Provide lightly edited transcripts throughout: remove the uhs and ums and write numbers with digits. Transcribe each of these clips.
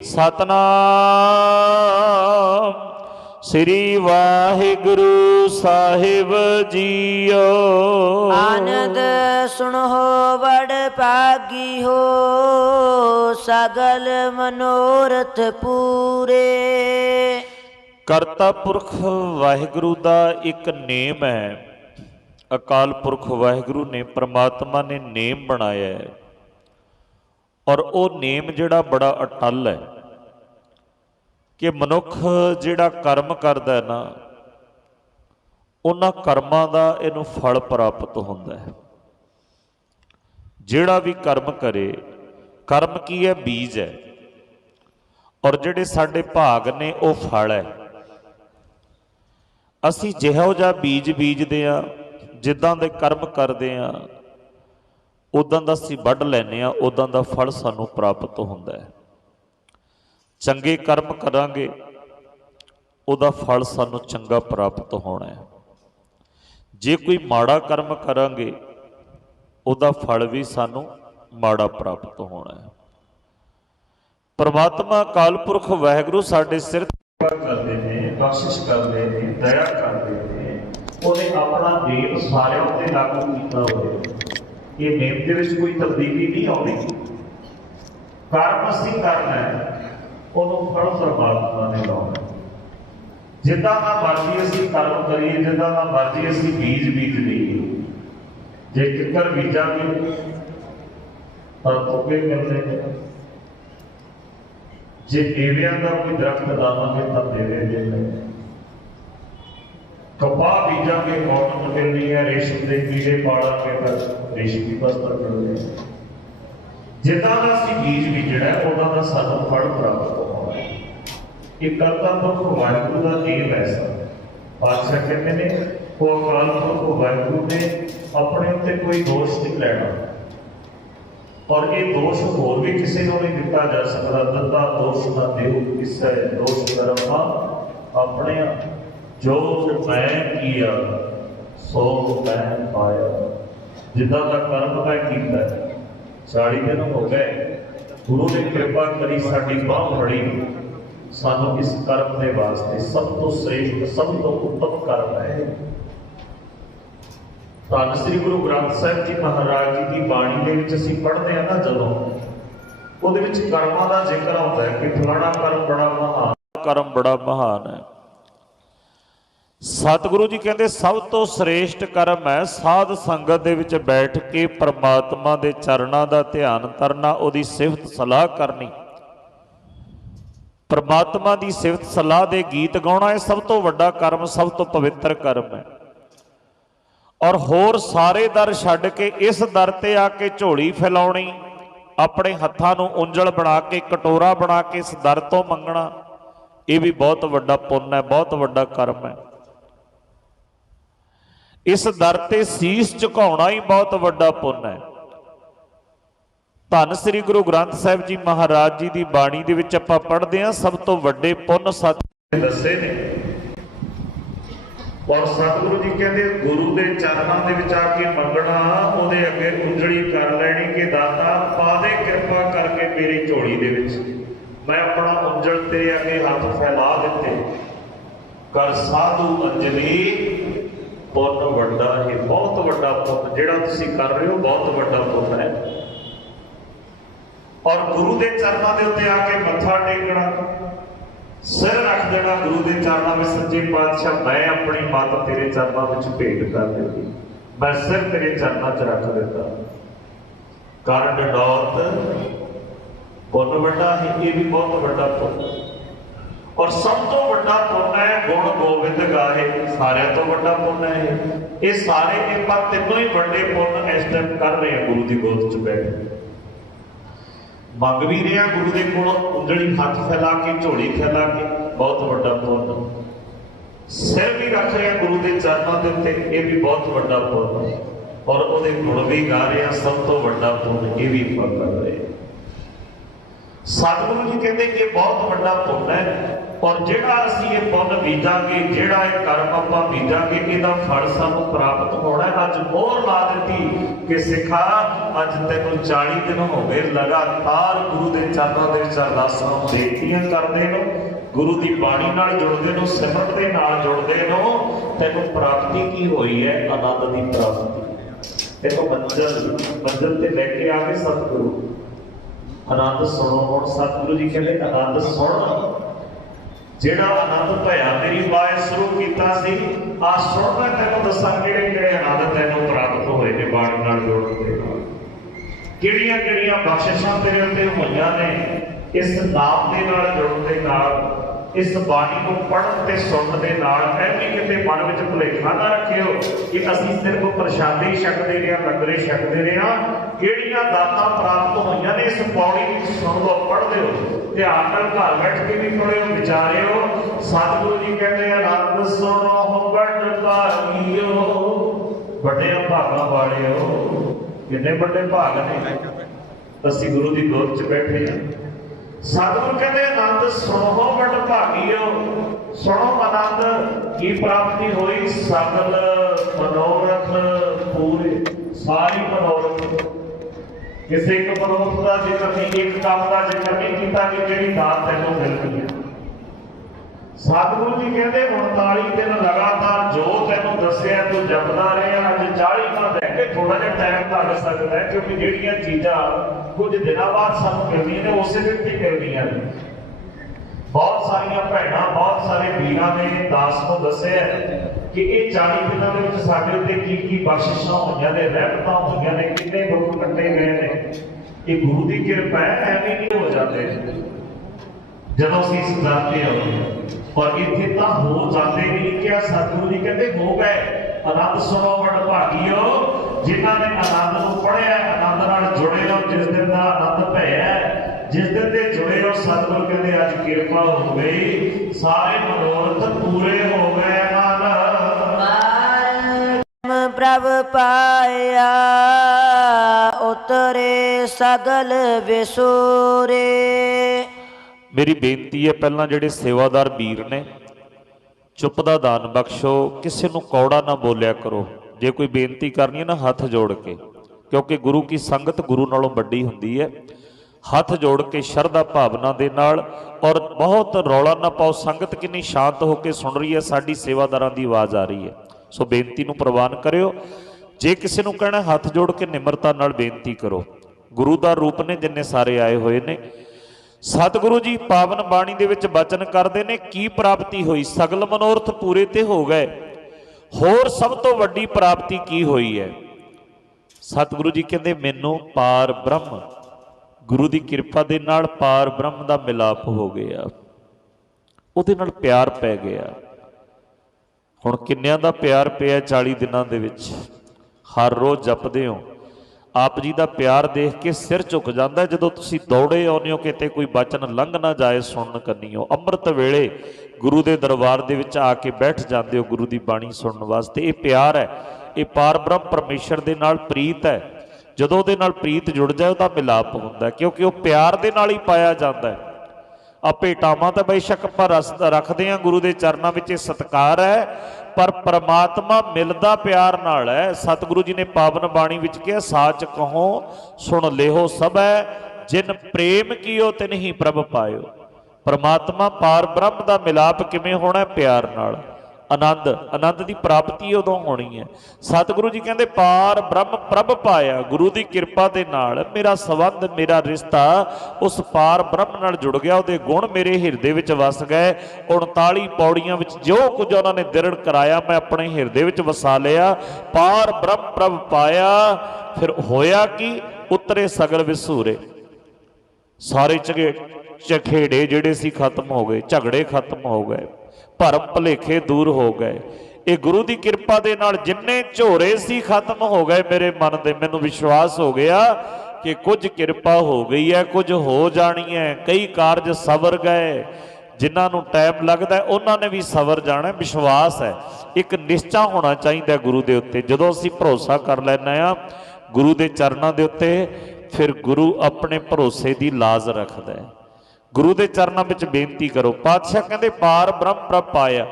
सतनाम श्री वाहिगुरु साहिब जीओ। आनंद सुनो बड़ भागी हो, सगल मनोरथ पूरे। करता पुरख वाहिगुरु दा एक नेम है। अकाल पुरख वाहिगुरु ने परमात्मा ने नेम बनाया है और वो नेम जिहड़ा बड़ा अटल है कि मनुख जिहड़ा कर्म करदा है ना, उन्हां कर्मां दा इहनूं फल प्राप्त हुंदा है। जिहड़ा भी कर्म करे, कर्म की है? बीज है, और जिहड़े साडे भाग ने वो फल है। असीं जिहो जिहा बीज बीजदे आ, जिद्दां दे कर्म करदे आ, उदां दा असीं वढ लैंदे आ, उदां दा फल सानूं प्राप्त हुंदा है। चंगे कर्म करांगे, उहदा फल सानूं चंगा प्राप्त होना है। जे कोई माड़ा कर्म करांगे, उहदा फल भी सानूं माड़ा प्राप्त होना है। परमात्मा अकाल पुरख वाहिगुरू साडे सिर करदे ने, बख्शिश करदे ने, दया करदे ने। उहने अपना नेम सारिआं उत्ते लागू कीता होया। ये नेम दे विच कोई तब्दीली नहीं आउणी। कर्म असीं करना है, उहनूं फल परमात्मा ने लाउणा। जिद्दां दा मर्जी असीं कर्म करिए, जिद्दां दा मर्जी असीं बीज बीज लईए, जे किकर बीजांगे तां तुगे मिलने ने। जे देवियां दा कोई दरख्त लावांगे तां देवे मिलने। कपा बीजांगे कॉटन मिलनी है, रेशम के कीड़े पालांगे तां रेशमी वस्त्र मिलने। जिद्दां दा असीं बीज बीजणा है, उदां दा सानूं फल प्राप्त होना है। ये करता पुरख वाहिगुरू दा नेम ऐसा। पातशाह कहते ने वो अकाल पुरख वाहिगुरू ने अपने उत्ते कोई दोष नहीं लैना, और ये दोष होर भी किसी को नहीं दिता जा सकता। दत्ता दोष ना देव किसै, दोष कर्मा अपने। जो मैं किया सो मैं पाया। जिद्दां दा कर्म मैं कीता, 40 दिन हो गए, गुरु ने कृपा करी, साडी बांह फड़ी, सानू इस कर्म के वास्ते सब तो श्रेष्ठ, सब तो उत्तम कर्म है। धन श्री गुरु ग्रंथ साहिब जी महाराज जी की बाणी के विच असीं पढ़दे हां ना, जदों उहदे विच कर्मां दा जिक्र होंदा है कि फलाना कर्म बड़ा महान, कर्म बड़ा महान है। सतगुरु जी कहते सब तो श्रेष्ठ कर्म है साध संगत दे विच बैठ के परमात्मा दे चरणां दा ध्यान करना, उहदी सिफत सलाह करनी, परमात्मा दी सिफत सलाह दे गीत गाउणा। है सब तो वड्डा कर्म, सब तो पवित्र कर्म है। और होर सारे दर छड्ड के इस दर ते आके झोली फैलाउणी, अपने हत्थां नूं उंजल बना के, कटोरा बना के इस दर तो मंगना, ये भी बहुत वड्डा पुण्य है, बहुत वड्डा कर्म है। इस दर ते सीस झुकाउणा ही बहुत वड्डा पुण्य है। धन श्री गुरु ग्रंथ साहिब जी महाराज जी की बाणी दे विच आपां पढ़दे हां, सब तो वड्डे पुण्य सत दस्से ने। और सतगुरु जी कहते गुरु के चरणों के विच आके मंगना, उहदे अगे उंजली कर लैनी कि दाता पा दे कृपा करके मेरी झोली दे विच, मैं अपना उंजल तेरे अगे हाथ फैला दिते। कर साधु अंजलि, पुण्य वड्डा है, बहुत वड्डा पुण्य जिहड़ा तुसीं कर रहे हो, बहुत वड्डा पुण्य है। और गुरु के चरणों के उत्ते आके मत्था टेकना, सिर रख देना गुरु के चरणों में। सच्चे पातशाह मैं अपनी मत तेरे चरणों में भेंट कर दी, मैं सिर तेरे चरणों च रख दिता। कर डडौत पुण्य वड्डा है, ये भी बहुत वड्डा पुण्य। और सब तो वड्डा पुण्य है गुण गोविंद गाहे, सारे तो वड्डा पुण्य है। ये सारे पर तीनों ही वड्डे पुण्य इस टाइम कर रहे हैं गुरु की गोद च बैठ। मंग भी रहे हैं गुरु के कोल, उंजली हाथ फैला के, झोली फैला के, बहुत वड्डा पुण्य। सिर भी रख रहे हैं गुरु के चरणों के उत्ते, ये भी बहुत वड्डा पुण्य। और उहदे गुण भी गा रहे हैं, सब तो वड्डा पुण्य, ये भी कर रहे हैं। सतगुरु जी कहते कि बहुत बड़ा पुण्य है और जिहड़ा असीं ये पुण्य बीजांगे, जिहड़ा ये कर्म आपां बीजांगे, इहदा फल सानूं प्राप्त होना है। अज मोहर ला दित्ती कि सिखा अज तैनूं 40 दिन हो गए लगातार गुरु दे चरनां दे विच अरदासां बेनतियां करदे नो, गुरु की बाणी नाल जुड़दे नो, सिमरत दे नाल जुड़दे नो, तैनूं प्राप्ति की होई है? आनंद की प्राप्ति। तैनूं मंजिल ते लैके आ गए सतगुरु। आनंद सुनो। हुण सतगुरु जी कहते आनंद सुन, जिहड़ा आनंद भया मेरी आवाज़ शुरू कीता सी, आ सुन मैं तैनूं दसां किहड़े किहड़े आनंद तैनूं प्राप्त होए ने बाणी नाल जुड़न दे नाल, किहड़ियां किहड़ियां बख्शिशां तेरे उत्ते होईयां ने इस नाम दे नाल जुड़न दे नाल, इस बाणी को पढ़न ते सुनन दे नाल। ऐਵੇਂ किते मन विच भुलेखा ना रखियो कि असीं सिर्फ प्रशादे छकदे रहे, लंगरे छकदे रहे। किहड़ियां दातां प्राप्त होईयां ने इस पौड़ी विच सुण लो, पढ़ लिओ, ध्यान नाल घर बैठ के भी पढ़िओ, विचारिओ। सतगुरु जी कहते आनंद सुनो बड़ भागियो, बड़े भागां वालिओ। किन्ने बड़े भाग ने, असीं गुरु दी गोद च बैठे हां। सतगुरु कहते आनंद सुनो बड़ भागियो। सुनो आनंद की प्राप्ति हुई? सकल मनोरथ पूरे, सारी मनोरथ। किसी एक मनोरथ का जिक्र नहीं, एक काम का जिक्र नहीं किया कि जिहड़ी दात तैनूं मिलती है। सतगुरु जी कहते 39 दिन लगातार जो तैनूं दसिया तू जपदा रहा। अज 40 दिन रह के थोड़ा जिहा टाइम लग सकता है, क्योंकि जिहड़ियां चीज़ां कुछ दिनों बाद सानूं मिलदियां ने उस दिन ही मिलदियां ने। बहुत सारिया भैणां, बहुत सारे वीरां ने दास को दसिया कि ये 40 दिनों के विच साडे उत्ते की बख्शिशां होईयां ने, रहमतां होईयां ने, कितने दुख कट्टे गए ने। ये गुरु की किरपा है, ऐवें नहीं हो जाते जदों असीं इस दर ते आउंदे। पर इत्थे तां हो जाते नहीं। क्या सतगुरु जी कहते हो गए आनंद सुनो बड़ भागियो, जिन्हां ने आनंद नूं पढ़िया, आनंद नाल जुड़े हो। जिस दिन दा आनंद भैया, जिस दिन ते जुड़े हो, सतगुरु कहते अज किरपा हो गई, सारे मनोरथ पूरे हो गए। प्रभ पाया उतरे सगल विसुरे। मेरी बेनती है, पहला ਜਿਹੜੇ सेवादार वीर ने चुप ਦਾ ਦਾਨ ਬਖਸ਼ੋ, ਕਿਸੇ ਨੂੰ ਕੌੜਾ ਨਾ ਬੋਲਿਆ ਕਰੋ। ਜੇ ਕੋਈ ਬੇਨਤੀ ਕਰਨੀ ਹੈ ਨਾ ਹੱਥ ਜੋੜ ਕੇ, ਕਿਉਂਕਿ ਗੁਰੂ ਕੀ ਸੰਗਤ ਗੁਰੂ ਨਾਲੋਂ ਵੱਡੀ ਹੁੰਦੀ ਹੈ। ਹੱਥ ਜੋੜ ਕੇ ਸ਼ਰਧਾ ਭਾਵਨਾ ਦੇ ਨਾਲ, ਔਰ ਬਹੁਤ ਰੌਲਾ ਨਾ ਪਾਓ। ਸੰਗਤ ਕਿੰਨੀ ਸ਼ਾਂਤ ਹੋ ਕੇ ਸੁਣ ਰਹੀ ਹੈ, ਸਾਡੀ ਸੇਵਾਦਾਰਾਂ ਦੀ ਆਵਾਜ਼ ਆ ਰਹੀ ਹੈ। ਸੋ ਬੇਨਤੀ ਨੂੰ ਪ੍ਰਵਾਨ ਕਰਿਓ। ਜੇ ਕਿਸੇ ਨੂੰ ਕਹਿਣਾ ਹੱਥ ਜੋੜ ਕੇ ਨਿਮਰਤਾ ਨਾਲ ਬੇਨਤੀ ਕਰੋ। ਗੁਰੂ ਦਾ ਰੂਪ ਨੇ ਜਿੰਨੇ ਸਾਰੇ ਆਏ ਹੋਏ ਨੇ। ਸਤਿਗੁਰੂ ਜੀ ਪਾਵਨ ਬਾਣੀ ਦੇ ਵਿੱਚ ਬਚਨ ਕਰਦੇ ਨੇ, ਕੀ ਪ੍ਰਾਪਤੀ ਹੋਈ? ਸਗਲ ਮਨੋਰਥ ਪੂਰੇ ਤੇ ਹੋ ਗਏ। ਹੋਰ ਸਭ ਤੋਂ ਵੱਡੀ ਪ੍ਰਾਪਤੀ ਕੀ ਹੋਈ ਹੈ? ਸਤਿਗੁਰੂ ਜੀ ਕਹਿੰਦੇ ਮੈਨੂੰ ਪਾਰ ਬ੍ਰਹਮ, ਗੁਰੂ ਦੀ ਕਿਰਪਾ ਦੇ ਨਾਲ ਪਾਰ ਬ੍ਰਹਮ ਦਾ ਮਿਲਾਪ ਹੋ ਗਿਆ, ਉਹਦੇ ਨਾਲ ਪਿਆਰ ਪੈ ਗਿਆ। ਹੁਣ ਕਿੰਨਿਆਂ ਦਾ ਪਿਆਰ ਪਿਆ 40 ਦਿਨਾਂ ਦੇ ਵਿੱਚ? ਹਰ ਰੋਜ਼ ਜਪਦੇ ਹੋ। ਆਪ ਜੀ ਦਾ ਪਿਆਰ ਦੇਖ ਕੇ ਸਿਰ ਝੁਕ ਜਾਂਦਾ ਜਦੋਂ ਤੁਸੀਂ ਦੌੜੇ ਆਉਂਦੇ ਹੋ, ਕਿਤੇ ਕੋਈ ਬਚਨ ਲੰਘ ਨਾ ਜਾਏ ਸੁਣਨ ਕੰਨੀਓ। ਅੰਮ੍ਰਿਤ ਵੇਲੇ ਗੁਰੂ ਦੇ ਦਰਬਾਰ ਦੇ ਵਿੱਚ ਆ ਕੇ ਬੈਠ ਜਾਂਦੇ ਹੋ ਗੁਰੂ ਦੀ ਬਾਣੀ ਸੁਣਨ ਵਾਸਤੇ। ਇਹ ਪਿਆਰ ਹੈ, ਇਹ ਪਾਰ ਬ੍ਰਹਮ ਪਰਮੇਸ਼ਰ ਦੇ ਨਾਲ ਪ੍ਰੀਤ ਹੈ। ਜਦੋਂ ਉਹਦੇ ਨਾਲ ਪ੍ਰੀਤ ਜੁੜ ਜਾਏ ਉਹਦਾ ਮਿਲਾਪ ਹੁੰਦਾ, ਕਿਉਂਕਿ ਉਹ ਪਿਆਰ ਦੇ ਨਾਲ ਹੀ ਪਾਇਆ ਜਾਂਦਾ ਹੈ। ਆ ਭੇਟਾਵਾਂ ਤਾਂ ਬੇਸ਼ੱਕ ਆਪਾਂ ਰੱਖਦੇ ਹਾਂ ਗੁਰੂ ਦੇ ਚਰਨਾਂ ਵਿੱਚ, ਇਹ ਸਤਿਕਾਰ ਹੈ, ਪਰ ਪਰਮਾਤਮਾ ਮਿਲਦਾ ਪਿਆਰ ਨਾਲ ਹੈ। ਸਤਿਗੁਰੂ ਜੀ ਨੇ ਪਾਵਨ ਬਾਣੀ ਵਿੱਚ ਕਿਹਾ ਸਾਚ ਕਹੋ ਸੁਣ ਲਿਓ ਸਭੈ, ਜਿਨ ਪ੍ਰੇਮ ਕੀਓ ਤਿਨ ਹੀ ਪ੍ਰਭ ਪਾਇਓ। ਪਰਮਾਤਮਾ ਪਾਰ ਬ੍ਰਹਮ ਦਾ ਮਿਲਾਪ ਕਿਵੇਂ ਹੋਣਾ? ਪਿਆਰ ਨਾਲ। ਆਨੰਦ ਦੀ ਪ੍ਰਾਪਤੀ ਉਦੋਂ ਹੋਣੀ ਹੈ। ਸਤਿਗੁਰੂ ਜੀ ਕਹਿੰਦੇ ਪਾਰ ਬ੍ਰਹਮ ਪ੍ਰਭ ਪਾਇਆ। ਗੁਰੂ ਦੀ ਕਿਰਪਾ ਦੇ ਨਾਲ ਮੇਰਾ ਸੰਬੰਧ, ਮੇਰਾ ਰਿਸ਼ਤਾ ਉਸ ਪਾਰ ਬ੍ਰਹਮ ਨਾਲ ਜੁੜ ਗਿਆ। ਉਹਦੇ ਗੁਣ ਮੇਰੇ ਹਿਰਦੇ ਵਿੱਚ ਵਸ ਗਏ। 39 ਪੌੜੀਆਂ ਵਿੱਚ ਜੋ ਕੁਝ ਉਹਨਾਂ ਨੇ ਦਿਰੜ ਕਰਾਇਆ ਮੈਂ ਆਪਣੇ ਹਿਰਦੇ ਵਿੱਚ ਵਸਾ ਲਿਆ। ਪਾਰ ਬ੍ਰਹਮ ਪ੍ਰਭ ਪਾਇਆ। ਫਿਰ ਹੋਇਆ ਕੀ? ਉਤਰੇ ਸਗਲ ਵਿਸੂਰੇ। ਸਾਰੇ ਝਖੇੜੇ ਜਿਹੜੇ ਸੀ ਖਤਮ ਹੋ ਗਏ, ਝਗੜੇ ਖਤਮ ਹੋ ਗਏ, ਭਰਮ ਭੁਲੇਖੇ ਦੂਰ ਹੋ ਗਏ। ਇਹ ਗੁਰੂ ਦੀ ਕਿਰਪਾ ਦੇ ਨਾਲ ਜਿੰਨੇ ਝੋਰੇ ਸੀ ਖਤਮ ਹੋ ਗਏ ਮੇਰੇ ਮਨ ਦੇ। ਮੈਨੂੰ ਵਿਸ਼ਵਾਸ ਹੋ ਗਿਆ ਕਿ ਕੁਝ ਕਿਰਪਾ ਹੋ ਗਈ ਹੈ, ਕੁਝ ਹੋ ਜਾਣੀ ਹੈ। ਕਈ ਕਾਰਜ ਸਵਰ ਗਏ, ਜਿਨ੍ਹਾਂ ਨੂੰ ਟਾਈਮ ਲੱਗਦਾ ਉਹਨਾਂ ਨੇ ਵੀ ਸਵਰ ਜਾਣਾ। ਵਿਸ਼ਵਾਸ ਹੈ, ਇੱਕ ਨਿਸ਼ਚਾ ਹੋਣਾ ਚਾਹੀਦਾ ਗੁਰੂ ਦੇ ਉੱਤੇ। ਜਦੋਂ ਅਸੀਂ ਭਰੋਸਾ ਕਰ ਲੈਂਦੇ ਹਾਂ ਗੁਰੂ ਦੇ ਚਰਨਾਂ ਦੇ ਉੱਤੇ, ਫਿਰ ਗੁਰੂ ਆਪਣੇ ਭਰੋਸੇ ਦੀ ਲਾਜ਼ ਰੱਖਦਾ ਹੈ। ਗੁਰੂ ਦੇ ਚਰਨਾਂ ਵਿੱਚ ਬੇਨਤੀ ਕਰੋ। ਪਾਤਸ਼ਾਹ ਕਹਿੰਦੇ ਪਾਰ ਬ੍ਰਹਮ ਪ੍ਰਭ ਪਾਇਆ,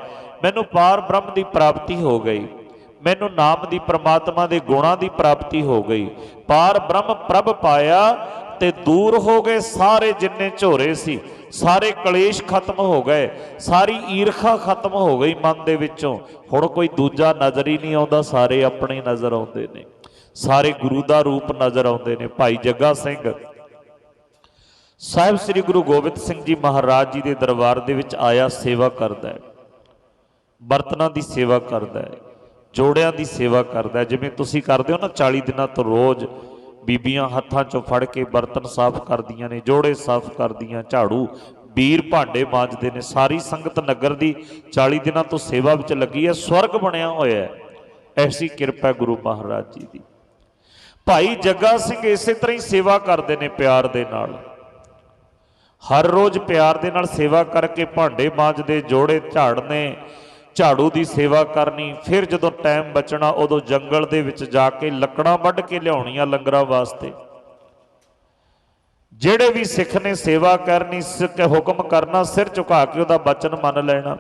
ਮੈਨੂੰ ਪਾਰ ਬ੍ਰਹਮ ਦੀ ਪ੍ਰਾਪਤੀ ਹੋ ਗਈ, ਮੈਨੂੰ ਨਾਮ ਦੀ ਪ੍ਰਮਾਤਮਾ ਦੇ ਗੁਣਾਂ ਦੀ ਪ੍ਰਾਪਤੀ ਹੋ ਗਈ। ਪਾਰ ਬ੍ਰਹਮ ਪ੍ਰਭ ਪਾਇਆ ਤੇ ਦੂਰ ਹੋ ਗਏ ਸਾਰੇ ਜਿੰਨੇ ਝੋਰੇ ਸੀ, ਸਾਰੇ ਕਲੇਸ਼ ਖਤਮ ਹੋ ਗਏ, ਸਾਰੀ ਈਰਖਾ ਖਤਮ ਹੋ ਗਈ ਮਨ ਦੇ ਵਿੱਚੋਂ। ਹੁਣ ਕੋਈ ਦੂਜਾ ਨਜ਼ਰ ਹੀ ਨਹੀਂ ਆਉਂਦਾ, ਸਾਰੇ ਆਪਣੇ ਨਜ਼ਰ ਆਉਂਦੇ ਨੇ, ਸਾਰੇ ਗੁਰੂ ਦਾ ਰੂਪ ਨਜ਼ਰ ਆਉਂਦੇ ਨੇ। ਭਾਈ ਜੱਗਾ ਸਿੰਘ ਸਾਹਿਬ ਸ੍ਰੀ ਗੁਰੂ ਗੋਬਿੰਦ ਸਿੰਘ ਜੀ ਮਹਾਰਾਜ ਜੀ ਦੇ ਦਰਬਾਰ ਦੇ ਵਿੱਚ ਆਇਆ, ਸੇਵਾ ਕਰਦਾ ਹੈ, ਬਰਤਨਾਂ ਦੀ ਸੇਵਾ ਕਰਦਾ ਹੈ, ਜੋੜਿਆਂ ਦੀ ਸੇਵਾ ਕਰਦਾ ਹੈ। ਜਿਵੇਂ ਤੁਸੀਂ ਕਰਦੇ ਹੋ ਨਾ 40 ਦਿਨਾਂ ਤੋਂ ਰੋਜ਼ ਬੀਬੀਆਂ ਹੱਥਾਂ 'ਚੋਂ ਫੜ ਕੇ ਬਰਤਨ ਸਾਫ਼ ਕਰਦੀਆਂ ਨੇ, ਜੋੜੇ ਸਾਫ਼ ਕਰਦੀਆਂ, ਝਾੜੂ ਵੀਰ ਭਾਂਡੇ ਮਾਂਜਦੇ ਨੇ। ਸਾਰੀ ਸੰਗਤ ਨਗਰ ਦੀ 40 ਦਿਨਾਂ ਤੋਂ ਸੇਵਾ ਵਿੱਚ ਲੱਗੀ ਹੈ, ਸਵਰਗ ਬਣਿਆ ਹੋਇਆ ਹੈ। ਐਸੀ ਕਿਰਪਾ ਗੁਰੂ ਮਹਾਰਾਜ ਜੀ ਦੀ। ਭਾਈ ਜੱਗਾ ਸਿੰਘ ਇਸੇ ਤਰ੍ਹਾਂ ਹੀ ਸੇਵਾ ਕਰਦੇ ਨੇ, ਪਿਆਰ ਦੇ ਨਾਲ, ਹਰ ਰੋਜ਼ ਪਿਆਰ ਦੇ ਨਾਲ ਸੇਵਾ ਕਰਕੇ ਭਾਂਡੇ ਮਾਂਜਦੇ, ਜੋੜੇ ਝਾੜਨੇ, ਝਾੜੂ ਦੀ ਸੇਵਾ ਕਰਨੀ। ਫਿਰ ਜਦੋਂ ਟਾਈਮ ਬਚਣਾ ਉਦੋਂ ਜੰਗਲ ਦੇ ਵਿੱਚ ਜਾ ਕੇ ਲੱਕੜਾਂ ਵੱਢ ਕੇ ਲਿਆਉਣੀਆਂ ਲੰਗਰਾਂ ਵਾਸਤੇ। ਜਿਹੜੇ ਵੀ ਸਿੱਖ ਨੇ ਸੇਵਾ ਕਰਨੀ, ਹੁਕਮ ਕਰਨਾ, ਸਿਰ ਝੁਕਾ ਕੇ ਉਹਦਾ ਬਚਨ ਮੰਨ ਲੈਣਾ।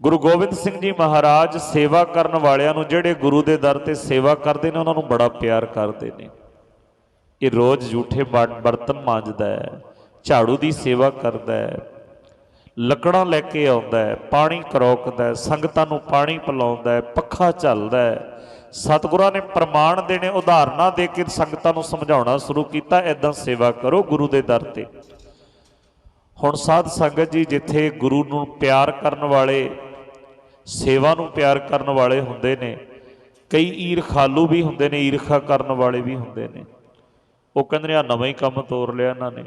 ਗੁਰੂ ਗੋਬਿੰਦ ਸਿੰਘ ਜੀ ਮਹਾਰਾਜ ਸੇਵਾ ਕਰਨ ਵਾਲਿਆਂ ਨੂੰ, ਜਿਹੜੇ ਗੁਰੂ ਦੇ ਦਰ ਤੇ ਸੇਵਾ ਕਰਦੇ ਨੇ, ਉਹਨਾਂ ਨੂੰ ਬੜਾ ਪਿਆਰ ਕਰਦੇ ਨੇ। ਇਹ ਰੋਜ਼ ਜੂਠੇ ਬਰਤਨ ਮਾਂਜਦਾ ਹੈ, ਝਾੜੂ ਦੀ ਸੇਵਾ ਕਰਦਾ ਹੈ, ਲੱਕੜਾਂ ਲੈ ਕੇ ਆਉਂਦਾ ਹੈ, ਪਾਣੀ ਕਰੋਕਦਾ ਹੈ, ਸੰਗਤਾਂ ਨੂੰ ਪਾਣੀ ਪਿਲਾਉਂਦਾ ਹੈ, ਪੱਖਾ ਝੱਲਦਾ ਹੈ। ਸਤਿਗੁਰਾਂ ਨੇ ਪ੍ਰਮਾਣ ਦੇਣੇ, ਉਦਾਹਰਨਾਂ ਦੇ ਕੇ ਸੰਗਤਾਂ ਨੂੰ ਸਮਝਾਉਣਾ ਸ਼ੁਰੂ ਕੀਤਾ, ਇੱਦਾਂ ਸੇਵਾ ਕਰੋ ਗੁਰੂ ਦੇ ਦਰ ਤੇ। ਹੁਣ ਸਾਧ ਸੰਗਤ ਜੀ, ਜਿੱਥੇ ਗੁਰੂ ਨੂੰ ਪਿਆਰ ਕਰਨ ਵਾਲੇ, ਸੇਵਾ ਨੂੰ ਪਿਆਰ ਕਰਨ ਵਾਲੇ ਹੁੰਦੇ ਨੇ, ਕਈ ਈਰਖਾਲੂ ਵੀ ਹੁੰਦੇ ਨੇ, ਈਰਖਾ ਕਰਨ ਵਾਲੇ ਵੀ ਹੁੰਦੇ ਨੇ। ਉਹ ਕਹਿੰਦੇ ਨੇ ਆ ਨਵਾਂ ਹੀ ਕੰਮ ਤੋਰ ਲਿਆ ਇਹਨਾਂ ਨੇ।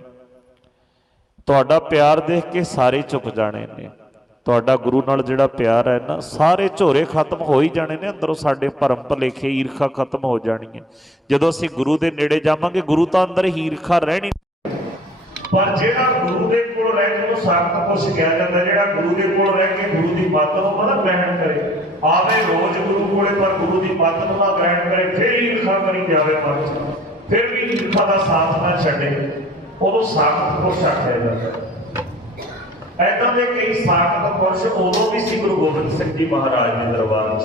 ਤੁਹਾਡਾ ਪਿਆਰ ਦੇਖ ਕੇ ਸਾਰੇ ਝੁਕ ਜਾਣੇ ਨੇ। ਤੁਹਾਡਾ ਗੁਰੂ ਨਾਲ ਜਿਹੜਾ ਪਿਆਰ ਹੈ ਨਾ, ਸਾਰੇ ਝੋਰੇ ਖਤਮ ਹੋ ਹੀ ਜਾਣੇ ਨੇ ਅੰਦਰੋਂ। ਸਾਡੇ ਭਰਮ ਭੁਲੇਖੇ, ਈਰਖਾ ਖਤਮ ਹੋ ਜਾਣੀ ਹੈ ਜਦੋਂ ਅਸੀਂ ਗੁਰੂ ਦੇ ਨੇੜੇ ਜਾਵਾਂਗੇ। ਗੁਰੂ ਤਾਂ ਅੰਦਰ ਹੀ ਈਰਖਾ ਰਹਿਣੀ। ਪਰ ਜਿਹੜਾ ਗੁਰੂ ਦੇ ਕੋਲ ਰਹਿ ਕੇ ਉਹਨੂੰ ਸਖਤ ਕੁਛ ਕਿਹਾ ਜਾਂਦਾ, ਜਿਹੜਾ ਗੁਰੂ ਦੇ ਕੋਲ ਰਹਿ ਕੇ ਗੁਰੂ ਦੀ ਮੱਤ ਨੂੰ ਨਾ ਗ੍ਰਹਿਣ ਕਰੇ, ਆਵੇ ਰੋਜ਼ ਗੁਰੂ ਕੋਲੇ ਪਰ ਗੁਰੂ ਦੀ ਮੱਤ ਨੂੰ ਨਾ ਗ੍ਰਹਿਣ ਕਰੇ, ਫਿਰ ਈਰਖਾ ਕਰੀ ਜਾਵੇ ਮਨ 'ਚ, ਫਿਰ ਵੀ ਈਰਖਾ ਦਾ ਸਾਥ ਨਾ ਛੱਡੇ, ਉਹਨੂੰ ਸਾਖਤ ਪੁਰਸ਼ ਆਖਿਆ ਜਾਂਦਾ। ਏਦਾਂ ਦੇ ਕਈ ਸਾਖਤ ਪੁਰਸ਼ ਉਦੋਂ ਵੀ ਸੀ ਗੁਰੂ ਗੋਬਿੰਦ ਸਿੰਘ ਜੀ ਮਹਾਰਾਜ ਦੇ ਦਰਬਾਰ 'ਚ,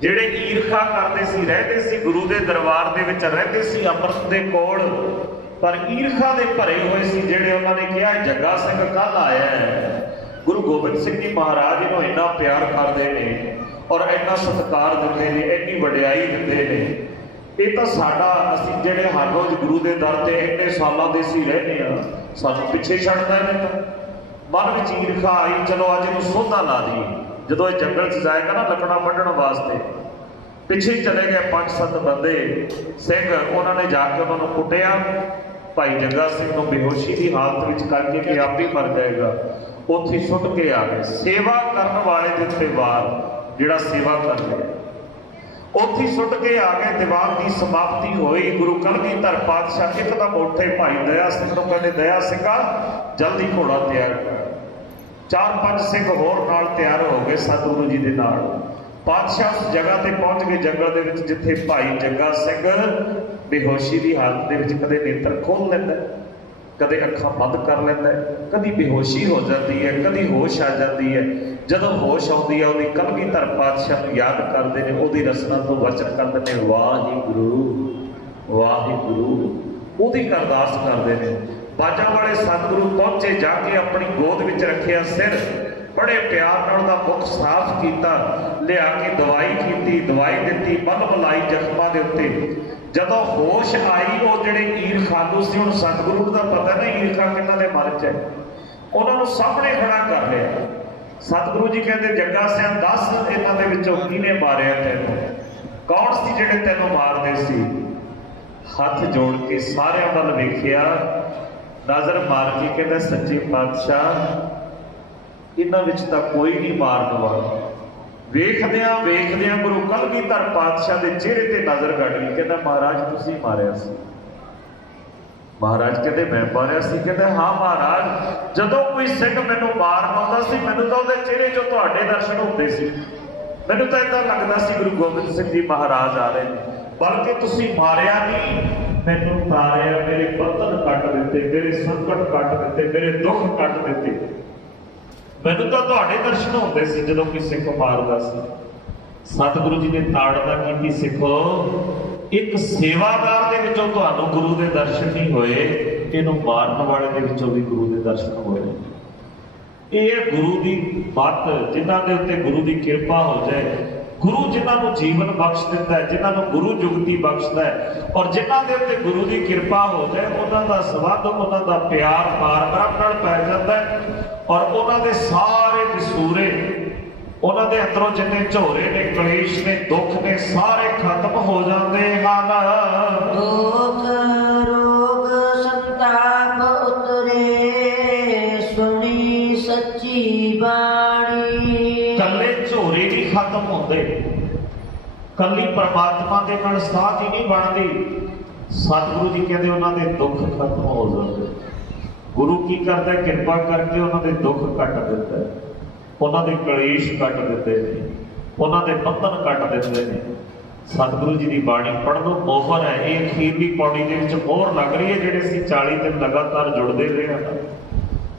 ਜਿਹੜੇ ਈਰਖਾ ਕਰਦੇ ਸੀ, ਰਹਿੰਦੇ ਸੀ ਗੁਰੂ ਦੇ ਦਰਬਾਰ ਦੇ ਵਿੱਚ, ਰਹਿੰਦੇ ਸੀ ਅੰਮ੍ਰਿਤ ਦੇ ਕੋਲ, ਪਰ ਈਰਖਾ ਦੇ ਭਰੇ ਹੋਏ ਸੀ। ਜਿਹੜੇ ਉਹਨਾਂ ਨੇ ਕਿਹਾ ਜੱਗਾ ਸਿੰਘ ਕੱਲ ਆਇਆ ਹੈ, ਗੁਰੂ ਗੋਬਿੰਦ ਸਿੰਘ ਜੀ ਮਹਾਰਾਜ ਇਹਨੂੰ ਇੰਨਾ ਪਿਆਰ ਕਰਦੇ ਨੇ ਔਰ ਇੰਨਾ ਸਤਿਕਾਰ ਦਿੰਦੇ ਨੇ, ਇੰਨੀ ਵਡਿਆਈ ਦਿੰਦੇ ਨੇ, ਇਹ ਤਾਂ ਸਾਡਾ, ਅਸੀਂ ਜਿਹੜੇ ਹਰ ਰੋਜ਼ ਗੁਰੂ ਦੇ ਦਰ ਤੇ ਇੰਨੇ ਸਾਲਾਂ ਦੇ ਸੀ ਰਹਿੰਦੇ ਆ, ਸਾਨੂੰ ਪਿੱਛੇ ਛੱਡਦਾ ਨੇ। ਤਾਂ ਮਨ ਵਿੱਚ ਈਰਖਾ ਆਈ, ਚਲੋ ਅੱਜ ਇਹਨੂੰ ਸੋਧਾ ਲਾ ਦੀ। ਜਦੋਂ ਇਹ ਜੰਗਲ 'ਚ ਜਾਏਗਾ ਨਾ ਲੱਕੜਾਂ ਵੱਢਣ ਵਾਸਤੇ, ਪਿੱਛੇ ਚਲੇ ਗਏ 5-7 ਬੰਦੇ ਸਿੰਘ, ਉਹਨਾਂ ਨੇ ਜਾ ਕੇ ਉਹਨਾਂ ਨੂੰ ਕੁੱਟਿਆ। ਭਾਈ ਜੱਗਾ ਸਿੰਘ ਨੂੰ ਬੇਹੋਸ਼ੀ ਦੀ ਹਾਲਤ ਵਿੱਚ ਕਰਕੇ ਕਿ ਆਪ ਹੀ ਮਰ ਜਾਏਗਾ, ਉੱਥੇ ਸੁੱਟ ਕੇ ਆ ਗਏ। ਸੇਵਾ ਕਰਨ ਵਾਲੇ ਦੇ ਉੱਤੇ ਵਾਰ, ਜਿਹੜਾ ਸੇਵਾ ਕਰ ਰਿਹਾ, ਉੱਥੇ ਸੁੱਟ ਕੇ ਆ ਗਏ। ਦੀਵਾਨ ਦੀ ਸਮਾਪਤੀ ਹੋਈ। ਗੁਰੂ ਕਲਗੀਧਰ ਪਾਤਸ਼ਾਹ ਇੱਕਦਮ ਉੱਠੇ, ਭਾਈ ਦਇਆ ਸਿੰਘ ਨੂੰ ਕਹਿੰਦੇ, ਦਇਆ ਸਿੰਘਾ ਜਲਦੀ ਘੋੜਾ ਤਿਆਰ ਕਰ। 4-5 ਸਿੰਘ ਹੋਰ ਨਾਲ ਤਿਆਰ ਹੋ ਗਏ ਸਤਿਗੁਰੂ ਜੀ ਦੇ ਨਾਲ। ਪਾਤਸ਼ਾਹ ਉਸ ਜਗ੍ਹਾ ਤੇ ਪਹੁੰਚ ਗਏ ਜੰਗਲ ਦੇ ਵਿੱਚ, ਜਿੱਥੇ ਭਾਈ ਜੱਗਾ ਸਿੰਘ ਬੇਹੋਸ਼ੀ ਦੀ ਹਾਲਤ ਦੇ ਵਿੱਚ ਕਦੇ ਨੇਤਰ ਖੋਲ ਲੈਂਦਾ, ਕਦੇ ਅੱਖਾਂ ਬੰਦ ਕਰ ਲੈਂਦਾ, ਕਦੀ ਬੇਹੋਸ਼ੀ ਹੋ ਜਾਂਦੀ ਹੈ, ਕਦੀ ਹੋਸ਼ ਆ ਜਾਂਦੀ ਹੈ। ਜਦੋਂ ਹੋਸ਼ ਆਉਂਦੀ ਹੈ, ਉਹਦੀ ਕਲਗੀਧਰ ਪਾਤਸ਼ਾਹ ਨੂੰ ਯਾਦ ਕਰਦੇ ਨੇ, ਉਹਦੀ ਰਸਨਾ ਤੋਂ ਵਚਨ ਕਰਦੇ ਨੇ, ਵਾਹਿਗੁਰੂ ਵਾਹਿਗੁਰੂ, ਉਹਦੀ ਅਰਦਾਸ ਕਰਦੇ ਨੇ। ਬਾਜਾਂ ਵਾਲੇ ਸਤਿਗੁਰੂ ਪਹੁੰਚੇ, ਜਾ ਕੇ ਆਪਣੀ ਗੋਦ ਵਿੱਚ ਰੱਖਿਆ ਸਿਰ, ਬੜੇ ਪਿਆਰ ਨਾਲ ਉਹਦਾ ਮੁੱਖ ਸਾਫ਼ ਕੀਤਾ, ਲਿਆ ਕੇ ਦਵਾਈ ਕੀਤੀ, ਦਵਾਈ ਦਿੱਤੀ, ਬੰਨ ਲਾਈ ਜ਼ਖਮਾਂ ਦੇ ਉੱਤੇ। ਜਦੋਂ ਹੋਸ਼ ਆਈ, ਉਹ ਜਿਹੜੇ ਈਰਖਾਲੂ ਸੀ, ਹੁਣ ਸਤਿਗੁਰੂ ਨੂੰ ਤਾਂ ਪਤਾ ਨਹੀਂ ਈਰਖਾ ਕਿਹਨਾਂ ਦੇ ਮਨ 'ਚ ਹੈ, ਉਹਨਾਂ ਨੂੰ ਸਾਹਮਣੇ ਖੜਾ ਕਰ ਲਿਆ। ਸਤਿਗੁਰੂ ਜੀ ਕਹਿੰਦੇ, ਜੱਗਾ ਸਿੰਘ ਦੱਸ ਇਹਨਾਂ ਦੇ ਵਿੱਚੋਂ ਕਿਹਨੇ ਮਾਰਿਆ ਤੈਨੂੰ, ਕੌਣ ਸੀ ਜਿਹੜੇ ਤੈਨੂੰ ਮਾਰਦੇ ਸੀ? ਹੱਥ ਜੋੜ ਕੇ ਸਾਰਿਆਂ ਵੱਲ ਵੇਖਿਆ, ਨਜ਼ਰ ਮਾਰ ਕੇ ਕਹਿੰਦਾ, ਸੱਚੇ ਪਾਤਸ਼ਾਹ ਇਹਨਾਂ ਵਿੱਚ ਤਾਂ ਕੋਈ ਨਹੀਂ ਮਾਰਨ ਵਾਲਾ। ਵੇਖਦਿਆਂ ਵੇਖਦਿਆਂ ਗੁਰੂ ਕਲਗੀਧਰ ਪਾਤਸ਼ਾਹ ਦੇ ਚਿਹਰੇ ਤੇ ਨਜ਼ਰ ਕੱਢ ਗਈ। ਕਹਿੰਦਾ, ਮਹਾਰਾਜ ਤੁਸੀਂ ਮਾਰਿਆ ਸੀ? ਮਹਾਰਾਜ ਕਹਿੰਦੇ, ਮੈਂ ਮਾਰਿਆ ਸੀ? ਕਹਿੰਦਾ, ਹਾਂ ਮਹਾਰਾਜ, ਜਦੋਂ ਕੋਈ ਸਿੰਘ ਮੈਨੂੰ ਮਾਰਨ ਆਉਂਦਾ ਸੀ, ਮੈਨੂੰ ਤਾਂ ਉਹਦੇ ਚਿਹਰੇ 'ਚੋਂ ਤੁਹਾਡੇ ਦਰਸ਼ਨ ਹੁੰਦੇ ਸੀ। ਮੈਨੂੰ ਤਾਂ ਏਦਾਂ ਲੱਗਦਾ ਸੀ ਗੁਰੂ ਗੋਬਿੰਦ ਸਿੰਘ ਜੀ ਮਹਾਰਾਜ ਆ ਰਹੇ ਨੇ। ਬਲਕਿ ਤੁਸੀਂ ਮਾਰਿਆ ਨਹੀਂ, ਮੈਨੂੰ ਤਾਰਿਆ, ਮੇਰੇ ਬੰਧਨ ਕੱਟ ਦਿੱਤੇ, ਮੇਰੇ ਸੰਕਟ ਕੱਟ ਦਿੱਤੇ, ਮੇਰੇ ਦੁੱਖ ਕੱਟ ਦਿੱਤੇ। ਮੈਨੂੰ ਤਾਂ ਤੁਹਾਡੇ ਦਰਸ਼ਨ ਹੁੰਦੇ ਸੀ ਜਦੋਂ ਕੋਈ ਸਿੱਖ ਮਾਰਦਾ ਸੀ। ਸਤਿਗੁਰੂ ਜੀ ਨੇ ਤਾੜਨਾ ਕੀਤੀ, ਸਿੱਖੋ ਇੱਕ ਸੇਵਾਦਾਰ ਦੇ ਵਿੱਚੋਂ ਤੁਹਾਨੂੰ ਗੁਰੂ ਦੇ ਦਰਸ਼ਨ ਨਹੀਂ ਹੋਏ, ਇਹਨੂੰ ਮਾਰਨ ਵਾਲੇ ਦੇ ਵਿੱਚੋਂ ਵੀ ਗੁਰੂ ਦੇ ਦਰਸ਼ਨ ਹੋਏ। ਇਹ ਗੁਰੂ ਦੀ ਬਾਤ, ਜਿਨ੍ਹਾਂ ਦੇ ਉੱਤੇ ਗੁਰੂ ਦੀ ਕਿਰਪਾ ਹੋ ਜਾਏ, ਗੁਰੂ ਜਿਨ੍ਹਾਂ ਨੂੰ ਜੀਵਨ ਬਖਸ਼ ਦਿੰਦਾ ਹੈ, ਜਿਨ੍ਹਾਂ ਨੂੰ ਗੁਰੂ ਜੁਗਤੀ ਬਖਸ਼ਦਾ ਹੈ, ਔਰ ਜਿਨ੍ਹਾਂ ਦੇ ਉੱਤੇ ਗੁਰੂ ਦੀ ਕਿਰਪਾ ਹੋ ਜਾਏ, ਉਹਨਾਂ ਦਾ ਸਬੰਧ, ਉਹਨਾਂ ਦਾ ਪਿਆਰ ਪਾਰ ਬ੍ਰਹਮ ਨਾਲ ਪੈ ਜਾਂਦਾ ਹੈ, ਔਰ ਉਹਨਾਂ ਦੇ ਸਾਰੇ ਵਿਸੂਰੇ, ਉਹਨਾਂ ਦੇ ਅੰਦਰੋਂ ਜਿੰਨੇ ਝੋਰੇ ਨੇ, ਕਲੇਸ਼ ਨੇ, ਦੁੱਖ ਨੇ, ਸਾਰੇ ਖਤਮ ਹੋ ਜਾਂਦੇ ਹਨ। ਦੁਖ ਰੋਗ ਸੰਤਾਪ ਉਤਰੇ, ਸੁਣੀ ਸੱਚੀ ਬਾਣੀ। ਕੱਲੇ ਝੋਰੇ ਨਹੀਂ ਖਤਮ ਹੁੰਦੇ, ਕੱਲੀ ਪਰਮਾਤਮਾ ਦੇ ਨਾਲ ਸਾਥ ਹੀ ਨਹੀਂ ਬਣਦੀ। ਸਤਿਗੁਰੂ ਜੀ ਕਹਿੰਦੇ ਉਹਨਾਂ ਦੇ ਦੁੱਖ ਖਤਮ ਹੋ ਜਾਂਦੇ। ਗੁਰੂ ਕੀ ਕਰਦਾ? ਕਿਰਪਾ ਕਰਕੇ ਉਹਨਾਂ ਦੇ ਦੁੱਖ ਕੱਟ ਦਿੰਦਾ, ਉਹਨਾਂ ਦੇ ਕਲੇਸ਼ ਕੱਟ ਦਿੰਦੇ ਨੇ, ਉਹਨਾਂ ਦੇ ਬੰਧਨ ਕੱਟ ਦਿੰਦੇ ਨੇ। ਸਤਿਗੁਰੂ ਜੀ ਦੀ ਬਾਣੀ ਪੜ੍ਹ ਲਓ, ਮੋਹਰ ਹੈ। ਇਹ ਅਖੀਰਲੀ ਪੌੜੀ ਦੇ ਵਿੱਚ ਮੋਹਰ ਲੱਗ ਰਹੀ ਹੈ, ਜਿਹੜੇ ਅਸੀਂ 40 ਦਿਨ ਲਗਾਤਾਰ ਜੁੜਦੇ ਰਹੇ ਹਾਂ।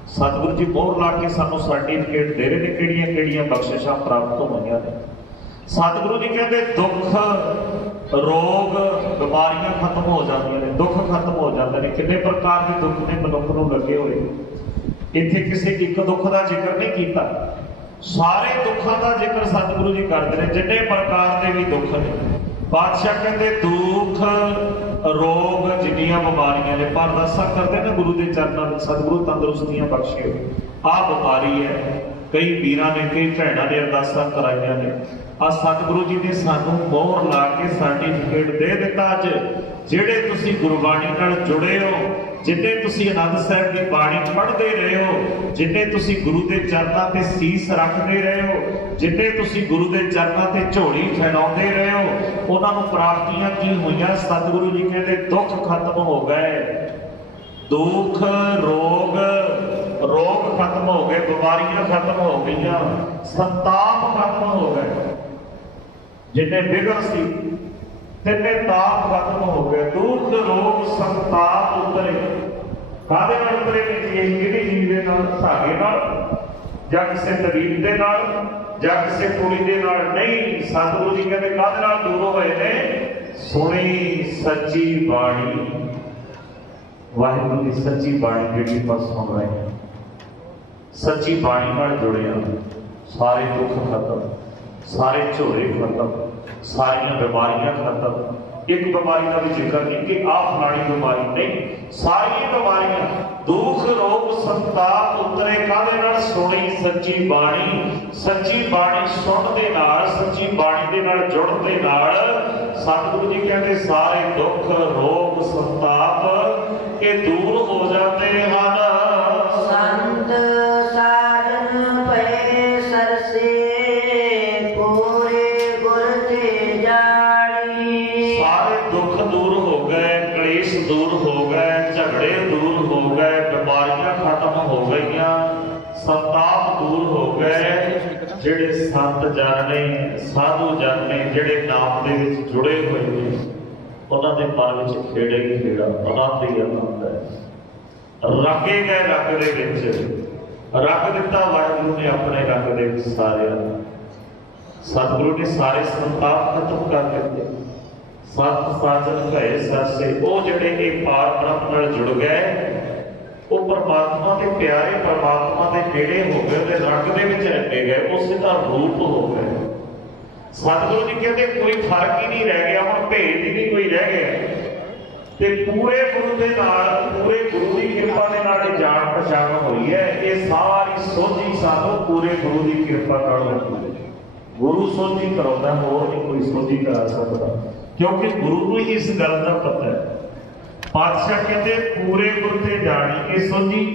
ਸਤਿਗੁਰੂ ਜੀ ਮੋਹਰ ਲਾ ਕੇ ਸਾਨੂੰ ਸਰਟੀਫਿਕੇਟ ਦੇ ਰਹੇ ਨੇ, ਕਿਹੜੀਆਂ ਕਿਹੜੀਆਂ ਬਖਸ਼ਿਸ਼ਾਂ ਪ੍ਰਾਪਤ ਹੋਈਆਂ ਨੇ। ਸਤਿਗੁਰੂ ਜੀ ਕਹਿੰਦੇ ਦੁੱਖ ਰੋਗ ਬਿਮਾਰੀਆਂ ਖਤਮ ਹੋ ਜਾਂਦੀਆਂ ਨੇ, ਦੁੱਖ ਖਤਮ ਹੋ ਜਾਂਦੇ ਨੇ। ਕਿੰਨੇ ਪ੍ਰਕਾਰ ਦੇ ਦੁੱਖ ਨੇ ਮਨੁੱਖ ਨੂੰ ਲੱਗੇ ਹੋਏ। ਇੱਥੇ ਕਿਸੇ ਇੱਕ ਦੁੱਖ ਦਾ ਜ਼ਿਕਰ ਨਹੀਂ ਕੀਤਾ, ਸਾਰੇ ਦੁੱਖਾਂ ਦਾ ਜ਼ਿਕਰ ਸਤਿਗੁਰੂ ਜੀ ਕਰਦੇ ਨੇ, ਜਿੰਨੇ ਪ੍ਰਕਾਰ ਦੇ ਵੀ ਦੁੱਖ ਨੇ। ਬਾਦਸ਼ਾਹ ਕਹਿੰਦੇ ਦੁੱਖ ਰੋਗ ਜਿੰਨੀਆਂ ਬਿਮਾਰੀਆਂ ਨੇ, ਪਰ ਅਰਦਾਸਾਂ ਕਰਦੇ ਨੇ ਗੁਰੂ ਦੇ ਚਰਨਾਂ ਵਿੱਚ, ਸਤਿਗੁਰੂ ਤੰਦਰੁਸਤੀਆਂ ਬਖਸ਼ਿਓ। ਆਹ ਬਿਮਾਰੀ ਹੈ, ਕਈ ਵੀਰਾਂ ਨੇ, ਕਈ ਭੈਣਾਂ ਨੇ ਅਰਦਾਸਾਂ ਕਰਾਈਆਂ ਨੇ। ਆ ਸਤਿਗੁਰੂ ਜੀ ਨੇ ਸਾਨੂੰ ਮੋਹਰ ਲਾ ਕੇ ਸਰਟੀਫਿਕੇਟ ਦੇ ਦਿੱਤਾ। ਅੱਜ ਜਿਹੜੇ ਤੁਸੀਂ ਗੁਰਬਾਣੀ ਨਾਲ ਜੁੜੇ ਹੋ, ਜਿੰਨੇ ਤੁਸੀਂ ਆਨੰਦ ਸਾਹਿਬ ਦੀ ਬਾਣੀ ਪੜ੍ਹਦੇ ਰਹੇ ਹੋ, ਜਿੰਨੇ ਤੁਸੀਂ ਗੁਰੂ ਦੇ ਚਰਨਾਂ ਤੇ ਸੀਸ ਰੱਖਦੇ ਰਹੇ ਹੋ, ਜਿੰਨੇ ਤੁਸੀਂ ਗੁਰੂ ਦੇ ਚਰਨਾਂ ਤੇ ਝੋਲੀ ਫੈਲਾਉਂਦੇ ਰਹੇ ਹੋ, ਉਹਨਾਂ ਨੂੰ ਪ੍ਰਾਪਤੀਆਂ ਕੀ ਹੋਈਆਂ? ਸਤਿਗੁਰੂ ਜੀ ਕਹਿੰਦੇ ਦੁੱਖ ਖਤਮ ਹੋ ਗਏ, ਦੁੱਖ ਰੋਗ ਖਤਮ ਹੋ ਗਏ, ਬਿਮਾਰੀਆਂ ਖਤਮ ਹੋ ਗਈਆਂ, ਸੰਤਾਪ ਖਤਮ ਹੋ ਗਏ। ਜਿੰਨੇ ਵਿਗੜ ਸੀ ਤਿੰਨੇ ਤਾਪ ਖਤਮ ਹੋ ਗਏ। ਦੁੱਖ ਰੋਗ ਸੰਤਾਪ ਉਤਰੇ। ਕਾਹਦੇ ਨਾਲ ਉਤਰੇ ਨੇ ਜੀ? ਇਹ ਕਿਹੜੀ ਚੀਜ਼ ਦੇ ਨਾਲ? ਧਾਗੇ ਨਾਲ, ਜਾਂ ਕਿਸੇ ਤਬੀਬ ਦੇ ਨਾਲ, ਜਾਂ ਕਿਸੇ ਕੁੜੀ ਦੇ ਨਾਲ ਨਹੀਂ। ਸਤਿਗੁਰੂ ਜੀ ਕਹਿੰਦੇ ਕਾਹਦੇ ਨਾਲ ਦੂਰ ਹੋਏ ਨੇ? ਸੁਣੀ ਸੱਚੀ ਬਾਣੀ। ਵਾਹਿਗੁਰੂ ਦੀ ਸੱਚੀ ਬਾਣੀ ਜਿਹੜੀ ਆਪਾਂ ਸੁਣ ਰਹੇ ਹਾਂ, ਸੱਚੀ ਬਾਣੀ ਨਾਲ ਜੁੜਿਆ, ਸਾਰੇ ਦੁੱਖ ਖਤਮ, ਸਾਰੇ ਝੋਰੇ ਖਤਮ, ਸਾਰੀਆਂ ਬਿਮਾਰੀਆਂ ਖਤਮ। ਇੱਕ ਬਿਮਾਰੀ ਦਾ ਵੀ ਜ਼ਿਕਰ ਨਹੀਂ ਕਿ ਆਹ ਫਲਾਣੀ ਬਿਮਾਰੀ, ਨਹੀਂ, ਸਾਰੀਆਂ ਬਿਮਾਰੀਆਂ, ਦੁੱਖ ਰੋਗ ਸੰਤਾਪ ਉਤਰੇ। ਕਾਹਦੇ ਨਾਲ? ਸੁਣੀ ਸੱਚੀ ਬਾਣੀ। ਸੱਚੀ ਬਾਣੀ ਸੁਣਨ ਦੇ ਨਾਲ, ਸੱਚੀ ਬਾਣੀ ਦੇ ਨਾਲ ਜੁੜਨ ਦੇ ਨਾਲ ਸਤਿਗੁਰੂ ਜੀ ਕਹਿੰਦੇ ਸਾਰੇ ਦੁੱਖ ਰੋਗ ਸੰਤਾਪ ਇਹ ਦੂਰ ਹੋ ਜਾਂਦੇ ਹਨ। ਸੰਤ ਸਾਜਨ ਪਏ ਸਰਸੇ, ਪੂਰੇ ਗੁਰ ਤੇ ਜਾਣੀ। ਸਾਰੇ ਦੁੱਖ ਦੂਰ ਹੋ ਗਏ, ਕਲੇਸ਼ ਦੂਰ ਹੋ ਗਏ, ਝਗੜੇ ਦੂਰ ਹੋ ਗਏ, ਬਿਮਾਰੀਆਂ ਖਤਮ ਹੋ ਗਈਆਂ, ਸੰਤਾਪ ਦੂਰ ਹੋ ਗਏ। ਜਿਹੜੇ ਸੰਤ ਜਨ ਨੇ, ਸਾਧੂ ਜਨ ਨੇ, ਜਿਹੜੇ ਨਾਮ ਦੇ ਵਿੱਚ ਜੁੜੇ ਹੋਏ ਨੇ, ਉਹਨਾਂ ਦੇ ਮਨ ਵਿੱਚ ਖੇੜੇ ਹੀ ਖੇੜਾ, ਆਨੰਦ ਹੀ ਆਨੰਦ ਹੈ। ਰੱਖੇ ਗਏ ਰੱਗ ਦੇ ਵਿੱਚ, ਰੱਖ ਦਿੱਤਾ ਵਾਹਿਗੁਰੂ ਨੇ ਆਪਣੇ ਰੱਗ ਦੇ ਵਿੱਚ ਸਾਰਿਆਂ ਨੂੰ। ਸਤਿਗੁਰੂ ਨੇ ਸਾਰੇ ਸੰਤਾਪ ਖਤਮ ਕਰ ਦਿੱਤੇ। ਸੰਤ ਸਾਜਨ ਭਏ ਸਰਸੇ। ਉਹ ਜਿਹੜੇ ਇਹ ਪਾਰ ਬ੍ਰਹਮ ਨਾਲ ਜੁੜ ਗਏ, ਉਹ ਪਰਮਾਤਮਾ ਦੇ ਪਿਆਰੇ, ਪਰਮਾਤਮਾ ਦੇ ਨੇੜੇ ਹੋ ਗਏ, ਉਹਦੇ ਰੰਗ ਦੇ ਵਿੱਚ ਰੰਗੇ ਗਏ, ਉਸੇ ਦਾ ਰੂਪ ਹੋ ਗਏ। ਸਤਿਗੁਰੂ ਜੀ ਕਹਿੰਦੇ ਕੋਈ ਫਰਕ ਹੀ ਨਹੀਂ ਰਹਿ ਗਿਆ, ਹੁਣ ਭੇਦ ਹੀ ਨਹੀਂ ਕੋਈ ਰਹਿ ਗਿਆ। ਤੇ ਪੂਰੇ ਗੁਰੂ ਦੇ ਨਾਲ, ਪੂਰੇ ਗੁਰੂ ਦੀ ਕਿਰਪਾ ਦੇ ਨਾਲ ਇਹ ਜਾਣ ਪਛਾਣ ਹੋਈ ਹੈ। ਇਹ ਸਾਰੀ ਸੋਝੀ ਸਾਨੂੰ ਪੂਰੇ ਗੁਰੂ ਦੀ ਕਿਰਪਾ ਨਾਲ ਹੋਈ ਹੈ। ਗੁਰੂ ਸੋਝੀ ਕਰਾਉਂਦਾ, ਹੋਰ ਨਹੀਂ ਕੋਈ ਸੋਝੀ ਕਰਾ ਸਕਦਾ, ਕਿਉਂਕਿ ਗੁਰੂ ਨੂੰ ਹੀ ਇਸ ਗੱਲ ਦਾ ਪਤਾ ਹੈ। ਪਾਤਸ਼ਾਹ ਕਹਿੰਦੇ ਪੂਰੇ ਗੁਰ ਤੇ ਜਾਣੀ ਇਹ ਸੋਝੀ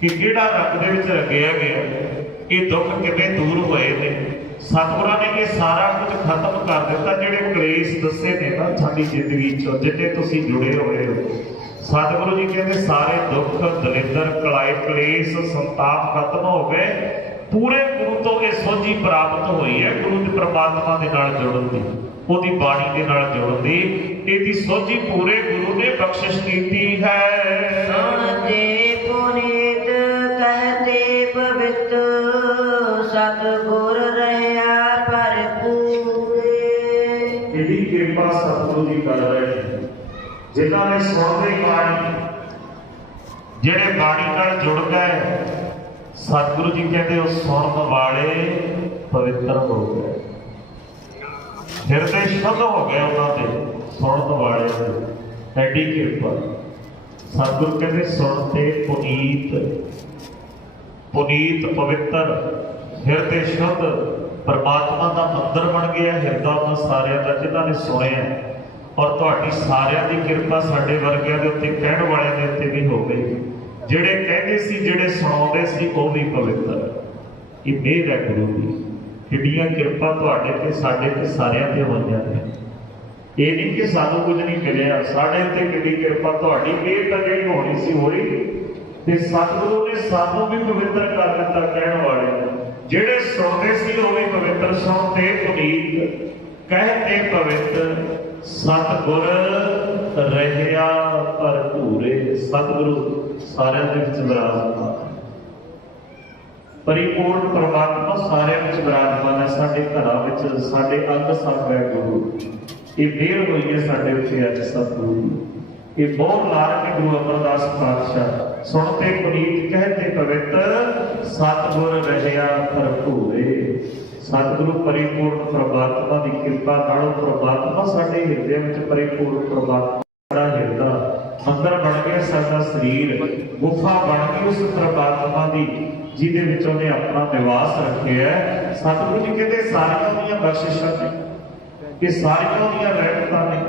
ਕਿ ਕਿਹੜਾ ਰੱਬ ਦੇ ਵਿੱਚ ਰੰਗਿਆ ਗਿਆ, ਇਹ ਦੁੱਖ ਕਿਵੇਂ ਦੂਰ ਹੋਏ ਨੇ। ਸਤਿਗੁਰਾਂ ਨੇ ਇਹ ਸਾਰਾ ਕੁਝ ਖਤਮ ਕਰ ਦਿੱਤਾ। ਜਿਹੜੇ ਕਲੇਸ਼ ਦੱਸੇ ਨੇ ਨਾ ਸਾਡੀ ਜ਼ਿੰਦਗੀ 'ਚ, ਜਿੱਥੇ ਤੁਸੀਂ ਜੁੜੇ ਹੋਏ ਹੋ, ਸਤਿਗੁਰੂ ਜੀ ਕਹਿੰਦੇ ਸਾਰੇ ਦੁੱਖ ਦਲਿੱਦਰ ਕਲਾਏ ਕਲੇਸ਼ ਸੰਤਾਪ ਖਤਮ ਹੋ ਗਏ। ਪੂਰੇ ਗੁਰੂ ਤੋਂ ਇਹ ਸੋਝੀ ਪ੍ਰਾਪਤ ਹੋਈ ਹੈ, ਗੁਰੂ ਦੇ ਪ੍ਰਮਾਤਮਾ ਦੇ ਨਾਲ ਜੁੜਨ ਦੀ, ਉਹਦੀ ਬਾਣੀ ਦੇ ਨਾਲ ਜੁੜਨ ਦੀ। ਇਹਦੀ ਸੋਝੀ ਪੂਰੇ ਗੁਰੂ ਨੇ ਬਖਸ਼ਿਸ਼ ਕੀਤੀ ਹੈ। ਸੁਣਤੇ ਪੁਨੀਤ ਕਹਤੇ ਪਵਿੱਤ ਸਤਿਗੁਰ ਰਹਿਆ ਭਰਪੂਰੇ। ਇਹਦੀ ਕਿਰਪਾ ਸਤਿਗੁਰੂ ਦੀ ਕਰ ਰਹੇ ਜਿਨ੍ਹਾਂ ਨੇ ਸੁਣਦੇ ਬਾਣੀ, ਜਿਹੜੇ ਬਾਣੀ ਨਾਲ ਜੁੜ ਗਏ, ਸਤਿਗੁਰੂ ਜੀ ਕਹਿੰਦੇ ਉਹ ਸੁਣਨ ਵਾਲੇ ਪਵਿੱਤਰ ਹੋ ਗਏ, ਹਿਰਦੇ ਸ਼ੁੱਧ ਹੋ ਗਏ ਉਹਨਾਂ ਦੇ ਸੁਣਨ ਵਾਲੇ ਦੇ। ਐਡੀ ਕਿਰਪਾ। ਸਤਿਗੁਰੂ ਕਹਿੰਦੇ ਸੁਣਤੇ ਪੁਨੀਤ ਪਵਿੱਤਰ, ਹਿਰਦੇ ਸ਼ੁੱਧ, ਪਰਮਾਤਮਾ ਦਾ ਮੰਦਰ ਬਣ ਗਿਆ ਹਿਰਦਾ ਉਹਨਾਂ ਸਾਰਿਆਂ ਦਾ ਜਿਨ੍ਹਾਂ ਨੇ ਸੁਣਿਆ। ਔਰ ਤੁਹਾਡੀ ਸਾਰਿਆਂ ਦੀ ਕਿਰਪਾ ਸਾਡੇ ਵਰਗਿਆਂ ਦੇ ਉੱਤੇ, ਕਹਿਣ ਵਾਲਿਆਂ ਦੇ ਉੱਤੇ ਵੀ ਹੋ ਗਈ। ਜਿਹੜੇ ਕਹਿੰਦੇ ਸੀ, ਜਿਹੜੇ ਸੁਣਾਉਂਦੇ ਸੀ, ਉਹ ਵੀ ਪਵਿੱਤਰ। ਇਹ ਮਿਹਰ ਹੈ ਗੁਰੂ ਦੀ। ਕਿੱਡੀਆਂ ਕਿਰਪਾ ਤੁਹਾਡੇ ਤੇ, ਸਾਡੇ ਤੇ, ਸਾਰਿਆਂ ਤੇ ਹੋਈਆਂ ਨੇ। ਇਹ ਨਹੀਂ ਕਿ ਸਾਨੂੰ ਕੁਝ ਨਹੀਂ ਮਿਲਿਆ, ਸਾਡੇ ਉੱਤੇ ਕਿੰਨੀ ਕਿਰਪਾ। ਤੁਹਾਡੀ ਮਿਹਰ ਤਾਂ ਜਿਹੜੀ ਹੋਣੀ ਸੀ ਹੋਈ, ਤੇ ਸਤਿਗੁਰੂ ਨੇ ਸਾਨੂੰ ਵੀ ਪਵਿੱਤਰ ਕਰ ਦਿੱਤਾ। ਕਹਿਣ ਵਾਲੇ ਜਿਹੜੇ ਸੁਣਦੇ ਸੀ ਉਹ ਵੀ ਪਵਿੱਤਰ। ਸੁਣਤੇ ਪੁਨੀਤ ਕਹਤੇ ਪਵਿੱਤ ਸਤਿਗੁਰ ਰਹਿਆ ਭਰਪੂਰੇ। ਸਤਿਗੁਰੂ ਸਾਰਿਆਂ ਦੇ ਵਿੱਚ ਵਿਰਾਜਮਾਨ, ਪਰਿਪੂਰਨ ਪਰਮਾਤਮਾ ਸਾਰਿਆਂ ਵਿੱਚ ਵਿਰਾਜਮਾਨ ਹੈ। ਸਾਡੇ ਘਰਾਂ ਵਿੱਚ, ਸਾਡੇ ਅੰਗ ਸੰਗ ਹੈ ਗੁਰੂ। ਇਹ ਮਿਹਰ ਹੋਈ ਹੈ ਸਾਡੇ ਉੱਤੇ ਅੱਜ ਸਤਿਗੁਰੂ ਦੀ। ਇਹ ਬਹੁਤ ਲਾਰ ਕੇ ਗੁਰੂ ਅਮਰਦਾਸ ਪਾਤਸ਼ਾਹ ਸੁਣਤੇ ਪੁਨੀਤ ਕਹਤੇ ਪਵਿੱਤ ਸਤਿਗੁਰ ਰਹਿਆ ਭਰਪੂਰੇ। ਸਤਿਗੁਰੂ ਪਰਿਪੂਰਨ ਪਰਮਾਤਮਾ ਦੀ ਕਿਰਪਾ ਨਾਲ ਪਰਮਾਤਮਾ ਸਾਡੇ ਹਿਰਦੇ ਵਿੱਚ ਪਰਿਪੂਰਨ ਪਰਮਾਤਮਾ ਦਾ ਹਿਰਦਾ ਮੰਦਰ ਬਣ ਗਿਆ, ਸਾਡਾ ਸਰੀਰ ਗੁਫਾ ਬਣ ਗਈ ਉਸ ਪਰਮਾਤਮਾ ਦੀ, ਜਿਹਦੇ ਵਿੱਚ ਉਹਨੇ ਆਪਣਾ ਨਿਵਾਸ ਰੱਖਿਆ। ਸਤਿਗੁਰੂ ਜੀ ਕਹਿੰਦੇ ਸਾਰੀਆਂ ਦੀਆਂ ਬਖਸ਼ਿਸ਼ਾਂ ਨੇ, ਇਹ ਸਾਰੀਆਂ ਦੀਆਂ ਰਹਿਮਤਾਂ ਨੇ।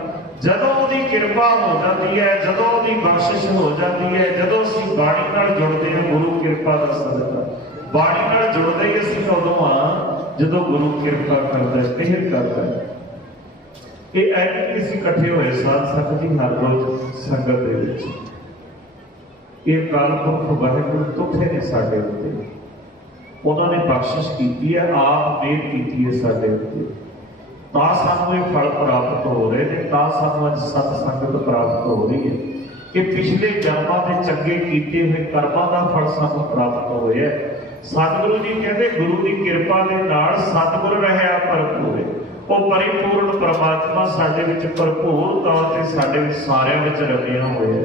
ਜਦੋਂ ਉਹਦੀ ਕਿਰਪਾ ਹੋ ਜਾਂਦੀ ਹੈ, ਜਦੋਂ ਉਹਦੀ ਬਖਸ਼ਿਸ਼ ਹੋ ਜਾਂਦੀ ਹੈ, ਜਦੋਂ ਅਸੀਂ ਬਾਣੀ ਨਾਲ ਜੁੜਦੇ ਹਾਂ ਗੁਰੂ ਕਿਰਪਾ ਦਾ ਸਦਕਾ। ਬਾਣੀ ਨਾਲ ਜੁੜਦੇ ਹੀ ਅਸੀਂ ਉਦੋਂ ਹਾਂ ਜਦੋਂ ਗੁਰੂ ਕਿਰਪਾ ਕਰਦਾ ਹੈ, ਮਿਹਰ ਕਰਦਾ ਹੈ। ਇਹ ਐਵੇਂ ਕਿ ਅਸੀਂ ਇਕੱਠੇ ਹੋਏ ਸਾਧ ਸੰਗਤ ਜੀ ਹਰ ਰੋਜ਼ ਸੰਗਤ ਦੇ ਵਿੱਚ। ਇਹ ਕਾਲਪੁਰਖ ਵਾਹਿਗੁਰੂ ਤੁੱਠੇ ਨੇ ਸਾਡੇ ਉੱਤੇ, ਉਹਨਾਂ ਨੇ ਬਖਸ਼ਿਸ਼ ਕੀਤੀ ਹੈ, ਆਪ ਮਿਹਰ ਕੀਤੀ ਹੈ ਸਾਡੇ ਉੱਤੇ, ਤਾਂ ਸਾਨੂੰ ਇਹ ਫਲ ਪ੍ਰਾਪਤ ਹੋ ਰਹੇ ਨੇ, ਤਾਂ ਸਾਨੂੰ ਅੱਜ ਸਤ ਸੰਗਤ ਪ੍ਰਾਪਤ ਹੋ ਰਹੀ ਹੈ। ਇਹ ਪਿਛਲੇ ਜਨਮਾਂ ਦੇ ਚੰਗੇ ਕੀਤੇ ਹੋਏ ਕਰਮਾਂ ਦਾ ਫਲ ਸਾਨੂੰ ਪ੍ਰਾਪਤ ਹੋਇਆ। ਸਤਿਗੁਰੂ ਜੀ ਕਹਿੰਦੇ ਗੁਰੂ ਦੀ ਕਿਰਪਾ ਦੇ ਨਾਲ ਸਤਿਗੁਰ ਰਹਿਆ ਭਰਪੂਰੇ। ਉਹ ਪਰਿਪੂਰਨ ਪਰਮਾਤਮਾ ਸਾਡੇ ਵਿੱਚ ਭਰਪੂਰ ਤੌਰ ਤੇ ਸਾਡੇ ਵਿੱਚ ਸਾਰਿਆਂ ਵਿੱਚ ਰਲਿਆ ਹੋਇਆ,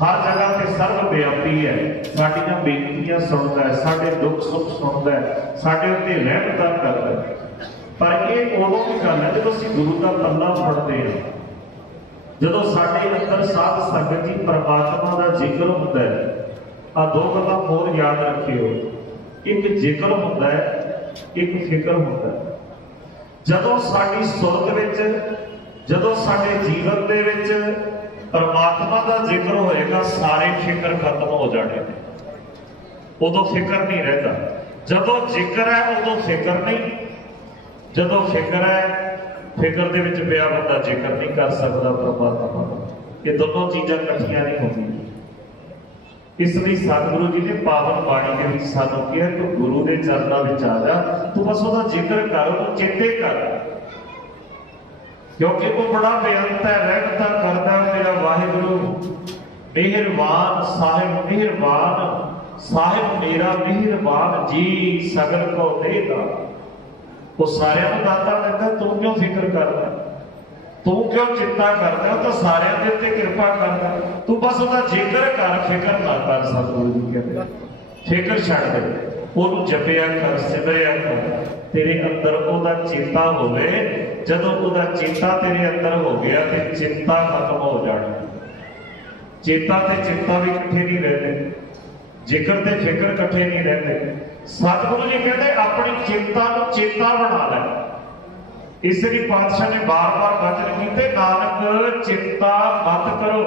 ਹਰ ਜਗ੍ਹਾ ਤੇ ਸਰਵ ਵਿਆਪੀ ਹੈ। ਸਾਡੀਆਂ ਬੇਨਤੀਆਂ ਸੁਣਦਾ ਹੈ, ਸਾਡੇ ਦੁੱਖ ਸੁੱਖ ਸੁਣਦਾ ਹੈ, ਸਾਡੇ ਉੱਤੇ ਰਹਿਮਤਾਂ ਕਰਦਾ ਹੈ। ਪਰ ਇਹ ਉਦੋਂ ਦੀ ਗੱਲ ਹੈ ਜਦੋਂ ਅਸੀਂ ਗੁਰੂ ਦਾ ਪੱਲਾ ਫੜਦੇ ਹਾਂ, ਜਦੋਂ ਸਾਡੇ ਅੰਦਰ ਸਾਧ ਸੰਗਤ ਜੀ ਪਰਮਾਤਮਾ ਦਾ ਜ਼ਿਕਰ ਹੁੰਦਾ ਹੈ। ਆ ਦੋ ਗੱਲਾਂ ਹੋਰ ਯਾਦ ਰੱਖਿਓ, ਇੱਕ ਜ਼ਿਕਰ ਹੁੰਦਾ ਹੈ, ਇੱਕ ਫਿਕਰ ਹੁੰਦਾ ਹੈ। ਜਦੋਂ ਸਾਡੀ ਸੁਰਤ ਵਿੱਚ, ਜਦੋਂ ਸਾਡੇ ਜੀਵਨ ਦੇ ਵਿੱਚ ਪਰਮਾਤਮਾ ਦਾ ਜ਼ਿਕਰ ਹੋਏਗਾ, ਸਾਰੇ ਫਿਕਰ ਖਤਮ ਹੋ ਜਾਣੇ ਨੇ, ਉਦੋਂ ਫਿਕਰ ਨਹੀਂ ਰਹਿੰਦਾ। ਜਦੋਂ ਜ਼ਿਕਰ ਹੈ ਉਦੋਂ ਫਿਕਰ ਨਹੀਂ, ਜਦੋਂ ਫਿਕਰ ਹੈ, ਫਿਕਰ ਦੇ ਵਿੱਚ ਪਿਆ ਬੰਦਾ ਜ਼ਿਕਰ ਨਹੀਂ ਕਰ ਸਕਦਾ ਪਰਮਾਤਮਾ ਦਾ। ਇਹ ਦੋਨੋਂ ਚੀਜ਼ਾਂ ਇਕੱਠੀਆਂ ਨਹੀਂ ਹੁੰਦੀਆਂ। ਇਸ ਲਈ ਸਤਿਗੁਰੂ ਜੀ ਨੇ ਪਾਵਨ ਬਾਣੀ ਦੇ ਵਿੱਚ ਸਾਨੂੰ ਕਿਹਾ ਕਿ ਗੁਰੂ ਦੇ ਚਰਨਾਂ ਵਿੱਚ ਆ ਜਾ, ਤੂੰ ਬਸ ਉਹਦਾ ਜ਼ਿਕਰ ਕਰ, ਉਹਨੂੰ ਚੇਤੇ ਕਰ, ਕਿਉਂਕਿ ਉਹ ਬੜਾ ਬੇਅੰਤ ਹੈ, ਰਹਿਮਤਾਂ ਕਰਦਾ ਮੇਰਾ ਵਾਹਿਗੁਰੂ। ਮਿਹਰਬਾਨ ਸਾਹਿਬ, ਮਿਹਰਬਾਨ ਸਾਹਿਬ ਮੇਰਾ ਮਿਹਰਬਾਨ ਜੀ, ਸਗਲ ਕੋ ਦੇਦਾ। ਉਹ ਸਾਰਿਆਂ ਨੂੰ ਦਾਤਾ ਦਿੰਦਾ, ਤੂੰ ਕਿਉਂ ਫਿਕਰ ਕਰਦਾ, ਤੂੰ ਕਿਉਂ ਚਿੰਤਾ ਕਰਦਾ, ਉਹ ਤਾਂ ਸਾਰਿਆਂ ਦੇ ਉੱਤੇ ਕਿਰਪਾ ਕਰਦਾ। ਤੂੰ ਬਸ ਉਹਦਾ ਜ਼ਿਕਰ ਕਰ, ਫਿਕਰ ਨਾ ਕਰ। ਸਤਿਗੁਰੂ ਜੀ ਕਹਿੰਦੇ ਫਿਕਰ ਛੱਡ ਦੇ, ਉਹਨੂੰ ਜਪਿਆ ਕਰ, ਸਿਮਰਿਆ ਕਰ, ਤੇਰੇ ਅੰਦਰ ਉਹਦਾ ਚੇਤਾ ਹੋਵੇ। ਜਦੋਂ ਉਹਦਾ ਚੇਤਾ ਤੇਰੇ ਅੰਦਰ ਹੋ ਗਿਆ ਤੇ ਚਿੰਤਾ ਖਤਮ ਹੋ ਜਾਣੀ। ਚੇਤਾ ਤੇ ਚਿੰਤਾ ਵੀ ਇਕੱਠੇ ਨਹੀਂ ਰਹਿੰਦੇ, ਜ਼ਿਕਰ ਤੇ ਫਿਕਰ ਇਕੱਠੇ ਨਹੀਂ ਰਹਿੰਦੇ। ਸਤਿਗੁਰੂ ਜੀ ਕਹਿੰਦੇ ਆਪਣੀ ਚਿੰਤਾ ਨੂੰ ਚੇਤਾ ਬਣਾ ਲੈ। ਇਸ ਲਈ ਪਾਤਸ਼ਾਹ ਨੇ ਬਾਰ-ਬਾਰ ਬਚਨ ਕੀਤੇ, ਨਾਨਕ ਚਿੰਤਾ ਮਤ ਕਰੋ,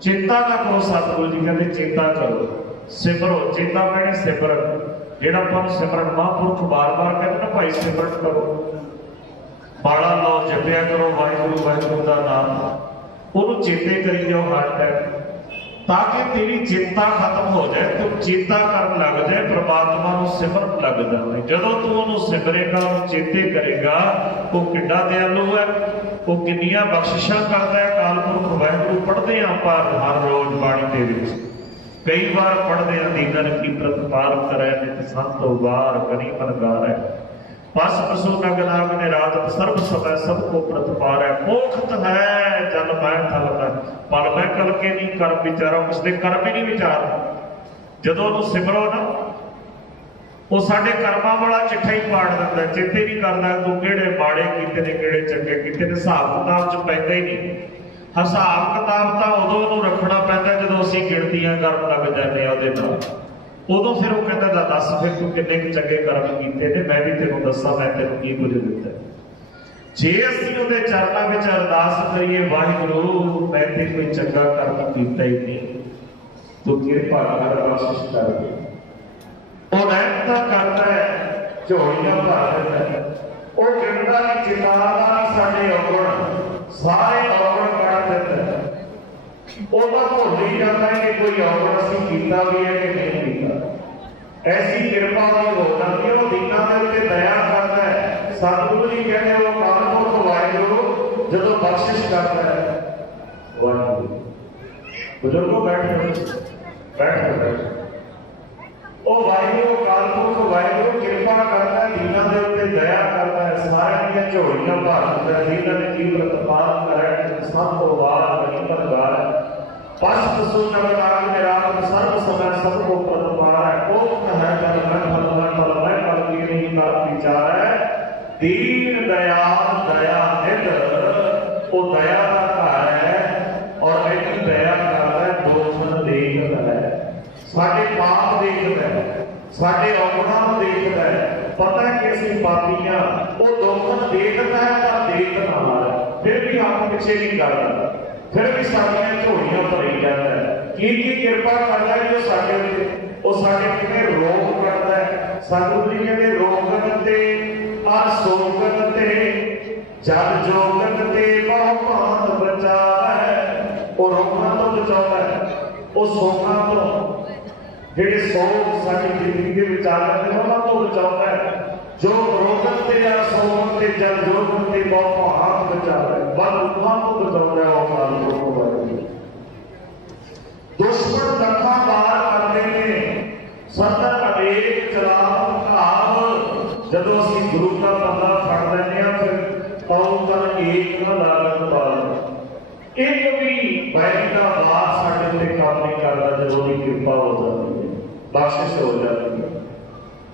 ਚਿੰਤਾ ਨਾ ਕਰੋ। ਸਤਿਗੁਰੂ ਜੀ ਕਹਿੰਦੇ ਚਿੰਤਾ ਕਰੋ, ਸਿਮਰੋ। ਚੇਤਾ ਮੈਨੇ ਸਿਮਰਨ, ਜਿਹੜਾ ਆਪਾਂ ਨੂੰ ਸਿਮਰਨ ਮਹਾਂਪੁਰਖ ਬਾਰ-ਬਾਰ ਕਹਿੰਦੇ ਨਾ, ਭਾਈ ਸਿਮਰਨ ਕਰੋ, ਬਾੜਾ ਲਓ, ਜਪਿਆ ਕਰੋ ਵਾਹਿਗੁਰੂ ਵਾਹਿਗੁਰੂ ਦਾ ਨਾਮ, ਉਹਨੂੰ ਚੇਤੇ ਕਰੀ ਜਾਓ ਹਰ ਟਾਈਮ। ताकि तेरी चिंता खत्म हो जाए, तू चेता कर लग जाए, परमात्मा नूं सिमरन लग जाए। जदों तू उहनूं सिमरेगा, उहनूं चेते करेगा, वो किड्डा दयालु है, वो किन्नियां बख्शिशां करदा है। अकाल पुरख वाहिगुरू पढ़दे हां पर हर रोज बाणी दे विच कई बार पढ़दे हां, दीनन की प्रतपाल करै नित संत उबार करी मनगार है, बस पशु नग नाग निरागत सर्व समय सबको प्रतिपार है, मोखत है जल मैं थल मैं पल मैं कल के नहीं कर्म विचारो, उसके कर्म ही नहीं विचार। जदों उहनूं सिमरो ना, वो साडे कर्मां वाला चिट्ठा ही पाड़ दिंदा, चेते नहीं करदा तूं किहड़े माड़े कीते ने किहड़े चंगे कीते ने, हिसाब किताब च पैंदा ही नहीं। हिसाब किताब तां उदों उहनूं रखना पैंदा जदों असीं गिणतियां करन लग जांदे आ उहदे नाल। उदों फिर वो कहता दस फिर तू किन्ने चंगे कर्म कीते ने, मैं भी तेनों दसा मैं तेनों की कुछ दिता। जे असीं उहदे चरनां विच अरदास करिए, वाहिगुरू मैं ते कोई चंगा कर्म कीता ही नहीं, तू किरपा कर बख्शिश कर दे। वो रहमतां करदा है, झोलियां भर दिंदा है, वो गिणदा नहीं चितारदा नहीं साडे अवगुण, सारे अवगुण कढ दिंदा है। ਉਹਦਾ ਭੁੱਲ ਹੀ ਜਾਂਦਾ ਹੈ कि कोई अवगुण ਅਸੀਂ ਕੀਤਾ भी है कि नहीं ਕੀਤਾ। ऐसी किरपा की हो जाती है, वो दीनां दे उत्ते दया करता है। सतगुरु जी कहते वो अकाल पुरख वाहिगुरू जदों बख्शिश करता है, वाहिगुरू बुजुर्गों बैठ वो वाहिगुरू अकाल पुरख वाहिगुरू किरपा करता है, दीनां दे उत्ते दया करता है, सारियां ਦੀਆਂ ਝੋਲੀਆਂ भर दिंदा है। दीनां ने की प्रतपाल करै सब तो बार बनी परगार, पश पशु नग नाग निरागत सर्व समय सबको प्रतिपाल है, कोप है जल मैं फल मैं फल मैं कल की नहीं कर विचार है, दीन दयाल दया निध वो दया का घर है, और ऐसी दया करता है, दोषण देखता है, साडे पाप देखता है, साडे अवगुणां नूं देखता है, पता है कि असीं पापी हां, वो दोषण देखता है पर देख ना मारे, फिर भी हाथ पिछे नहीं करता, फिर भी साडियां झोलियां भरी जाता है। की किरपा करता है जो साडे उत्ते, वो साडे किवें रोग करता है। सतगुरु जी कहते रोगन ते अर सोगन ते जग जोगन ते बहु भांत बचावै, वो रोगां तो बचाउंदा है, वो सोगां तो ਜਿਹੜੇ ਸੋਗ ਸਾਡੀ ਜ਼ਿੰਦਗੀ ਦੇ ਵਿੱਚ ਆ ਜਾਂਦੇ ਨੇ ਉਹਨਾਂ ਤੋਂ ਬਚਾਉਂਦਾ ਹੈ। ਜੋ ਰੋਗਨ ਤੇ ਜਾਂ ਸੋਗਨ ਤੇ ਜਲ ਜੋਗਨ ਤੇ ਬਹੁਤ ਹੱਥ ਬਚਾਉਂਦਾ ਹੈ, ਬਲ ਉਹਾਂ ਤੋਂ ਬਚਾਉਂਦਾ ਹੈ। ਉਹ ਨਾਲ ਵਾਹਿਗੁਰੂ ਦੁਸ਼ਮਣ ਲੱਖਾਂ ਵਾਰ ਕਰਦੇ ਨੇ, ਸਤਰ ਅਨੇਕ ਚਲਾਵ ਘਾਵ, ਜਦੋਂ ਅਸੀਂ ਗੁਰੂ ਦਾ ਬੰਦਾ ਫੜ ਲੈਂਦੇ ਹਾਂ ਫਿਰ ਤਉ ਤਨ ਏਕ ਨਾ ਲਾਗਤ ਪਾਲ, ਇੱਕ ਵੀ ਬੈਰੀ ਦਾ ਵਾਰ ਸਾਡੇ ਉੱਤੇ ਕੰਮ ਨਹੀਂ ਕਰਦਾ। ਜਦੋਂ ਦੀ ਕਿਰਪਾ ਹੋ ਜਾਂਦੀ ਹੈ, ਬਖਸ਼ਿਸ਼ ਹੋ ਜਾਂਦੀ ਹੈ,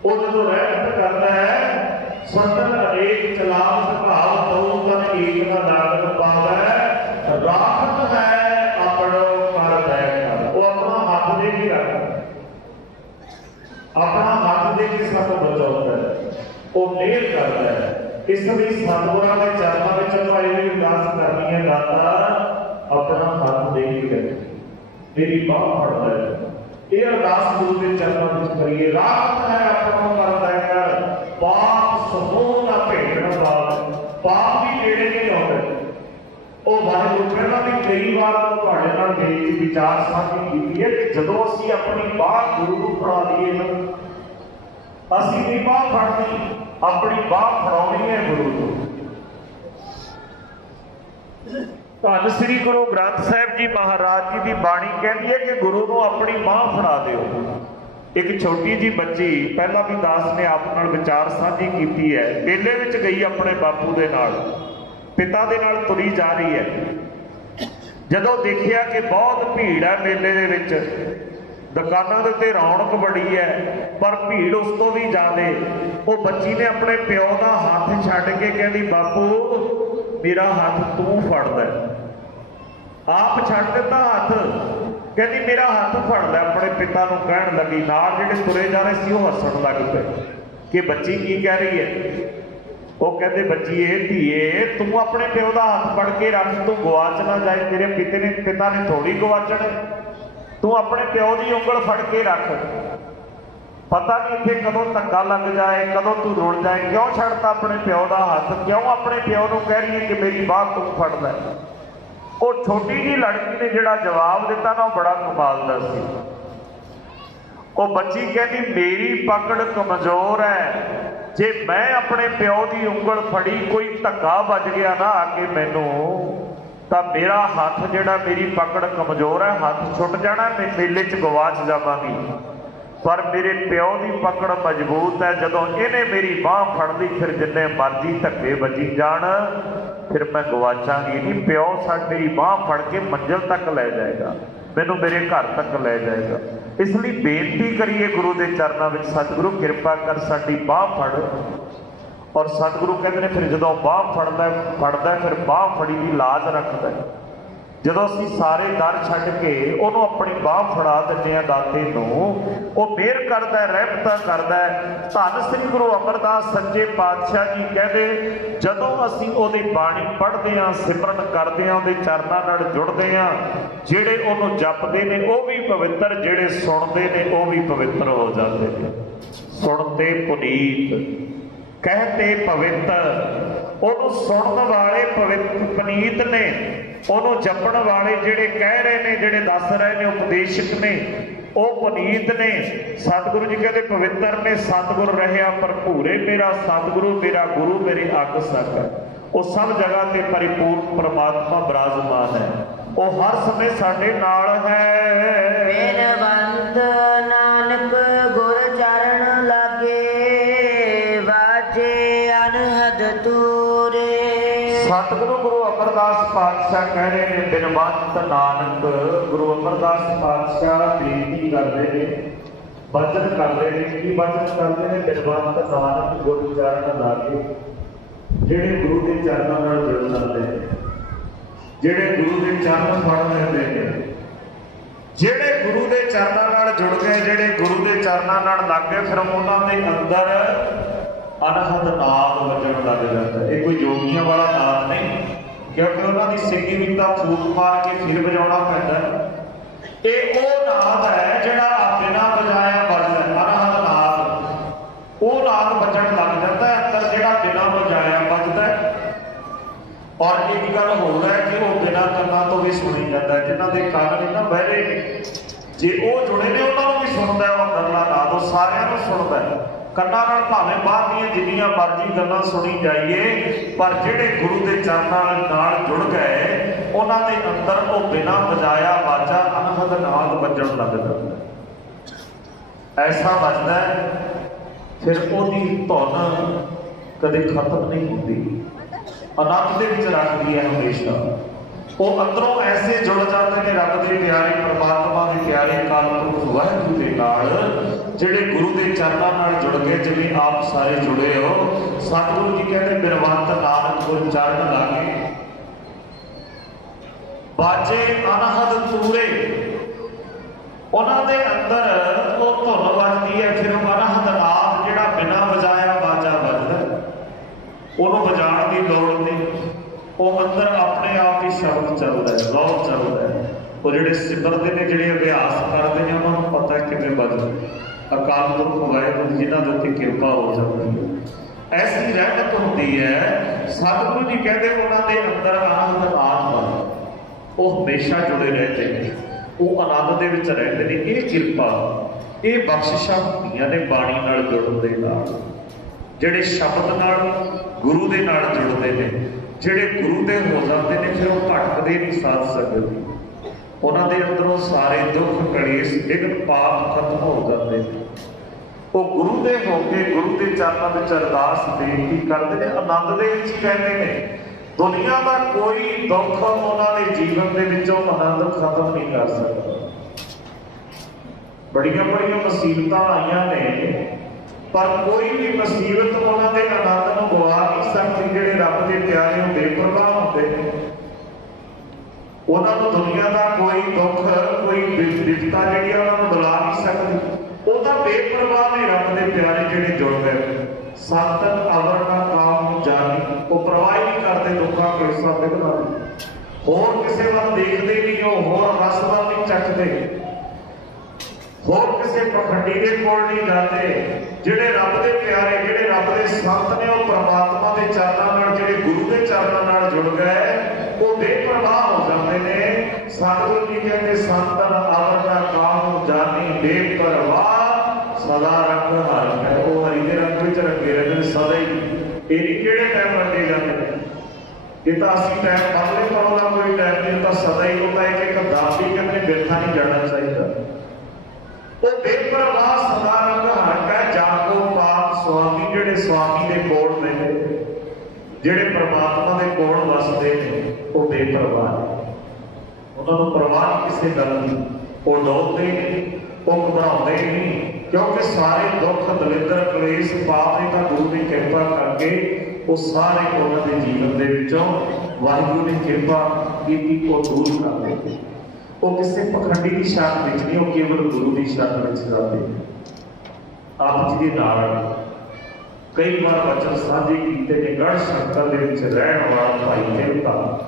ਉਹ ਜਦੋਂ ਰਹਿਮਤ ਕਰਦਾ ਹੈ, ਸਤਨ ਅਨੇਕ ਚਲਾਵ ਸੁਭਾਵ ਤਉ ਤਨ ਏਕ ਨਾ ਲਾਗਤ ਪਾਵੈ, ਰਾਖਤ ਹੈ ਆਪਣੋ ਕਰ ਦਇਆ ਕਰ। ਉਹ ਆਪਣਾ ਹੱਥ ਦੇ ਕੇ ਰੱਖਦਾ, ਆਪਣਾ ਹੱਥ ਦੇ ਕੇ ਸਾਨੂੰ ਬਚਾਉਂਦਾ ਹੈ, ਉਹ ਮਿਹਰ ਕਰਦਾ ਹੈ। ਇਸ ਲਈ ਸਤਿਗੁਰਾਂ ਦੇ ਚਰਨਾਂ ਵਿੱਚ ਆਪਾਂ ਇਹ ਵੀ ਅਰਦਾਸ ਕਰਨੀ ਹੈ, ਦਾਤਾ अपना हाथ दे के रखे, मेरी बाह फड़ता है। ये अरदास गुरु के चरणों में करिए। रात है अपना करता है, पाप समूह ना भेटण वाल, पाप भी नेड़े नहीं आते। वो वाहिगुरू पहला भी कई बार तुहाडे नाल बेनती विचार साझी कीती है कि जदों असीं अपनी बाह गुरु नूं फड़ा लईए ना, असीं नहीं बाह फड़नी, अपनी बाह फड़ाउणी है गुरु नूं। धन श्री गुरु ग्रंथ साहिब जी महाराज जी की बाणी कहती है कि गुरु को अपनी बांह फड़ा दिओ। एक छोटी जी बच्ची पहला भी दास ने आप नाल विचार साझी की है, मेले विच गई अपने बापू दे नाल, पिता दे नाल तुरी जा रही है। जदों देखिया कि बहुत भीड़ है मेले दे विच, दुकानों के उत्ते रौनक बड़ी है, पर भीड़ उस तो भी ज़्यादा। वो बच्ची ने अपने प्यो का हाथ छड्ड के कहती, बापू मेरा हाथ तू फड़ लै। आप छड्ड दिता हाथ, कहती मेरा हाथ फड़ लै। अपने पिता नूं कहण लगी, नाल जिहड़े तुरे जा रहे सी ओह हੱਸਣ लग पे कि बच्ची की कह रही है। वो कहते बच्चीए धीए तू अपने प्यो का हाथ फड़ के रख, तू गवाच ना जाए, तेरे पिता ने थोड़ी गवाचना, तू अपने प्यो की उंगल फड़ के रख, पता नहीं इत्थे कदों धक्का लग जाए, कदों तू रुड़ जाए। क्यों छड़ता अपने प्यो का हाथ, क्यों अपने प्यो को कह रही है कि मेरी बाह तू फड़ लै। ਉਹ ਛੋਟੀ ਜੀ ਲੜਕੀ ਨੇ ਜਿਹੜਾ ਜਵਾਬ ਦਿੱਤਾ ਨਾ ਉਹ ਬੜਾ ਕਮਾਲ ਦਾ ਸੀ। ਉਹ ਬੱਚੀ ਕਹਿੰਦੀ ਮੇਰੀ ਪਕੜ ਕਮਜ਼ੋਰ ਹੈ, ਜੇ ਮੈਂ ਆਪਣੇ ਪਿਓ ਦੀ ਉਂਗਲ ਫੜੀ ਕੋਈ ਧੱਕਾ ਵੱਜ ਗਿਆ ਨਾ ਆ ਕੇ ਮੈਨੂੰ ਤਾਂ ਮੇਰਾ ਹੱਥ ਜਿਹੜਾ ਮੇਰੀ ਪਕੜ ਕਮਜ਼ੋਰ ਹੈ, ਹੱਥ ਛੁੱਟ ਜਾਣਾ, ਮੈਂ ਮੇਲੇ 'ਚ ਗਵਾਚ ਜਾਵਾਂਗੀ। ਪਰ ਮੇਰੇ ਪਿਓ ਦੀ ਪਕੜ ਮਜ਼ਬੂਤ ਹੈ, ਜਦੋਂ ਇਹਨੇ ਮੇਰੀ ਬਾਂਹ ਫੜ ਲਈ ਫਿਰ ਜਿੰਨੇ ਮਰਜ਼ੀ ਧੱਕੇ ਵੱਜੀ ਜਾਣ ਫਿਰ ਮੈਂ ਗਵਾਚਾਂਗੀ ਨਹੀਂ। ਪਿਓ ਮੇਰੀ ਬਾਂਹ ਫੜ ਕੇ ਮੰਜ਼ਿਲ ਤੱਕ ਲੈ ਜਾਏਗਾ, ਮੈਨੂੰ ਮੇਰੇ ਘਰ ਤੱਕ ਲੈ ਜਾਏਗਾ। ਇਸ ਲਈ ਬੇਨਤੀ ਕਰੀਏ ਗੁਰੂ ਦੇ ਚਰਨਾਂ ਵਿੱਚ, ਸਤਿਗੁਰੂ ਕਿਰਪਾ ਕਰ ਸਾਡੀ ਬਾਂਹ ਫੜ। ਔਰ ਸਤਿਗੁਰੂ ਕਹਿੰਦੇ ਨੇ ਫਿਰ ਜਦੋਂ ਬਾਂਹ ਫੜਦਾ ਫਿਰ ਬਾਂਹ ਫੜੀ ਦੀ ਲਾਜ ਰੱਖਦਾ। ਜਦੋਂ ਅਸੀਂ ਸਾਰੇ ਦਰ ਛੱਡ ਕੇ ਉਹਨੂੰ ਆਪਣੀ ਬਾਂਹ ਫੜਾ ਦਿੰਦੇ ਹਾਂ ਦਾਤੇ ਨੂੰ, ਉਹ ਮਿਹਰ ਕਰਦਾ, ਰਹਿਮਤਾਂ ਕਰਦਾ। ਧੰਨ ਸ੍ਰੀ ਗੁਰੂ ਅਮਰਦਾਸ ਸੱਚੇ ਪਾਤਸ਼ਾਹ ਜੀ ਕਹਿੰਦੇ ਜਦੋਂ ਅਸੀਂ ਉਹਦੀ ਬਾਣੀ ਪੜ੍ਹਦੇ ਹਾਂ, ਸਿਮਰਨ ਕਰਦੇ ਹਾਂ, ਉਹਦੇ ਚਰਨਾਂ ਨਾਲ ਜੁੜਦੇ ਹਾਂ, ਜਿਹੜੇ ਉਹਨੂੰ ਜਪਦੇ ਨੇ ਉਹ ਵੀ ਪਵਿੱਤਰ, ਜਿਹੜੇ ਸੁਣਦੇ ਨੇ ਉਹ ਵੀ ਪਵਿੱਤਰ ਹੋ ਜਾਂਦੇ ਨੇ। ਸੁਣਤੇ ਪੁਨੀਤ ਕਹਤੇ ਪਵਿੱਤਰ, ਉਹਨੂੰ ਸੁਣਨ ਵਾਲੇ ਪੁਨੀਤ ਨੇ, ਉਹਨੂੰ ਜਪਣ ਵਾਲੇ ਜਿਹੜੇ ਕਹਿ ਰਹੇ ਨੇ, ਜਿਹੜੇ ਦੱਸ ਰਹੇ ਨੇ, ਉਪਦੇਸ਼ਕ ਨੇ, ਉਹ ਪੁਨੀਤ ਨੇ। ਸਤਿਗੁਰੂ ਜੀ ਕਹਿੰਦੇ ਪਵਿੱਤਰ ਨੇ, ਸਤਿਗੁਰ ਰਹਿਆ ਭਰਪੂਰੇ ਮੇਰਾ, ਸਤਿਗੁਰੂ ਮੇਰਾ ਗੁਰੂ ਮੇਰੇ ਅੱਗ ਸਕ। ਉਹ ਸਭ ਜਗ੍ਹਾ ਤੇ ਪਰਿਪੂਰਨ ਪਰਮਾਤਮਾ ਬਿਰਾਜਮਾਨ ਹੈ, ਉਹ ਹਰ ਸਮੇਂ ਸਾਡੇ ਨਾਲ ਹੈ। ਬਿਨਵੰਤ ਨਾਨਕ ਗੁਰ ਚਰਨ ਲਾਗੇ, ਵਾਜੇ ਅਨਹਦ ਤੂਰੇ। ਸਤਿਗੁਰੂ ਗੁਰੂ ਅਮਰਦਾਸ ਪਾਤਸ਼ਾਹ ਕਹਿ ਰਹੇ ਨੇ, ਬਿਨਵੰਤ ਨਾਨਕ ਗੁਰੂ ਅਮਰਦਾਸ ਪਾਤਸ਼ਾਹ ਬੇਨਤੀ ਕਰਦੇ ਨੇ, ਬਚਨ ਕਰਦੇ ਨੇ। ਕੀ ਬਚਨ ਕਰਦੇ ਨੇ? ਬਿਨਵੰਤ ਨਾਨਕ ਗੁਰੂ ਚਰਨ ਲਾਗੇ, ਜਿਹੜੇ ਗੁਰੂ ਦੇ ਚਰਨਾਂ ਨਾਲ ਜੁੜ ਜਾਂਦੇ ਨੇ, ਜਿਹੜੇ ਗੁਰੂ ਦੇ ਚਰਨ ਫੜ ਲੈਂਦੇ ਨੇ, ਜਿਹੜੇ ਗੁਰੂ ਦੇ ਚਰਨਾਂ ਨਾਲ ਜੁੜ ਗਏ, ਜਿਹੜੇ ਗੁਰੂ ਦੇ ਚਰਨਾਂ ਨਾਲ ਲੱਗ ਗਏ, ਫਿਰ ਉਹਨਾਂ ਦੇ ਅੰਦਰ ਅਨਹਦ ਨਾਦ ਵੱਜਣ ਲੱਗ ਜਾਂਦਾ। ਇਹ ਕੋਈ ਜੋਗੀਆਂ ਵਾਲਾ ਨਾਦ ਨਹੀਂ, ਕਿਉਂਕਿ ਉਹਨਾਂ ਦੀ ਸਿੱਖੀ ਵਿੱਚ ਤਾਂ ਫੂਕ ਮਾਰ ਕੇ ਫਿਰ ਵਜਾਉਣਾ ਪੈਂਦਾ। ਇਹ ਉਹ ਨਾਦ ਹੈ ਜਿਹੜਾ ਬਿਨਾਂ ਵਜਾਇਆ ਵੱਜਦਾ, ਅਨਹਦ ਨਾਦ। ਉਹ ਨਾਦ ਵੱਜਣ ਲੱਗ ਜਾਂਦਾ ਅੰਦਰ ਜਿਹੜਾ ਬਿਨਾਂ ਵਜਾਇਆ ਵੱਜਦਾ। ਔਰ ਇੱਕ ਗੱਲ ਹੋਰ ਹੈ ਕਿ ਉਹ ਬਿਨਾਂ ਕੰਨਾਂ ਤੋਂ ਵੀ ਸੁਣੀ ਜਾਂਦਾ, ਜਿਨ੍ਹਾਂ ਦੇ ਕੰਨ ਨਹੀਂ ਨਾ ਬਹਿਰੇ ਨੇ, ਜੇ ਉਹ ਜੁੜੇ ਨੇ ਉਹਨਾਂ ਨੂੰ ਵੀ ਸੁਣਦਾ ਉਹ ਅੰਦਰਲਾ ਨਾਦ, ਉਹ ਸਾਰਿਆਂ ਨੂੰ ਸੁਣਦਾ। ਕੰਨਾਂ ਨਾਲ ਭਾਵੇਂ ਬਾਹਰ ਦੀਆਂ ਜਿੰਨੀਆਂ ਮਰਜ਼ੀ ਗੱਲਾਂ ਸੁਣੀ ਜਾਈਏ, ਪਰ ਜਿਹੜੇ ਗੁਰੂ ਦੇ ਚਰਨਾਂ ਨਾਲ ਜੁੜ ਗਏ ਉਹਨਾਂ ਦੇ ਅੰਦਰ ਉਹ ਬਿਨਾਂ ਵਜਾਇਆ ਵਾਜਾ ਅਨਹਦ ਨਾਦ ਵੱਜਣ ਲੱਗ ਜਾਂਦਾ। ਐਸਾ ਵੱਜਦਾ ਫਿਰ ਉਹਦੀ ਧੁਨ ਕਦੇ ਖਤਮ ਨਹੀਂ ਹੁੰਦੀ, ਆਨੰਦ ਦੇ ਵਿੱਚ ਰੱਖਦੀ ਹੈ ਹਮੇਸ਼ਾ। ਉਹ ਅੰਦਰੋਂ ਐਸੇ ਜੁੜ ਜਾਂਦੇ ਨੇ ਰੱਬ ਦੇ ਪਿਆਰੇ, ਪਰਮਾਤਮਾ ਦੇ ਪਿਆਰੇ ਅਕਾਲ ਪੁਰਖ ਵਾਹਿਗੁਰੂ ਦੇ ਨਾਲ, ਜਿਹੜੇ ਗੁਰੂ ਦੇ ਚਰਨਾਂ ਨਾਲ ਜੁੜ ਗਏ, ਜਿਵੇਂ ਆਪ ਸਾਰੇ ਜੁੜੇ ਹੋ। ਸਤਿਗੁਰੂ ਜੀ ਕਹਿੰਦੇ ਬਿਨਵੰਤ ਨਾਨਕ ਗੁਰ ਚਰਨ ਲਾਗੇ, ਬਾਜੇ ਅਨਹਦ ਤੂਰੇ। ਉਹਨਾਂ ਦੇ ਅੰਦਰ ਉਹ ਧੁਨ ਵੱਜਦੀ ਹੈ, ਫਿਰ ਉਹ ਅਨਹਦ ਨਾਦ ਜਿਹੜਾ ਬਿਨਾਂ ਵਜਾਇਆ ਬਾਜਾ ਵੱਜਦਾ, ਉਹਨੂੰ ਵਜਾਉਣ ਦੀ ਲੋੜ ਨਹੀਂ, ਉਹ ਅੰਦਰ ਆਪਣੇ ਆਪ ਹੀ ਸ਼ਬਦ ਚੱਲਦਾ ਹੈ, ਲੌ ਚੱਲਦਾ ਹੈ। ਉਹ ਜਿਹੜੇ ਸਿਮਰਦੇ ਨੇ, ਜਿਹੜੇ ਅਭਿਆਸ ਕਰਦੇ ਨੇ, ਉਹਨਾਂ ਨੂੰ ਪਤਾ ਕਿਵੇਂ ਵੱਜਦਾ। ਅਕਾਲ ਪੁਰਖ ਵਾਹਿਗੁਰੂ ਜਿਨ੍ਹਾਂ ਦੇ ਉੱਤੇ ਕਿਰਪਾ ਹੋ ਜਾਂਦੀ ਹੈ, ਐਸੀ ਰਹਿਮਤ ਹੁੰਦੀ ਹੈ। ਸਤਿਗੁਰੂ ਜੀ ਕਹਿੰਦੇ ਉਹਨਾਂ ਦੇ ਅੰਦਰ ਆਨੰਦ ਆਤਮਾ, ਉਹ ਹਮੇਸ਼ਾ ਜੁੜੇ ਰਹਿੰਦੇ ਨੇ, ਉਹ ਆਨੰਦ ਦੇ ਵਿੱਚ ਰਹਿੰਦੇ ਨੇ। ਇਹ ਕਿਰਪਾ, ਇਹ ਬਖਸ਼ਿਸ਼ਾਂ ਹੁੰਦੀਆਂ ਨੇ ਬਾਣੀ ਨਾਲ ਜੁੜਨ ਦੇ ਨਾਲ। ਜਿਹੜੇ ਸ਼ਬਦ ਨਾਲ ਗੁਰੂ ਦੇ ਨਾਲ ਜੁੜਦੇ ਨੇ, ਜਿਹੜੇ ਗੁਰੂ ਦੇ ਹੋ ਜਾਂਦੇ ਨੇ, ਫਿਰ ਉਹ ਭਟਕਦੇ ਨਹੀਂ ਸਾਧ ਸੰਗਤ। ਉਹਨਾਂ ਦੇ ਅੰਦਰੋਂ ਸਾਰੇ ਦੁੱਖ ਕਲੇਸ਼ ਵਿਘਨ ਪਾਪ ਖਤਮ ਹੋ ਜਾਂਦੇ ਨੇ। ਉਹ ਗੁਰੂ ਦੇ ਹੋ ਕੇ ਗੁਰੂ ਦੇ ਚਰਨਾਂ ਵਿੱਚ ਅਰਦਾਸ ਬੇਨਤੀ ਕਰਦੇ ਨੇ, ਆਨੰਦ ਦੇ ਵਿੱਚ ਹੀ ਰਹਿੰਦੇ ਨੇ। ਦੁਨੀਆ ਦਾ ਕੋਈ ਦੁੱਖ ਉਹਨਾਂ ਦੇ ਜੀਵਨ ਦੇ ਵਿੱਚੋਂ ਆਨੰਦ ਖਤਮ ਨਹੀਂ ਕਰ ਸਕਦਾ। ਬੜੀਆਂ ਬੜੀਆਂ ਮੁਸੀਬਤਾਂ ਆਈਆਂ ਨੇ, ਪਰ ਕੋਈ ਵੀ ਮੁਸੀਬਤ ਉਹਨਾਂ ਦੇ ਆਨੰਦ ਨੂੰ ਗਵਾ ਨਹੀਂ ਸਕਦੀ। ਜਿਹੜੇ ਰੱਬ ਦੇ ਪਿਆਰੇ ਉਹ ਬੇਪਰਵਾਹ ਹੁੰਦੇ ਨੇ, ਉਹਨਾਂ ਨੂੰ ਦੁਨੀਆ ਦਾ ਕੋਈ ਦੁੱਖ, ਕੋਈ ਵਿਪਤਾ ਜਿਹੜੀ ਉਹਨਾਂ ਨੂੰ ਬੁਲਾ ਨਹੀਂ ਸਕਦੀ। ਉਹ ਤਾਂ ਬੇਪਰਵਾਹ ਨੇ ਰੱਬ ਦੇ ਪਿਆਰੇ ਜਿਹੜੇ ਜੁੜ ਗਏ। ਸੰਤਨ ਅਵਰ ਦਾ ਕਾਮ ਜਾਣੀ, ਉਹ ਪਰਵਾਹ ਨਹੀਂ ਕਰਦੇ ਦੁੱਖਾਂ ਕਲੇਸ਼ਾਂ ਵਿਘਨਾਂ ਦੀ। ਹੋਰ ਕਿਸੇ ਵੱਲ ਦੇਖਦੇ ਨਹੀਂ, ਉਹ ਹੋਰ ਰਸ ਵੱਲ ਨਹੀਂ ਚੱਖਦੇ, ਹੋਰ ਕਿਸੇ ਪਖੰਡੀ ਦੇ ਕੋਲ ਨਹੀਂ ਜਾਂਦੇ। ਜਿਹੜੇ ਰੱਬ ਦੇ ਪਿਆਰੇ, ਜਿਹੜੇ ਰੱਬ ਦੇ ਸੰਤ ਨੇ, ਉਹ ਪਰਮਾਤਮਾ ਦੇ ਚਰਨਾਂ ਨਾਲ, ਜਿਹੜੇ ਗੁਰੂ ਦੇ ਚਰਨਾਂ ਨਾਲ ਜੁੜ ਗਏ, ਉਹ ਬੇਪਰਵਾਹ ਹੋ ਜਾਂਦੇ ਨੇ। ਸਤਿਗੁਰੂ ਜੀ ਕਹਿੰਦੇ ਸੰਤਨ ਅਵਰ ਦਾ ਕਾਮ ਜਾਨੀ ਬੇਪਰਵਾਹ ਸਦਾ ਰੱਖ ਹਰਿ ਹੈ। ਉਹ ਹਰੀ ਦੇ ਰੰਗ ਵਿੱਚ ਰੰਗੇ ਰਹਿੰਦੇ ਸਦਾ ਹੀ। ਇਹ ਨਹੀਂ ਕਿਹੜੇ ਟਾਈਮ ਰੰਗੇ ਜਾਂਦੇ ਨੇ, ਇਹ ਤਾਂ ਅਸੀਂ ਟਾਈਮ ਬਦਲੇ ਪਾਉਣਾ ਕੋਈ ਟਾਈਮ ਨਹੀਂ, ਤਾਂ ਸਦਾ ਹੀ ਹੁੰਦਾ ਹੈ ਕਿ ਇੱਕ ਦਾਬੀ ਕਹਿੰਦੇ ਬਿਰਥਾ ਨਹੀਂ ਜਾਣਾ ਚਾਹੀਦਾ। ਉਹ ਬੇਪਰਵਾਹ ਸਦਾ ਰੰਗ ਹਰਿ ਹੈ। ਜਾਗੋ ਪਾਪ ਸੁਆਮੀ, ਜਿਹੜੇ ਸੁਆਮੀ ਦੇ ਕੋਲ ਨੇ, ਜਿਹੜੇ ਪ੍ਰਮਾਤਮਾ ਦੇ ਕੋਲ ਵਸਦੇ ਨੇ, ਉਹ ਬੇਪਰਵਾਹ ਨੇ। ਉਹਨਾਂ ਨੂੰ ਪਰਵਾਹ ਨਹੀਂ ਕਿਸੇ ਗੱਲ ਦੀ। ਉਹ ਡੋਲਦੇ ਨਹੀਂ, ਉਹ ਘਬਰਾਉਂਦੇ ਨਹੀਂ, ਕਿਉਂਕਿ ਸਾਰੇ ਦੁੱਖ ਦਲਿੱਦਰ ਕਲੇਸ਼ ਪਾਪ ਨੇ ਤਾਂ ਗੁਰੂ ਦੀ ਕਿਰਪਾ ਕਰਕੇ ਉਹ ਸਾਰੇ ਉਹਨਾਂ ਦੇ ਜੀਵਨ ਦੇ ਵਿੱਚੋਂ ਵਾਹਿਗੁਰੂ ਨੇ ਕਿਰਪਾ ਕੀਤੀ, ਉਹ ਦੂਰ ਕਰ ਦਿੱਤੇ। ਉਹ ਕਿਸੇ ਪਖੰਡੀ ਦੀ ਸ਼ਰਨ ਵਿੱਚ ਨਹੀਂ, ਉਹ ਕੇਵਲ ਗੁਰੂ ਦੀ ਸ਼ਰਨ ਵਿੱਚ ਜਾਂਦੇ। ਆਪ ਜੀ ਦੇ ਨਾਲ ਕਈ ਵਾਰ ਬਚਨ ਸਾਂਝੇ ਕੀਤੇ ਨੇ। ਗੜ੍ਹ ਸ਼ੰਕਰ ਦੇ ਵਿੱਚ ਰਹਿਣ ਵਾਲਾ ਭਾਈ ਦੇਵਤਾ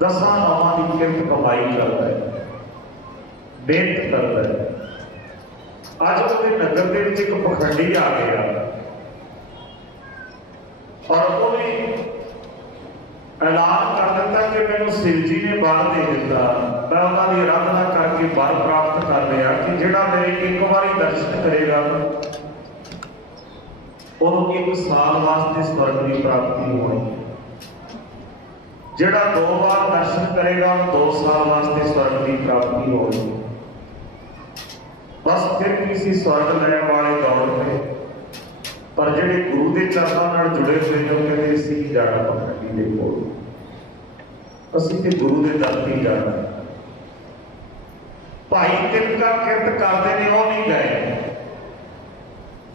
ਦਸਾਂ ਨਾਵਾਂ ਦੀ ਕਿਰਤ ਕਮਾਈ ਕਰਦਾ ਹੈ, ਮਿਹਨਤ ਕਰਦਾ ਹੈ। ਅੱਜ ਉਹਦੇ ਨਗਰ ਦੇ ਵਿੱਚ ਇੱਕ ਪਖੰਡੀ ਆ ਗਿਆ ਔਰ ਉਹਨੇ ਐਲਾਨ ਕਰ ਦਿੱਤਾ ਕਿ ਮੈਨੂੰ ਸਿਰ ਜੀ ਨੇ ਬਲ ਦੇ ਦਿੱਤਾ, ਮੈਂ ਉਹਨਾਂ ਦੀ ਆਰਾਧਨਾ ਕਰਕੇ ਬਲ ਪ੍ਰਾਪਤ ਕਰ ਲਿਆ ਕਿ ਜਿਹੜਾ ਮੇਰੇ ਇੱਕ ਵਾਰੀ ਦਰਸ਼ਨ ਕਰੇਗਾ ਉਹਨੂੰ ਇੱਕ ਸਾਲ ਵਾਸਤੇ ਸਵਰਗ ਦੀ ਪ੍ਰਾਪਤੀ ਹੋਣੀ। ਜਿਹੜਾ 2 ਵਾਰ ਦਰਸ਼ਨ ਕਰੇਗਾ ਉਹ 2 ਸਾਲ ਵਾਸਤੇ ਸਵਰਗ ਦੀ ਪ੍ਰਾਪਤੀ ਹੋਣੀ। ਬਸ ਫਿਰ ਕਿਸੇ ਸਵਰਗ ਲੈਣ ਵਾਲੇ ਦੌੜ ਪਏ, ਪਰ ਜਿਹੜੇ ਗੁਰੂ ਦੇ ਚਰਨਾਂ ਨਾਲ ਜੁੜੇ ਹੋਏ ਨੇ ਉਹ ਕਹਿੰਦੇ ਅਸੀਂ ਨਹੀਂ ਜਾਣਾ ਪਖੰਡੀ ਦੇ ਕੋਲ, ਅਸੀਂ ਤੇ ਗੁਰੂ ਦੇ ਦਰ ਤੇ ਜਾਣਾ। ਭਾਈ ਤਿਲਕਾ ਕਿਰਤ ਕਰਦੇ ਨੇ, ਉਹ ਨਹੀਂ ਗਏ।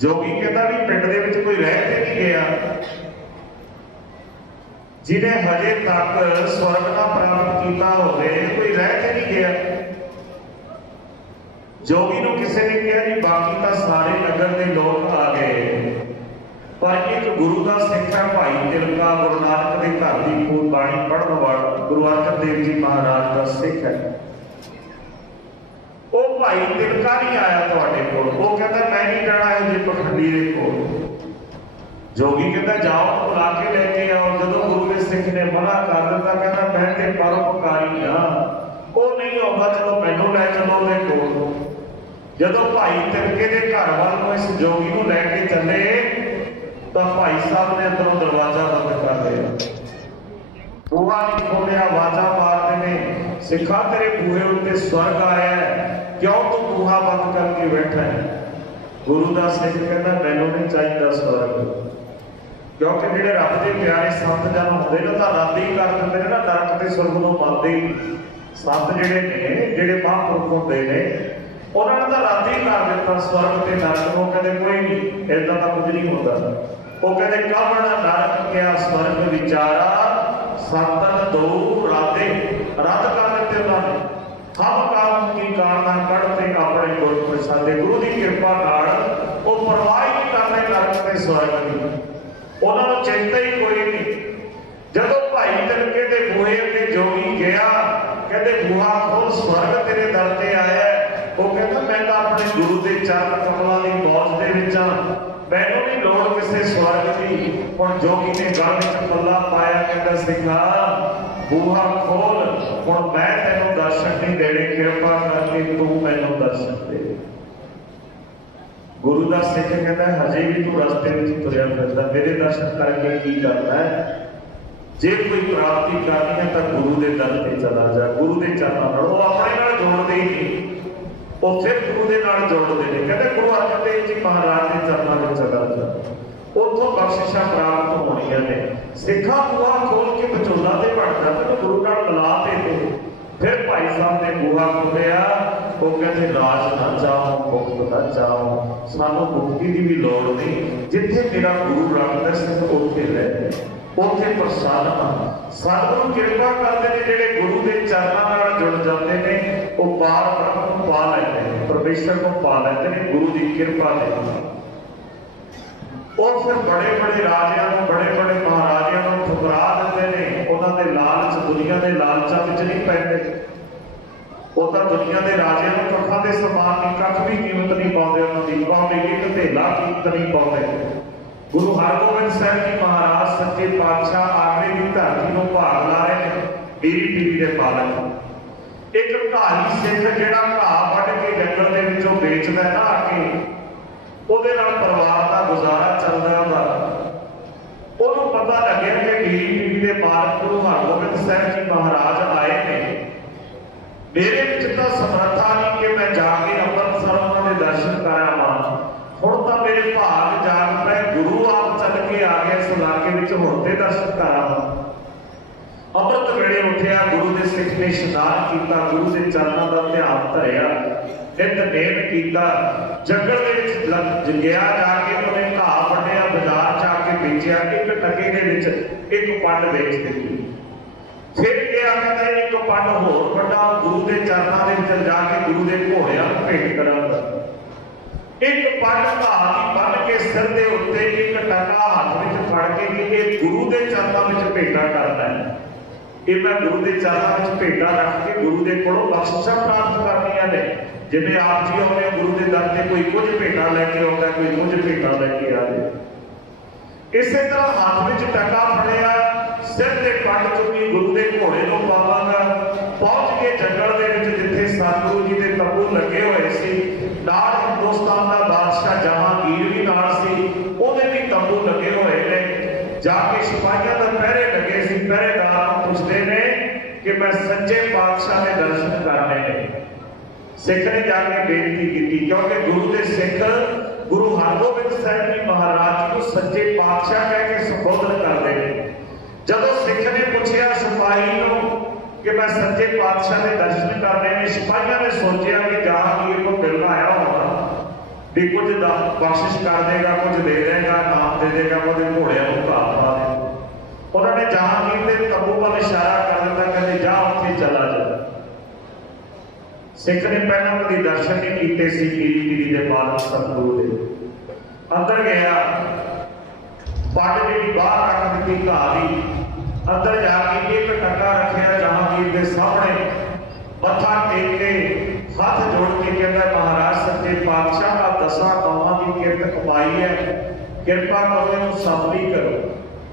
ਜੋਗੀ ਕਹਿੰਦਾ ਵੀ ਪਿੰਡ ਦੇ ਵਿੱਚ ਕੋਈ ਰਹਿ ਤੇ ਨਹੀਂ ਗਿਆ ਜਿਹਨੇ ਹਜੇ ਤੱਕ ਸਵਰਗ ਨਾ ਪ੍ਰਾਪਤ ਕੀਤਾ ਹੋਵੇ, ਕੋਈ ਰਹਿ ਤੇ ਨਹੀਂ ਗਿਆ। ਜੋਗੀ ਨੂੰ ਕਿਸੇ ਨੇ ਕਿਹਾ ਜੀ ਬਾਕੀ ਤਾਂ ਸਾਰੇ ਨਗਰ ਦੇ ਲੋਕ ਆ ਗਏ, ਪਰ ਇੱਕ ਗੁਰੂ ਦਾ ਸਿੱਖ ਹੈ ਭਾਈ ਤਿਲਕਾ, ਗੁਰੂ ਨਾਨਕ ਦੇ ਘਰ ਦੀ ਖੂਬ ਬਾਣੀ ਪੜ੍ਹਨ ਵਾਲਾ ਗੁਰੂ ਅਰਜਨ ਦੇਵ ਜੀ ਮਹਾਰਾਜ ਦਾ ਸਿੱਖ ਹੈ। ਉਹ ਭਾਈ ਤਿਲਕਾ ਨਹੀਂ ਆਇਆ ਤੁਹਾਡੇ ਕੋਲ। ਉਹ ਕਹਿੰਦਾ ਮੈਂ ਨਹੀਂ ਜਾਣਾ ਹੈ ਜੀ ਪਖੰਡੀ ਦੇ ਕੋਲ। ਜੋਗੀ ਕਹਿੰਦਾ ਜਾਓ ਬੁਲਾ ਕੇ ਲੈ ਕੇ ਆਓ। ਜਦੋਂ ਗੁਰੂ ਦੇ ਸਿੱਖ ਨੇ ਮਨਾ ਕਰ ਦਿੱਤਾ, ਕਹਿੰਦਾ ਮੈਂ ਤੇ ਪਰਉਪਕਾਰੀ ਹਾਂ, ਉਹ ਨਹੀਂ ਆਉਂਦਾ, ਚਲੋ ਮੈਨੂੰ ਲੈ ਚਲੋ ਉਹਦੇ ਕੋਲ। ਜਦੋਂ ਭਾਈ ਤਿਲਕੇ ਦੇ ਘਰ ਵੱਲ ਨੂੰ ਇਸ ਜੋਗੀ ਨੂੰ ਲੈ ਕੇ ਚੱਲੇ ਤਾਂ ਭਾਈ ਸਾਹਿਬ ਨੇ ਅੰਦਰੋਂ ਦਰਵਾਜ਼ਾ ਬੰਦ ਕਰ ਲਿਆ। ਬੂਹਾ ਨਹੀਂ ਖੋਲਿਆ, ਆਵਾਜ਼ਾਂ ਮਾਰਦੇ ਨੇ, ਸਿੱਖਾ ਤੇਰੇ ਬੂਹੇ ਉੱਤੇ ਸਵਰਗ ਆਇਆ, ਕਿਉਂ ਤੂੰ ਬੂਹਾ ਬੰਦ ਕਰਕੇ ਬੈਠਾ ਹੈ? ਗੁਰੂ ਦਾ ਸਿੱਖ ਕਹਿੰਦਾ ਮੈਨੂੰ ਨਹੀਂ ਚਾਹੀਦਾ ਸਵਰਗ, ਕਿਉਂਕਿ ਜਿਹੜੇ ਰੱਬ ਦੇ ਪਿਆਰੇ ਸੰਤ ਜਨ ਹੁੰਦੇ ਨੇ ਤਾਂ ਰੱਦ ਹੀ ਕਰ ਦਿੰਦੇ ਨੇ ਨਾ, ਨਰਕ ਤੇ ਸਵਰਗ ਨੂੰ ਮੰਨਦੇ ਹੀ। ਸੰਤ ਜਿਹੜੇ ਨੇ, ਜਿਹੜੇ ਮਹਾਂਪੁਰਖ ਹੁੰਦੇ ਨੇ, ਉਹਨਾਂ ਨੇ ਤਾਂ ਰੱਦ ਹੀ ਕਰ ਦਿੱਤਾ ਸਵਰਗ ਤੇ ਨਰਕ ਨੂੰ। ਕਹਿੰਦੇ ਕੋਈ ਨਹੀਂ, ਏਦਾਂ ਦਾ ਕੁਝ ਨਹੀਂ ਹੁੰਦਾ। ਉਹ ਕਹਿੰਦੇ ਕਵਣ ਨਰਕ ਕਿਆ ਸਵਰਗ ਵਿਚਾਰਾ, ਸੰਤਨ ਦੋ ਰਾਦੇ, ਰੱਦ ਕਰ ਦਿੱਤੇ ਉਹਨਾਂ ਨੇ। ਹਮ ਕਾਮ ਕੀ ਕਾਰਨਾ ਕੱਢਦੇ ਆਪਣੇ ਗੁਰ ਪ੍ਰਸਾਦੇ। ਗੁਰੂ ਦੀ ਕਿਰਪਾ ਨਾਲ ਉਹ ਪਰਵਾਹ ਹੀ ਨਹੀਂ ਕਰਦੇ ਨਰਕ ਤੇ ਸਵਰਗ ਦੀ, ਉਹਨਾਂ ਨੂੰ ਚਿੰਤਾ ਹੀ ਕੋਈ ਨਹੀਂ। ਜਦੋਂ ਭਾਈ ਤਿਲਕੇ ਦੇ ਬੂਹੇ ਅੱਗੇ ਜੋਗੀ ਗਿਆ, ਕਹਿੰਦੇ ਬੂਹਾ ਖੋਲ, ਸਵਰਗ ਤੇਰੇ ਦਰ ਤੇ ਆਇਆ। ਉਹ ਕਹਿੰਦਾ ਮੈਂ ਤਾਂ ਆਪਣੇ ਗੁਰੂ ਦੇ ਚਰਨ ਕਮਲਾਂ ਦੀ ਮੌਜ ਦੇ ਵਿੱਚ ਆ, ਮੈਨੂੰ ਨਹੀਂ ਲੋੜ ਕਿਸੇ ਸਵਰਗ ਦੀ। ਹੁਣ ਜੋਗੀ ਨੇ ਗਲ ਵਿੱਚ ਪੱਲਾ ਪਾਇਆ, ਕਹਿੰਦਾ ਸਿੱਖਾ ਬੂਹਾ ਖੋਲ, ਹੁਣ ਮੈਂ ਤੈਨੂੰ ਦਰਸ਼ਨ ਨਹੀਂ ਦੇਣੇ, ਕਿਰਪਾ ਕਰਕੇ ਤੂੰ ਮੈਨੂੰ ਦਰਸ਼ਨ ਦੇ। ਗੁਰੂ ਦਾ ਸਿੱਖ ਕਹਿੰਦਾ ਹਜੇ ਵੀ ਤੂੰ ਰਸਤੇ ਵਿੱਚ ਤੁਰਿਆ ਫਿਰਦਾ, ਮੇਰੇ ਦਰਸ਼ਨ ਕਰਕੇ ਕੀ ਕਰਨਾ ਹੈ? ਜੇ ਕੋਈ ਪ੍ਰਾਪਤੀ ਕਰਨੀ ਹੈ ਤਾਂ ਗੁਰੂ ਦੇ ਦਰ ਤੇ ਚਲਾ ਜਾ, ਗੁਰੂ ਦੇ ਚਰਨਾਂ ਨਾਲ। ਉਹ ਆਪਣੇ ਨਾਲ ਜੋੜਦੇ ਹੀ ਨਹੀਂ, ਉਹ ਫਿਰ ਗੁਰੂ ਦੇ ਨਾਲ ਜੋੜਦੇ ਨੇ। ਕਹਿੰਦੇ ਗੁਰੂ ਅਰਜਨ ਦੇਵ ਜੀ ਮਹਾਰਾਜ ਦੇ ਚਰਨਾਂ ਵਿੱਚ ਚਲਾ ਜਾ, ਉੱਥੋਂ ਬਖਸ਼ਿਸ਼ਾਂ ਪ੍ਰਾਪਤ ਹੋਣੀਆਂ ਨੇ। ਸਿੱਖਾਂ ਬੂਹਾ ਖੋਲ ਕੇ ਵਿਚੋਲਾ ਤੇ ਬਣਦਾ, ਤੈਨੂੰ ਗੁਰੂ ਨਾਲ ਮਿਲਾ ਦੇ। ਫਿਰ ਭਾਈ ਸਾਹਿਬ ਨੇ ਬੂਹਾ ਖੋਲਿਆ, ਉਹ ਕਹਿੰਦੇ ਰਾਜ ਨਾ ਚਾਹੋ, ਮੁਕਤ ਨਾ ਚਾਹੋ, ਸਾਨੂੰ ਮੁਕਤੀ ਦੀ ਵੀ ਲੋੜ ਨਹੀਂ, ਜਿੱਥੇ ਮੇਰਾ ਗੁਰੂ ਰਾਮਦਾਸ ਸਿੰਘ ਉੱਥੇ ਰਹਿ, ਉੱਥੇ ਪ੍ਰਸਾਦ। ਸਤਿਗੁਰੂ ਕਿਰਪਾ ਕਰਦੇ ਨੇ, ਜਿਹੜੇ ਗੁਰੂ ਦੇ ਚਰਨਾਂ ਨਾਲ ਜੁੜ ਜਾਂਦੇ ਨੇ ਉਹ ਪਾਰ ਬ੍ਰਹਮ ਨੂੰ ਪਾ ਲੈਂਦੇ ਨੇ, ਪਰਮੇਸ਼ਰ ਨੂੰ ਪਾ ਲੈਂਦੇ ਨੇ ਗੁਰੂ ਦੀ ਕਿਰਪਾ ਦੇ। ਉਹ ਫਿਰ ਬੜੇ ਬੜੇ ਰਾਜਿਆਂ ਨੂੰ, ਬੜੇ ਬੜੇ ਮਹਾਰਾਜਿਆਂ ਨੂੰ ਠੁਕਰਾ ਦਿੰਦੇ ਨੇ। ਉਹਨਾਂ ਦੇ ਲਾਲਚ, ਦੁਨੀਆ ਦੇ ਲਾਲਚਾਂ ਵਿੱਚ ਨਹੀਂ ਪੈਂਦੇ। ਉਹ ਤਾਂ ਦੁਨੀਆ ਦੇ ਰਾਜਿਆਂ ਨੂੰ ਕੱਖਾਂ ਦੇ ਸਮਾਨ ਦੀ ਕੱਖ ਵੀ ਕੀਮਤ ਨਹੀਂ ਪਾਉਂਦੇ, ਉਹਨਾਂ ਦੀ ਭਾਵੇਂ ਇੱਕ ਧੇਲਾ ਕੀਮਤ ਨਹੀਂ ਪਾਉਂਦੇ। ਗੁਰੂ ਹਰਗੋਬਿੰਦ ਸਾਹਿਬ ਜੀ ਮਹਾਰਾਜ ਸੱਚੇ ਪਾਤਸ਼ਾਹ ਆਗਰੇ ਦੀ ਧਰਤੀ ਨੂੰ ਭਾਗ ਲਾ ਰਹੇ ਨੇ। ਮੇਰੀ ਪੀੜੀ ਦੇ ਪਾਲਕ ਇੱਕ ਘਾਰੀ ਸਿੱਖ ਜਿਹੜਾ ਘਾਹ ਵੱਢ ਕੇ ਜੰਗਲ ਦੇ ਵਿੱਚੋਂ ਵੇਚਦਾ ਨਾ ਆ ਕੇ, ਉਹਦੇ ਨਾਲ ਪਰਿਵਾਰ ਦਾ ਗੁਜ਼ਾਰਾ ਚੱਲਦਾ ਹੁੰਦਾ। ਉਹਨੂੰ ਪਤਾ ਲੱਗਿਆ ਕਿ ਮੇਰੀ ਪੀੜੀ ਦੇ ਪਾਲਕ ਗੁਰੂ ਹਰਗੋਬਿੰਦ ਸਾਹਿਬ ਜੀ ਮਹਾਰਾਜ ਆਏ ਨੇ, ਮੇਰੇ ਵਿੱਚ ਤਾਂ ਸਮਰੱਥਾ ਨਹੀਂ ਕਿ ਮੈਂ ਜਾ ਕੇ ਅੰਮ੍ਰਿਤਸਰ ਉਹਨਾਂ ਦੇ ਦਰਸ਼ਨ ਕਰਾਵਾਂ। ਹੁਣ ਤਾਂ ਮੇਰੇ ਭਾਗ ਜਾਗ ਪਏ, ਗੁਰੂ ਆਪ ਚੱਲ ਕੇ ਆ ਗਏ ਇਸ ਇਲਾਕੇ ਵਿੱਚ, ਹੁਣ ਤੇ ਦਰਸ਼ਨ ਕਰਾਵਾਂ। ਅੰਮ੍ਰਿਤ ਵੇਲੇ ਉੱਠਿਆ, ਗੁਰੂ ਦੇ ਸਿੱਖ ਨੇ ਇਸ਼ਨਾਨ ਕੀਤਾ, ਗੁਰੂ ਦੇ ਚਰਨਾਂ ਦਾ ਧਿਆਨ ਧਰਿਆ, ਨਿਤਨੇਮ ਕੀਤਾ। ਜੰਗਲ ਦੇ ਵਿੱਚ ਗਿਆ, ਜਾ ਕੇ ਉਹਨੇ ਘਾਹ ਵੱਢਿਆ, ਬਾਜ਼ਾਰ ਜਾ ਕੇ ਵੇਚਿਆ, ਇੱਕ ਟਕੇ ਦੇ ਵਿੱਚ ਇੱਕ ਪੰਡ ਵੇਚ ਦਿੱਤੀ। ਫਿਰ ਗਿਆ ਕਹਿੰਦਾ ਇੱਕ ਪੰਡ ਹੋਰ ਵੱਡਾ, ਗੁਰੂ ਦੇ ਚਰਨਾਂ ਦੇ ਵਿੱਚ ਜਾ ਕੇ ਗੁਰੂ ਦੇ ਘੋੜਿਆਂ ਨੂੰ ਭੇਟ ਕਰਾਂਗਾ। ਇੱਕ ਪੰਡ ਘਾਹ ਦੀ ਬੰਨ ਕੇ ਸਿਰ ਦੇ ਉੱਤੇ, ਇੱਕ ਟਕਾ ਹੱਥ ਵਿੱਚ ਫੜ ਕੇ ਕਿ ਇਹ ਗੁਰੂ ਦੇ ਚਰਨਾਂ ਵਿੱਚ ਭੇਟਾ ਕਰਨਾ ਹੈ, ਇਹ ਮੈਂ ਗੁਰੂ ਦੇ ਚਰਨਾਂ ਵਿੱਚ ਭੇਟਾ ਰੱਖ ਕੇ ਗੁਰੂ ਦੇ ਕੋਲੋਂ ਬਖਸ਼ਿਸ਼ਾਂ ਪ੍ਰਾਪਤ ਕਰਨੀਆਂ ਨੇ। ਜਿਵੇਂ ਆਪ ਜੀ ਆਉਂਦੇ ਗੁਰੂ ਦੇ ਦਰ ਤੇ, ਕੋਈ ਕੁਝ ਭੇਟਾ ਲੈ ਕੇ ਆਉਂਦਾ, ਕੋਈ ਕੁਝ ਭੇਟਾ ਲੈ ਕੇ ਆਵੇ। ਇਸੇ ਤਰ੍ਹਾਂ ਹੱਥ ਵਿੱਚ ਟਕਾ ਫੜਿਆ, ਸਿਰ ਤੇ ਪੰਡ ਚੁੱਕੀ, ਗੁਰੂ ਦੇ ਘੋੜੇ ਨੂੰ ਪਾਵਾਂਗਾ। ਪਹੁੰਚ ਕੇ ਜੰਗਲ ਦੇ ਵਿੱਚ ਜਿੱਥੇ ਸਤਿਗੁਰੂ ਜੀ ਦੇ ਤੰਬੂ ਲੱਗੇ ਹੋਏ ਸੀ, ਨਾਲ ਹਿੰਦੁਸਤਾਨ ਦਾ ਬਾਦਸ਼ਾਹ ਜਹਾਂਗੀਰ ਵੀ ਨਾਲ ਸੀ, ਉਹਦੇ ਵੀ ਤੰਬੂ ਲੱਗੇ ਹੋਏ ਨੇ। ਜਾ ਕੇ ਸਿਪਾਹੀਆਂ ਦਾ ਪਹਿਰੇ ਲੱਗੇ ਸੀ, ਪਹਿਰੇਦਾਰ ਨੂੰ ਪੁੱਛਦੇ ਨੇ ਕਿ ਮੈਂ ਸੱਚੇ ਪਾਤਸ਼ਾਹ ਦੇ ਦਰਸ਼ਨ ਕਰਨੇ ਨੇ। ਸਿੱਖ ਨੇ ਜਾ ਕੇ ਬੇਨਤੀ ਕੀਤੀ, ਕਿਉਂਕਿ ਗੁਰੂ ਦੇ ਸਿੱਖ ਗੁਰੂ ਹਰਗੋਬਿੰਦ ਸਾਹਿਬ ਜੀ ਮਹਾਰਾਜ ਨੂੰ ਸੱਚੇ ਪਾਤਸ਼ਾਹ ਕਹਿ ਕੇ ਸੰਬੋਧਨ ਕਰਦੇ ਨੇ। ਜਦੋਂ ਸਿੱਖ ਨੇ ਪੁੱਛਿਆ ਸਿਪਾਹੀ ਨੂੰ ਕਿ ਮੈਂ ਸੱਚੇ ਪਾਤਸ਼ਾਹ ਦੇ ਦਰਸ਼ਨ ਕਰਨੇ ਨੇ, ਸਿਪਾਹੀਆਂ ਨੇ ਸੋਚਿਆ ਕਿ ਜਹਾਂਗੀਰ ਨੂੰ ਮਿਲਣ ਆਇਆ ਹੋਣਾ, ਵੀ ਕੁਝ ਦਾ ਬਖਸ਼ਿਸ਼ ਕਰ ਦੇਗਾ, ਕੁਝ ਦੇ ਦੇਗਾ, ਨਾਮ ਦੇ ਦੇਗਾ, ਉਹਦੇ ਘੋੜਿਆਂ ਨੂੰ ਘਾਹ ਪਾ ਦੇ। ਉਹਨਾਂ ਨੇ ਜਹਾਂਗੀਰ ਦੇ ਤੰਬੂ ਵੱਲ ਇਸ਼ਾਰਾ ਕਰ ਦਿੱਤਾ, ਕਹਿੰਦੇ ਜਾ ਉੱਥੇ ਚਲਾ ਜਾ। ਸਿੱਖ ਨੇ ਪਹਿਲਾਂ ਕਦੀ ਦਰਸ਼ਨ ਨਹੀਂ ਕੀਤੇ ਸੀ ਪੀਰੀ ਦੇ ਪਾਲਕ ਸਤਿਗੁਰੂ ਦੇ। ਅੰਦਰ ਗਿਆ, ਪੰਡ ਜਿਹੜੀ ਬਾਹਰ ਰੱਖ ਦਿੱਤੀ ਘਾਹ ਦੀ, ਅੰਦਰ ਜਾ ਕੇ ਇੱਕ ਟੱਕਾ ਰੱਖਿਆ ਜਹਾਂਗੀਰ ਦੇ ਸਾਹਮਣੇ, ਮੱਥਾ ਟੇਕ ਕੇ ਹੱਥ ਜੋੜ ਕੇ ਕਹਿੰਦਾ ਮਹਾਰਾਜ ਸੱਚੇ ਪਾਤਸ਼ਾਹ ਆ ਦਸਾਂ ਕੌਮਾਂ ਦੀ ਕਿਰਤ ਕਮਾਈ ਹੈ, ਕਿਰਪਾ ਕਰੋ ਇਹਨੂੰ ਸਫਲੀ ਕਰੋ,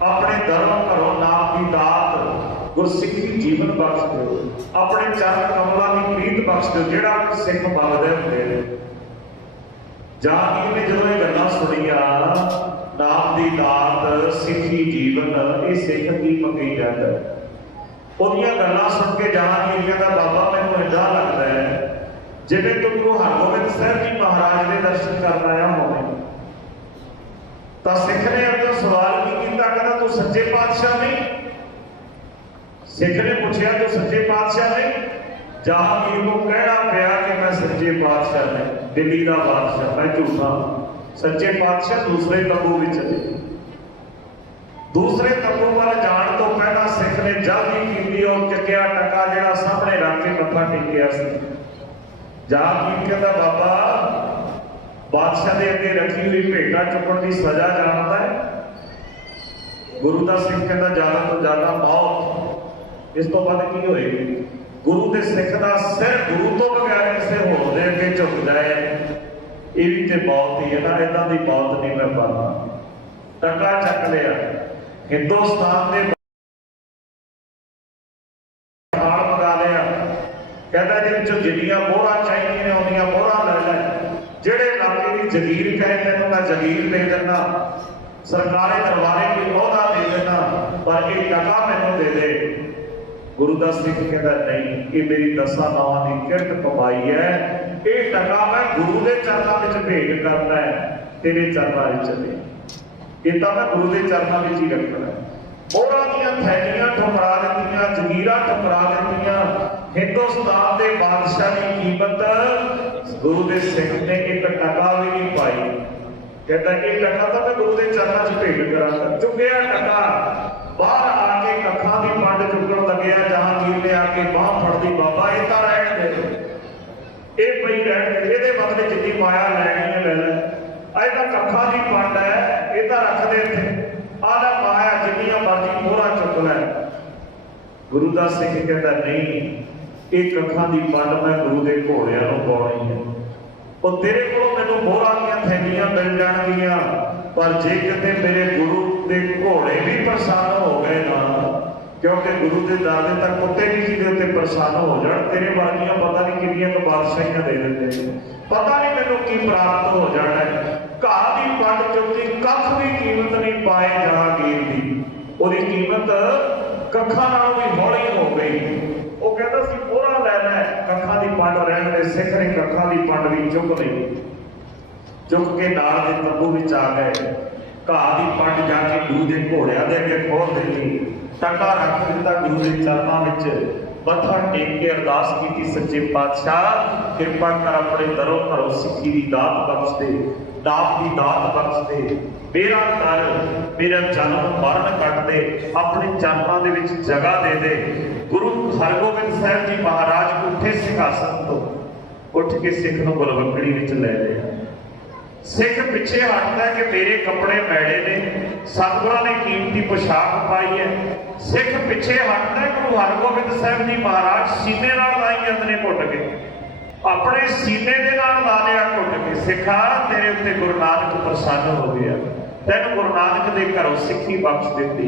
ਆਪਣੇ ਧਰਮ ਘਰੋਂ ਨਾਮ ਦੀ ਦਾਤ ਗੁਰਸਿੱਖੀ ਜੀਵਨ ਬਖਸ਼ ਦਿਓ, ਆਪਣੇ ਚਰਨ ਕਮਲਾਂ ਦੀ ਪ੍ਰੀਤ ਬਖਸ਼ ਦਿਓ, ਜਿਹੜਾ ਸਿੱਖ ਮੰਗਦੇ ਹੁੰਦੇ ਨੇ। ਜਹਾਂਗੀਰ ਨੇ ਜਦੋਂ ਇਹ ਗੱਲਾਂ ਸੁਣੀਆਂ, ਨਾਮ ਦੀ ਦਾਤ, ਸਿੱਖੀ ਜੀਵਨ, ਇਹ ਸਿੱਖ ਦੀ ਮੰਗੀ ਜਾਂਦਾ। ਉਹਦੀਆਂ ਗੱਲਾਂ ਸੁਣ ਕੇ ਜਹਾਂਗੀਰ ਕਹਿੰਦਾ ਬਾਬਾ ਮੈਨੂੰ ਏਦਾਂ ਲੱਗਦਾ ਹੈ ਜਿਵੇਂ ਤੂੰ ਗੁਰੂ ਹਰਗੋਬਿੰਦ ਸਾਹਿਬ ਜੀ ਮਹਾਰਾਜ ਦੇ ਦਰਸ਼ਨ ਕਰਨ ਆਇਆ ਹੋਵੇ। ਤਾਂ ਸਿੱਖ ਨੇ ਅੱਗੇ ਸਵਾਲ ਕੀ ਕੀਤਾ, ਕਹਿੰਦਾ ਤੂੰ ਸੱਚੇ ਪਾਤਸ਼ਾਹ ਨਹੀਂ? ਸਿੱਖ ਨੇ ਪੁੱਛਿਆ ਤੂੰ ਸੱਚੇ ਪਾਤਸ਼ਾਹ ਨਹੀਂ? ਜਹਾਂਗੀਰ ਨੂੰ ਕਹਿਣਾ ਪਿਆ ਕਿ ਮੈਂ ਸੱਚੇ ਪਾਤਸ਼ਾਹ ਨਹੀਂ, ਦਿੱਲੀ ਦਾ ਬਾਦਸ਼ਾਹ, ਮੈਂ ਝੂਠਾ। ਸੱਚੇ ਪਾਤਸ਼ਾਹ ਦੂਸਰੇ ਤੰਬੂ ਵਿੱਚ ਨੇ। ਦੂਸਰੇ ਤੰਬੂ ਵੱਲ ਜਾਣ ਤੋਂ ਪਹਿਲਾਂ ਸਿੱਖ ਨੇ ਜਲਦੀ ਕੀਤੀ, ਉਹ ਚੱਕਿਆ ਟਕਾ ਜਿਹੜਾ ਸਾਹਮਣੇ ਰੱਖ ਕੇ ਮੱਥਾ ਟੇਕਿਆ ਸੀ। ਜਹਾਂਗੀਰ ਕਹਿੰਦਾ ਬਾਬਾ ਬਾਦਸ਼ਾਹ ਦੇ ਅੱਗੇ ਰੱਖੀ ਹੋਈ ਭੇਟਾ ਚੁੱਕਣ ਦੀ ਸਜ਼ਾ ਜਾਣਦਾ ਹੈ? ਗੁਰੂ ਦਾ ਸਿੱਖ ਕਹਿੰਦਾ ਜ਼ਿਆਦਾ ਤੋਂ ਜ਼ਿਆਦਾ ਮੌਤ, ਇਸ ਤੋਂ ਵੱਧ ਕੀ ਹੋਏਗੀ? ਗੁਰੂ ਦੇ ਸਿੱਖ ਦਾ ਸਿਰ ਗੁਰੂ ਤੋਂ ਬਗੈਰ ਕਿਸੇ ਹੋਰ ਦੇ ਅੱਗੇ ਝੁਕ ਜਾਏ, ਇਹ ਵੀ ਤੇ ਮੌਤ ਹੀ ਹੈ ਨਾ, ਇਹਨਾਂ ਦੀ ਮੌਤ ਨਹੀਂ ਮੈਂ ਪਾਣਾ। ਟਕਾ ਚੱਕ ਲਿਆ, ਹਿੰਦੁਸਤਾਨ ਦੇ ਖਾਲ ਮੰਗਾ ਲਿਆ, ਕਹਿੰਦਾ ਜਿਹਦੇ ਵਿੱਚੋਂ ਜਿੰਨੀਆਂ ਮੋਹਰਾਂ ਚਾਹੀਦੀਆਂ ਨੇ ਉਹਨੀਆਂ ਮੋਹਰਾਂ ਲੈ ਲੈ, ਜਿਹੜੇ ਇਲਾਕੇ ਦੀ ਜ਼ਗੀਰ ਕਹੇ ਤੈਨੂੰ ਮੈਂ ਜ਼ਗੀਰ ਦੇ ਦਿੰਦਾ, ਸਰਕਾਰੀ ਦਰਬਾਰੇ ਦੀ ਅਹੁਦਾ ਦੇ ਦਿੰਦਾ, ਪਰ ਇਹ ਟਕਾ ਮੈਨੂੰ ਦੇ ਦੇ। ਗੁਰੂ ਦਾ ਸਿੱਖ ਕਹਿੰਦਾ ਨਹੀਂ, ਇਹ ਮੇਰੀ ਦਸਾਂ ਨਾਵਾਂ ਦੀ ਕਿਰਤ ਕਮਾਈ ਹੈ, ਇਹ ਟਕਾ ਮੈਂ ਗੁਰੂ ਦੇ ਚਰਨਾਂ ਵਿੱਚ ਭੇਟ ਕਰਨਾ ਹੈ, ਤੇਰੇ ਚਰਨਾਂ ਵਿੱਚ ਨਹੀਂ, ਇਹ ਤਾਂ ਮੈਂ ਗੁਰੂ ਦੇ ਚਰਨਾਂ ਵਿੱਚ ਹੀ ਰੱਖਣਾ। ਮੋਹਰਾਂ ਦੀਆਂ ਥੈਲੀਆਂ ਠੁਕਰਾ ਦਿੱਤੀਆਂ, ਜ਼ਗੀਰਾਂ ਠੁਕਰਾ ਦਿੱਤੀਆਂ। ਹਿੰਦੁਸਤਾਨ ਦੇ ਬਾਦਸ਼ਾਹ ਦੀ ਕੀਮਤ ਗੁਰੂ ਦੇ ਸਿੱਖ ਨੇ ਇੱਕ ਟਕਾ ਵੀ ਨਹੀਂ ਪਾਈ। ਕਹਿੰਦਾ ਇਹ ਟਕਾ ਤਾਂ ਮੈਂ ਗੁਰੂ ਦੇ ਚਰਨਾਂ 'ਚ ਭੇਟ ਕਰਾਂਗਾ। ਚੁੱਕਿਆ ਟਕਾ, ਬਾਹਰ ਆ ਕੇ ਕੱਖਾਂ ਦੀ ਪੰਡ ਚੁੱਕਣ ਲੱਗਿਆ। ਜਹਾਂਗੀਰ ਨੇ ਆ ਕੇ ਬਾਂਹ ਫੜਦੀ, ਬਾਬਾ ਇਹ ਤਾਂ ਰਹਿਣ ਦੇ, ਇਹ ਪਈ ਰਹਿਣ ਦੇ, ਇਹਦੇ ਬਦਲੇ ਜਿੰਨੀ ਮਾਇਆ ਲੈਣੀ ਹੈ ਲੈ ਲੈ, ਇਹ ਤਾਂ ਕੱਖਾਂ ਦੀ ਪੰਡ ਹੈ, ਇਹ ਤਾਂ ਰੱਖ ਦੇ ਇੱਥੇ, ਆਹ ਲੈ ਮਾਇਆ ਜਿੰਨੀਆਂ ਮਰਜ਼ੀ ਮੋਹਰਾਂ ਚੁੱਕ ਲੈ। ਗੁਰੂ ਦਾ ਸਿੱਖ ਕਹਿੰਦਾ ਨਹੀਂ, ਇਹ ਕੱਖਾਂ ਦੀ ਪੰਡ ਮੈਂ ਗੁਰੂ ਦੇ ਘੋੜਿਆਂ ਨੂੰ ਪਾਉਣੀ ਹੈ। ਉਹ ਤੇਰੇ ਕੋਲੋਂ ਮੈਨੂੰ ਮੋਹਰਾਂ ਦੀਆਂ ਥੈਲੀਆਂ ਮਿਲ ਜਾਣਗੀਆਂ, पर जे किते मेरे गुरु के घोड़े भी प्रसन्न हो गए ना, क्योंकि गुरु के दर दे तक कुत्ते भी जिहदे उत्ते प्रसन्न हो जाण, तेरे वर्गियां पता नहीं कितनियां बादशाहियां दे दिंदे, पता नहीं मैनूं की प्राप्त हो जाना है। घाह की पंड चुकी कख भी कीमत नहीं पाए जहांगीर की, ਉਹਦੀ कीमत कखा नालों भी हौली हो गई। वो कहता सी पूरा लैना है, कखा की पंड रहन दे, सिख ने कखा की पंड भी चुक ਲਈ, चुक के नाल दे तंबू विच आ गए। घाह की पंड जाके गुरु के घोड़िया दे अगे खोल दित्ती, टका रख दिता गुरु के चरणों विच, मत्था टेक के अरदास की सच्चे पातशाह कृपा कर अपने दरों घरों सिक्खी की दात बख्श दे, दात की दात बख्श दे, मेरा कर, मेरा जन्म मरण कट दे, अपने चरणों के विच जगह दे दे। गुरु हरगोबिंद साहब जी महाराज उठे सिंहासन तो, उठ के सिख नूं गुलवकड़ी विच ले लिया। सिख पिछे हटता है कि मेरे कपड़े मैले ने, सतगुरां ने कीमती पोशाक पाई है। सिख पिछे हटता है, गुरु हरगोबिंद साहब जी महाराज सीने नाल लाई अंदने घुट के, अपने सीने के नाल ला लिया घुट के। सिखा तेरे उत्ते गुरु नानक प्रसन्न हो गया, तैनूं गुरु नानक दे घरों सिੱਖੀ बख्श दित्ती,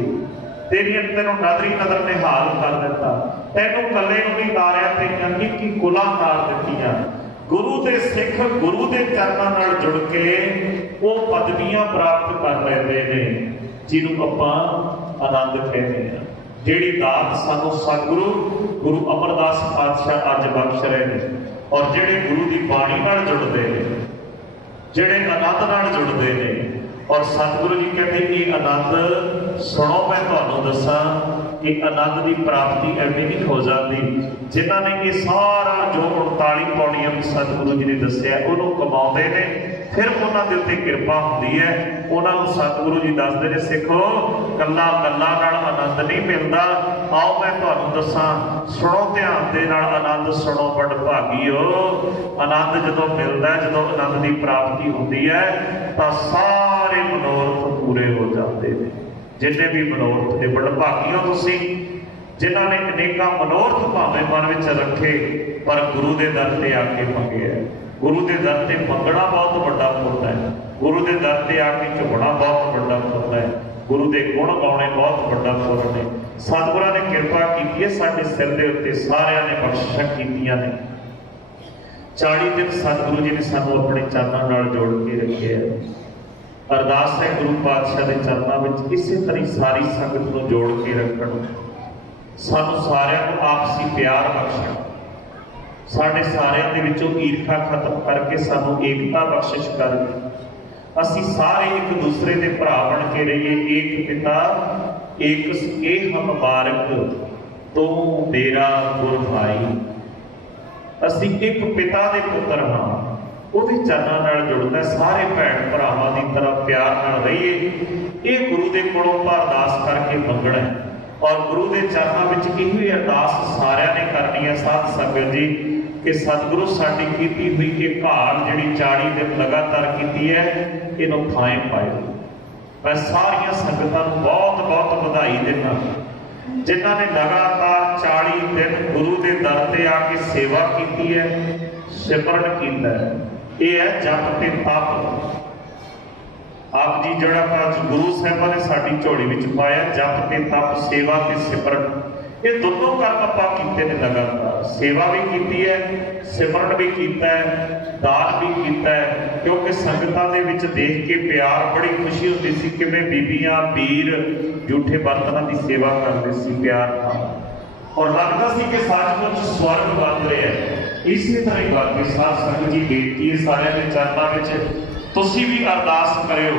तेरी तैनूं नदरी नदर निहाल कर दिता, तैनूं कले नूं नहीं तारिया, तेरियां निक्की कुलां तार दित्तियां। गुरु के सिख गुरु के चरणों नाल जुड़ के वो पदवियां प्राप्त कर लेते हैं जिन्हों आपां आनंद कहते हैं। जिहड़ी दात सानू सतगुरु गुरु अमरदास पातशाह अज बख्श रहे हैं, और जिहड़े गुरु की बाणी नाल जुड़ते हैं, जिहड़े आनंद नाल जुड़ते हैं, और सतगुरु जी कहते ये आनंद सुनो, मैं तुहानूं दसां कि आनंद की प्राप्ति एवें नहीं हो जाती। जिन्हां ने ये सारा जो 39 पौड़ियां सतगुरु जी ने दस्सिया उहनूं कमाउंदे ने, फिर उन्हां दे उत्ते किरपा हुंदी है। उन्हां नूं सतगुरु जी दसदे ने, सिखो कल्ला गल्लां नाल आनंद नहीं मिलदा, आओ मैं तुहानूं दसां, सुणो ध्यान दे नाल आनंद सुणो बड़ भागीओ। आनंद जदों मिलदा है, जदों आनंद की प्राप्ति हुंदी है, तां सारे मनोरथ पूरे हो जाते हैं। जिन्ने भी मनोरथ ने, बड़ भागीओ तुसीं जिन्हां ने अनेकां मनोरथ भावें मन विच रखे, पर गुरु के दर ते आके मंगे। गुरु के दर ते मंगना बहुत बड़ा पुण्य है, गुरु के दर ते आके झुकना बहुत बड़ा पुण्य है, गुरु के गुण गाने बहुत बड़ा पुण्य है। सतगुरां ने कृपा की है, साडे सिर दे उत्ते सारियां ने बख्शिशां कीतियां ने। 40 दिन सतगुरु जी ने सानू अपने चरणों नाल जोड़ के रखे है। अरदास है गुरु पातशाह के चरणों में इसे तरह सारी संगत को जोड़ के रखण, सानू सारिਆਂ को आपसी प्यार बख्शण, साडे सारिਆਂ ਦੇ ਵਿੱਚੋਂ ईर्खा खत्म करके सानू एकता बख्शिश कर, असी सारे एक दूसरे के भरा बन के रहिए। एक पिता एक ए हम बारक, तू मेरा गुर भाई, असी एक पिता के पुत्र हाँ, ਉਹਦੇ ਚਰਨਾਂ ਨਾਲ ਜੁੜਦਾ। ਸਾਰੇ ਭੈਣ ਭਰਾਵਾਂ ਦੀ ਤਰ੍ਹਾਂ ਪਿਆਰ ਨਾਲ ਰਹੀਏ। ਇਹ ਗੁਰੂ ਦੇ ਕੋਲੋਂ ਅਰਦਾਸ ਕਰਕੇ ਮੰਗਣਾ ਹੈ, ਔਰ ਗੁਰੂ ਦੇ ਚਰਨਾਂ ਵਿੱਚ ਇਹੋ ਹੀ ਅਰਦਾਸ ਸਾਰਿਆਂ ਨੇ ਕਰਨੀ ਹੈ ਸਾਧ ਸੰਗਤ ਜੀ, ਕਿ ਸਤਿਗੁਰੂ ਸਾਡੀ ਕੀਤੀ ਹੋਈ ਇਹ ਘਾਲ ਜਿਹੜੀ 40 ਦਿਨ ਲਗਾਤਾਰ ਕੀਤੀ ਹੈ, ਇਹਨੂੰ ਥਾਂ ਪਾਏ। ਮੈਂ ਸਾਰੀਆਂ ਸੰਗਤਾਂ ਨੂੰ ਬਹੁਤ ਬਹੁਤ ਵਧਾਈ ਦਿੰਦਾ ਜਿਨ੍ਹਾਂ ਨੇ ਲਗਾਤਾਰ 40 ਦਿਨ ਗੁਰੂ ਦੇ ਦਰ ਤੇ ਆ ਕੇ ਸੇਵਾ ਕੀਤੀ ਹੈ, ਸਿਮਰਨ ਕੀਤਾ ਹੈ। ਇਹ ਹੈ ਜਪ ਤੇ ਤਪ। ਆਪ ਜੀ ਜਿਹੜਾ ਗੁਰੂ ਸਾਹਿਬਾਂ ਨੇ ਸਾਡੀ ਝੋਲੀ ਵਿੱਚ ਪਾਇਆ, ਜਪ ਤੇ ਤਪ, ਸੇਵਾ ਤੇ ਸਿਮਰਨ, ਇਹ ਦੋਨੋਂ ਕੰਮ ਆਪਾਂ ਕੀਤੇ ਨੇ ਲਗਾਤਾਰ। ਸੇਵਾ ਵੀ ਕੀਤੀ ਹੈ, ਸਿਮਰਨ ਵੀ ਕੀਤਾ ਹੈ, ਦਾਨ ਵੀ ਕੀਤਾ ਹੈ, ਕਿਉਂਕਿ ਸੰਗਤਾਂ ਦੇ ਵਿੱਚ ਦੇਖ ਕੇ ਪਿਆਰ, ਬੜੀ ਖੁਸ਼ੀ ਹੁੰਦੀ ਸੀ ਕਿਵੇਂ ਬੀਬੀਆਂ ਵੀਰ ਝੂਠੇ ਬਰਤਨਾਂ ਦੀ ਸੇਵਾ ਕਰਦੇ ਸੀ ਪਿਆਰ ਨਾਲ, ਔਰ ਲੱਗਦਾ ਸੀ ਕਿ ਸੱਚਮੁੱਚ ਸਵਰਗ ਬਣ ਰਿਹਾ ਹੈ। ਇਸੇ ਤਰ੍ਹਾਂ ਹੀ ਗੱਲ ਕੇ ਸਾਧ ਸੰਗਤ ਜੀ ਬੇਨਤੀ ਹੈ ਸਾਰਿਆਂ ਦੇ ਚਰਨਾਂ ਵਿੱਚ ਤੁਸੀਂ ਵੀ ਅਰਦਾਸ ਕਰਿਓ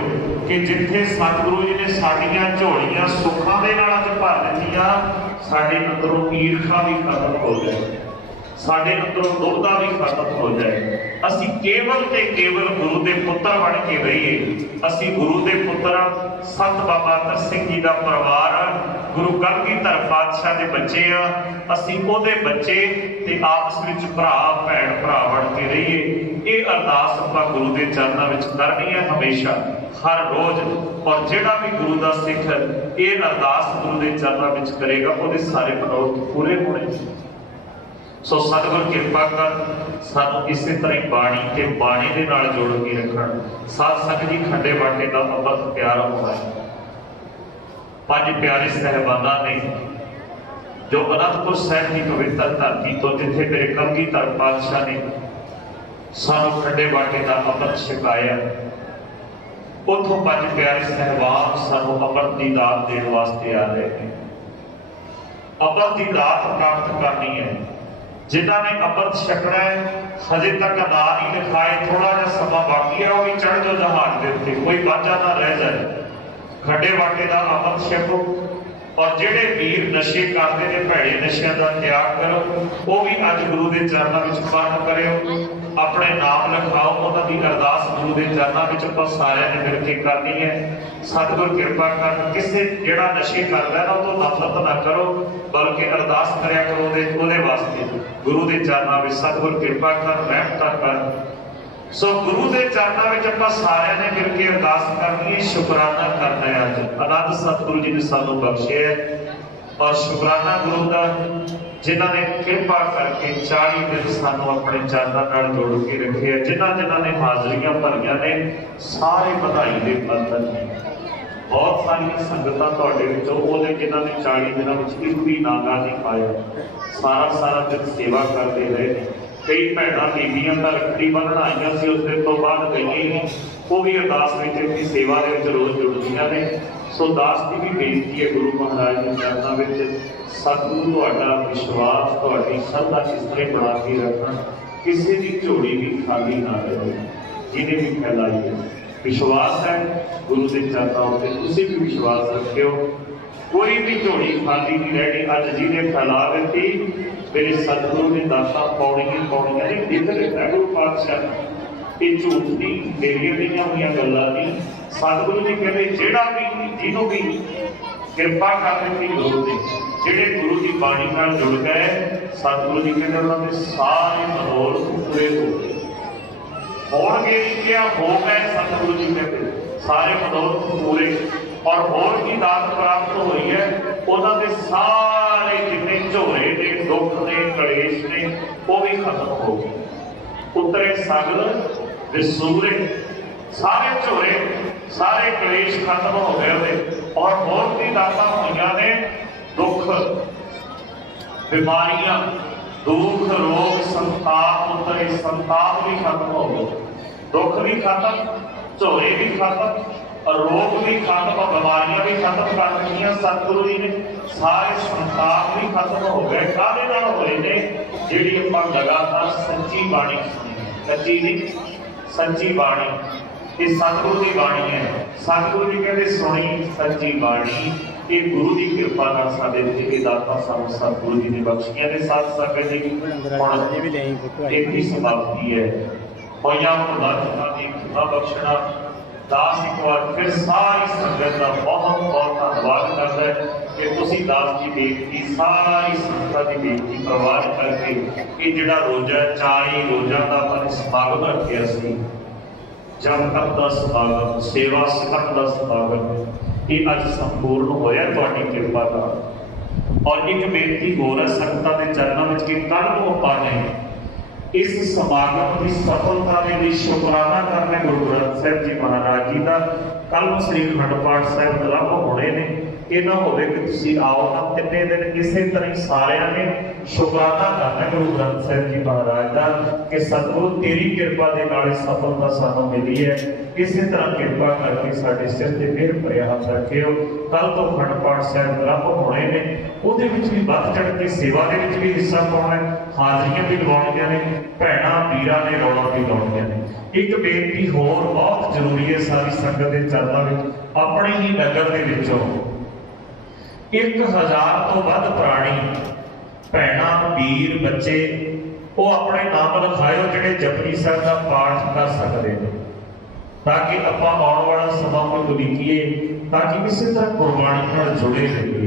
ਕਿ ਜਿੱਥੇ ਸਤਿਗੁਰੂ ਜੀ ਨੇ ਸਾਡੀਆਂ ਝੋਲੀਆਂ ਸੁੱਖਾਂ ਦੇ ਨਾਲ ਅੱਜ ਭਰ ਦਿੱਤੀਆਂ, ਸਾਡੇ ਅੰਦਰੋਂ ਈਰਖਾ ਵੀ ਖਤਮ ਹੋ ਜਾਏ, ਸਾਡੇ ਅੰਦਰੋਂ ਦੁਰਦਾ ਵੀ ਖਤਮ ਹੋ ਜਾਏ। ਅਸੀਂ ਕੇਵਲ ਤੇ ਕੇਵਲ ਗੁਰੂ ਦੇ ਪੁੱਤਰ ਬਣ ਕੇ ਰਹੀਏ। ਅਸੀਂ ਗੁਰੂ ਦੇ ਪੁੱਤਰ, ਸੰਤ ਬਾਬਾ ਅਤਰ ਸਿੰਘ ਜੀ ਦਾ ਪਰਿਵਾਰ, ਗੁਰੂ ਗਲਗੀਧਰ ਪਾਤਸ਼ਾਹ ਦੇ ਬੱਚੇ ਆ। ਅਸੀਂ ਉਹਦੇ ਬੱਚੇ ਤੇ ਆਪਸ ਵਿੱਚ ਭਰਾ ਭੈਣ ਭਰਾ ਬਣ ਕੇ ਰਹੀਏ। ਇਹ ਅਰਦਾਸ ਆਪਾਂ ਗੁਰੂ ਦੇ ਚਰਨਾਂ ਵਿੱਚ ਕਰਨੀ ਹੈ ਹਮੇਸ਼ਾ, ਹਰ ਰੋਜ਼। ਔਰ ਜਿਹੜਾ ਵੀ ਗੁਰੂ ਦਾ ਸਿੱਖ ਇਹ ਅਰਦਾਸ ਗੁਰੂ ਦੇ ਚਰਨਾਂ ਵਿੱਚ ਕਰੇਗਾ, ਉਹਦੇ ਸਾਰੇ ਮਨੋਰਥ ਪੂਰੇ ਹੋਣੇ। ਸੋ ਸਤਿਗੁਰ ਕਿਰਪਾ ਕਰ ਸਾਨੂੰ ਇਸੇ ਤਰ੍ਹਾਂ ਹੀ ਬਾਣੀ ਤੇ ਬਾਣੀ ਦੇ ਨਾਲ ਜੋੜ ਕੇ ਰੱਖਣ। ਸਾਧ ਸੰਗਤ ਜੀ, ਖੰਡੇ ਬਾਟੇ ਦਾ ਅੰਮ੍ਰਿਤ ਪਿਆਰਾ ਹੋਣਾ ਹੈ। ਪੰਜ ਪਿਆਰੇ ਸਾਹਿਬਾਨਾਂ ਨੇ ਜੋ ਅਨੰਦਪੁਰ ਸਾਹਿਬ ਦੀ ਪਵਿੱਤਰ ਧਰਤੀ ਤੋਂ, ਜਿੱਥੇ ਮੇਰੇ ਕਲਗੀਧਰ ਪਾਤਸ਼ਾਹ ਨੇ ਸਾਨੂੰ ਖੰਡੇ ਬਾਟੇ ਦਾ ਅੰਮ੍ਰਿਤ ਛਕਾਇਆ, ਉੱਥੋਂ ਪੰਜ ਪਿਆਰੇ ਸਾਹਿਬਾਨ ਸਾਨੂੰ ਅੰਮ੍ਰਿਤ ਦੀ ਦਾਤ ਦੇਣ ਵਾਸਤੇ ਆ ਰਹੇ ਨੇ। ਅੰਮ੍ਰਿਤ ਦੀ ਦਾਤ ਪ੍ਰਾਪਤ ਕਰਨੀ ਹੈ। ਜਿਨ੍ਹਾਂ ਨੇ ਅੰਮ੍ਰਿਤ ਛਕਣਾ ਹੈ, ਹਜੇ ਤੱਕ ਨਾਂ ਨਹੀਂ ਲਿਖਾਏ, ਥੋੜਾ ਜਿਹਾ ਸਮਾਂ ਬਾਕੀ ਹੈ, ਉਹ ਵੀ ਚੜ੍ਹ ਜਾਓ ਜਹਾਜ਼ ਦੇ ਉੱਤੇ, ਕੋਈ ਵਾਂਝਾ ਨਾ ਰਹਿ ਜਾਏ। ਖੰਡੇ ਬਾਟੇ ਦਾ ਅੰਮ੍ਰਿਤ ਛਕੋ। ਔਰ ਜਿਹੜੇ ਵੀਰ ਨਸ਼ੇ ਕਰਦੇ ਨੇ, ਭੈੜੇ ਨਸ਼ਿਆਂ ਦਾ ਤਿਆਗ ਕਰੋ। ਉਹ ਵੀ ਅੱਜ ਗੁਰੂ ਦੇ ਚਰਨਾਂ ਵਿੱਚ ਪਾਠ ਕਰਿਓ, ਆਪਣੇ ਨਾਮ ਲਿਖਾਓ। ਉਹਨਾਂ ਦੀ ਅਰਦਾਸ ਗੁਰੂ ਦੇ ਚਰਨਾਂ ਵਿੱਚ ਆਪਾਂ ਸਾਰਿਆਂ ਨੇ ਮਿਲ ਕੇ ਕਰਨੀ ਹੈ। ਸਤਿਗੁਰ ਕਿਰਪਾ ਕਰਨ, ਕਿਸੇ ਜਿਹੜਾ ਨਸ਼ੇ ਕਰਦਾ ਨਾ, ਉਹ ਤੋਂ ਨਫ਼ਰਤ ਨਾ ਕਰੋ, ਬਲਕਿ ਅਰਦਾਸ ਕਰਿਆ ਕਰੋ ਉਹਦੇ ਵਾਸਤੇ ਗੁਰੂ ਦੇ ਚਰਨਾਂ ਵਿੱਚ। ਸਤਿਗੁਰ ਕਿਰਪਾ ਕਰਨ, ਰਹਿਮਤਾਂ ਕਰਨ। ਸੋ ਗੁਰੂ ਦੇ ਚਰਨਾਂ ਵਿੱਚ ਆਪਾਂ ਸਾਰਿਆਂ ਨੇ ਮਿਲ ਕੇ ਅਰਦਾਸ ਕਰਨੀ ਹੈ, ਸ਼ੁਕਰਾਨਾ ਕਰਨਾ ਹੈ। ਅੱਜ ਆਨੰਦ ਸਤਿਗੁਰੂ ਜੀ ਨੇ ਸਾਨੂੰ ਬਖਸ਼ਿਆ ਔਰ ਸ਼ੁਕਰਾਨਾ ਗੁਰੂ ਦਾ, ਜਿਨ੍ਹਾਂ ਨੇ ਕਿਰਪਾ ਕਰਕੇ 40 ਦਿਨ ਸਾਨੂੰ ਆਪਣੇ ਚਰਨਾਂ ਨਾਲ ਜੋੜ ਕੇ ਰੱਖਿਆ। ਜਿਨ੍ਹਾਂ ਨੇ ਹਾਜ਼ਰੀਆਂ ਭਰੀਆਂ ਨੇ, ਸਾਰੇ ਵਧਾਈ ਦੇ ਪਾਤਰ ਨੇ। ਬਹੁਤ ਸਾਰੀਆਂ ਸੰਗਤਾਂ ਤੁਹਾਡੇ ਵਿੱਚੋਂ ਉਹਦੇ ਜਿਨ੍ਹਾਂ ਨੇ 40 ਦਿਨਾਂ ਵਿੱਚ ਇੱਕ ਵੀ ਨਾਗਾ ਨਹੀਂ ਪਾਇਆ, ਸਾਰਾ ਦਿਨ ਸੇਵਾ ਕਰਦੇ ਰਹੇ ਨੇ। ਕਈ ਭੈਣਾਂ ਬੀਬੀਆਂ ਤਾਂ ਰੱਖੜੀ ਬੰਨ੍ਹਣ ਆਈਆਂ ਸੀ, ਉਸ ਦਿਨ ਤੋਂ ਬਾਅਦ ਗਈਆਂ ਹੀ, ਉਹ ਵੀ ਅਰਦਾਸ ਵਿੱਚ ਆਪਣੀ ਸੇਵਾ ਦੇ ਵਿੱਚ ਰੋਜ਼ ਜੁੜਦੀਆਂ ਨੇ। ਸੋ ਦਾਸ ਦੀ ਵੀ ਬੇਨਤੀ ਹੈ ਗੁਰੂ ਮਹਾਰਾਜ ਦੇ ਚਰਨਾਂ ਵਿੱਚ, ਸਤਿਗੁਰੂ ਤੁਹਾਡਾ ਵਿਸ਼ਵਾਸ, ਤੁਹਾਡੀ ਸ਼ਰਧਾ ਇਸ ਤਰ੍ਹਾਂ ਬਣਾ ਕੇ ਰੱਖਣ, ਕਿਸੇ ਦੀ ਝੋਲੀ ਵੀ ਖਾਲੀ ਨਾ ਰਹੇ। ਜਿਹਨੇ ਵੀ ਫੈਲਾਈ ਹੈ, ਵਿਸ਼ਵਾਸ ਹੈ ਗੁਰੂ ਦੇ ਚਰਨਾਂ ਉੱਤੇ, ਤੁਸੀਂ ਵੀ ਵਿਸ਼ਵਾਸ ਰੱਖਿਓ। ਕੋਈ ਵੀ ਝੋਲੀ ਖਾਲੀ ਨਹੀਂ ਰਹਿਣੀ। ਅੱਜ ਜਿਹਨੇ ਫੈਲਾ ਦਿੱਤੀ, ਮੇਰੇ ਸਤਿਗੁਰੂ ਨੇ ਦਾਤਾਂ ਪਾਉਣੀਆਂ ਨਹੀਂ ਦਿੱਤ ਦਿੱਤਾ ਗੁਰੂ ਪਾਤਸ਼ਾਹ। ਇਹ ਝੂਠ ਨਹੀਂ, ਮੇਰੀਆਂ ਲਈਆਂ ਹੋਈਆਂ ਗੱਲਾਂ ਨਹੀਂ। ਸਤਿਗੁਰੂ ਜੀ ਕਹਿੰਦੇ ਜਿਹੜਾ ਵੀ ਜਿਹਨੂੰ ਵੀ ਕਿਰਪਾ ਕਰ ਦਿੱਤੀ ਗੁਰੂ ਨੇ, ਜਿਹੜੇ ਗੁਰੂ ਦੀ ਬਾਣੀ ਨਾਲ ਜੁੜ ਗਏ, ਸਤਿਗੁਰੂ ਜੀ ਕਹਿੰਦੇ ਉਹਨਾਂ ਦੇ ਸਾਰੇ ਮਨੋਰਥ ਪੂਰੇ ਹੋ ਗਏ। ਹੋਣਗੇ ਕਿਹਾ ਹੋ ਗਏ, ਸਤਿਗੁਰੂ ਜੀ ਕਹਿੰਦੇ ਸਾਰੇ ਮਨੋਰਥ ਪੂਰੇ। ਔਰ ਹੋਰ ਕੀ ਦਾਤ ਪ੍ਰਾਪਤ ਹੋਈ ਹੈ, ਉਹਨਾਂ ਦੇ ਸਾਰੇ ਜਿੰਨੇ ਝੋਰੇ ਨੇ, ਦੁੱਖ ਨੇ, ਕਲੇਸ਼ ਨੇ, ਉਹ ਵੀ ਖਤਮ ਹੋ ਗਏ। ਉਤਰੇ ਸਗਲ ਵਿਸੂਰੇ, ਸਾਰੇ ਝੋਰੇ, ਸਾਰੇ ਕਲੇਸ਼ ਖਤਮ ਹੋ ਗਏ ਉਹਦੇ। ਔਰ ਹੋਰ ਕੀ ਦਾਤਾਂ ਹੋਈਆਂ ਨੇ, ਦੁੱਖ, ਬਿਮਾਰੀਆਂ, ਦੁੱਖ, ਰੋਗ, ਸੰਤਾਪ ਉਤਰੇ, ਸੰਤਾਪ ਵੀ ਖਤਮ ਹੋ ਗਏ, ਦੁੱਖ ਵੀ ਖਤਮ, ਝੋਰੇ ਵੀ ਖਤਮ, ਰੋਗ ਵੀ ਖਤਮ, ਬਿਮਾਰੀਆਂ ਵੀ ਖਤਮ ਕਰ ਦਿੱਤੀਆਂ ਸਤਿਗੁਰੂ ਜੀ ਨੇ। ਸਾਰੇ ਸੰਤਾਪ ਵੀ ਖਤਮ ਹੋ ਗਏ। ਕਾਹਦੇ ਨਾਲ ਹੋਏ ਨੇ? ਜਿਹੜੀ ਆਪਾਂ ਲਗਾਤਾਰ ਸੱਚੀ ਬਾਣੀ ਸੁਣੀ, ਕੱਚੀ ਨਹੀਂ, ਸੱਚੀ ਬਾਣੀ। ਇਹ ਸਤਿਗੁਰੂ ਦੀ ਬਾਣੀ ਹੈ। ਸਤਿਗੁਰੂ ਜੀ ਕਹਿੰਦੇ ਸੁਣੀ ਸੱਚੀ ਬਾਣੀ। ਇਹ ਗੁਰੂ ਦੀ ਕਿਰਪਾ ਨਾਲ ਸਾਡੇ ਤੇ ਦਾਤਾਂ ਸਾਨੂੰ ਸਤਿਗੁਰੂ ਜੀ ਨੇ ਬਖਸ਼ੀਆਂ ਨੇ। ਸਾਧ ਸੰਗਤ ਜੀ, ਹੁਣ ਇਹਦੀ ਸਮਾਪਤੀ ਹੈ। ਹੋਈਆਂ ਭੁੱਲਾਂ ਦੀ ਖਿਮਾ ਬਖਸ਼ਣਾ। ਦਾਸ ਇੱਕ ਵਾਰ ਫਿਰ ਸਾਰੀ ਸੰਗਤ ਦਾ ਬਹੁਤ ਧੰਨਵਾਦ ਕਰਦਾ ਹੈ ਕਿ ਤੁਸੀਂ ਦਾਸ ਦੀ ਬੇਨਤੀ, ਸਾਰੀ ਸੰਗਤਾਂ ਦੀ ਬੇਨਤੀ ਪ੍ਰਵਾਨ ਕਰਕੇ ਇਹ ਜਿਹੜਾ ਰੋਜ਼ਾ 40 ਰੋਜ਼ਾਂ ਦਾ ਆਪਾਂ ਸਮਾਗਮ ਰੱਖਿਆ ਸੀ, ਜਪ ਤਪ ਦਾ ਸਮਾਗਮ, ਸੇਵਾ ਸਿਖਰ ਦਾ ਸਮਾਗਮ, ਇਹ ਅੱਜ ਸੰਪੂਰਨ ਹੋਇਆ ਤੁਹਾਡੀ ਕਿਰਪਾ ਨਾਲ। ਔਰ ਇੱਕ ਬੇਨਤੀ ਹੋਰ ਹੈ ਸੰਗਤਾਂ ਦੇ ਚਰਨਾਂ ਵਿੱਚ ਕਿ ਕੱਲ੍ਹ ਨੂੰ ਆਪਾਂ ਨੇ ਇਸ ਸਮਾਗਮ ਦੀ ਸਫਲਤਾ ਦੇ ਲਈ ਸ਼ੁਕਰਾਨਾ ਕਰਨਾ ਗੁਰੂ ਗ੍ਰੰਥ ਸਾਹਿਬ ਜੀ ਮਹਾਰਾਜ ਜੀ ਦਾ। ਕੱਲ੍ਹ ਨੂੰ ਸ੍ਰੀ ਅਖੰਡ ਪਾਠ ਸਾਹਿਬ ਆਰੰਭ ਹੋਣੇ ਨੇ। ਇਹ ਨਾ ਹੋਵੇ ਕਿ ਤੁਸੀਂ ਆਓ ਨਾ ਤਿੰਨੇ ਦਿਨ ਇਸੇ ਤਰ੍ਹਾਂ ਹੀ ਸਾਰਿਆਂ ਨੇ ਸ਼ੁਕਰਾਨਾ ਕਰਨਾ ਗੁਰੂ ਗ੍ਰੰਥ ਸਾਹਿਬ ਜੀ ਮਹਾਰਾਜ ਦਾ ਕਿ ਸਤਿਗੁਰੂ ਤੇਰੀ ਕਿਰਪਾ ਦੇ ਨਾਲ ਸਫਲਤਾ ਸਾਨੂੰ ਮਿਲੀ ਹੈ। ਇਸੇ ਤਰ੍ਹਾਂ ਕਿਰਪਾ ਕਰਕੇ ਸਾਡੇ ਸਿਰ ਤੇ ਮਿਹਰ ਭਰਿਆ ਹੱਥ ਰੱਖਿਓ। ਕੱਲ੍ਹ ਤੋਂ ਅਖੰਡ ਪਾਠ ਸਾਹਿਬ ਆਰੰਭ ਹੋਣੇ ਨੇ, ਉਹਦੇ ਵਿੱਚ ਵੀ ਵੱਧ ਚੜ੍ਹ ਕੇ ਸੇਵਾ ਦੇ ਵਿੱਚ ਵੀ ਹਿੱਸਾ ਪਾਉਣਾ ਹੈ। ਹਾਜ਼ਰੀਆਂ ਵੀ ਲਵਾਉਣੀਆਂ ਨੇ, ਭੈਣਾਂ ਵੀਰਾਂ ਨੇ ਰੌਣਕ ਵੀ ਲਾਉਣੀਆਂ ਨੇ। ਇੱਕ ਬੇਨਤੀ ਹੋਰ ਬਹੁਤ ਜ਼ਰੂਰੀ ਹੈ ਸਾਰੀ ਸੰਗਤ ਦੇ ਚਰਨਾਂ ਵਿੱਚ, ਆਪਣੇ ਹੀ ਨਗਰ ਦੇ ਵਿੱਚੋਂ 1000 ਤੋਂ ਵੱਧ ਪ੍ਰਾਣੀ, ਭੈਣਾਂ, ਵੀਰ, ਬੱਚੇ, ਉਹ ਆਪਣੇ ਨਾਮ ਲਿਖਾਇਓ ਜਿਹੜੇ ਜਪਜੀ ਸਾਹਿਬ ਦਾ ਪਾਠ ਕਰ ਸਕਦੇ ਨੇ, ਤਾਂ ਕਿ ਆਪਾਂ ਆਉਣ ਵਾਲਾ ਸਮਾਂ ਨੂੰ ਉਲੀਕੀਏ, ਤਾਂ ਕਿ ਇਸੇ ਤਰ੍ਹਾਂ ਗੁਰਬਾਣੀ ਨਾਲ ਜੁੜੇ ਰਹੀਏ।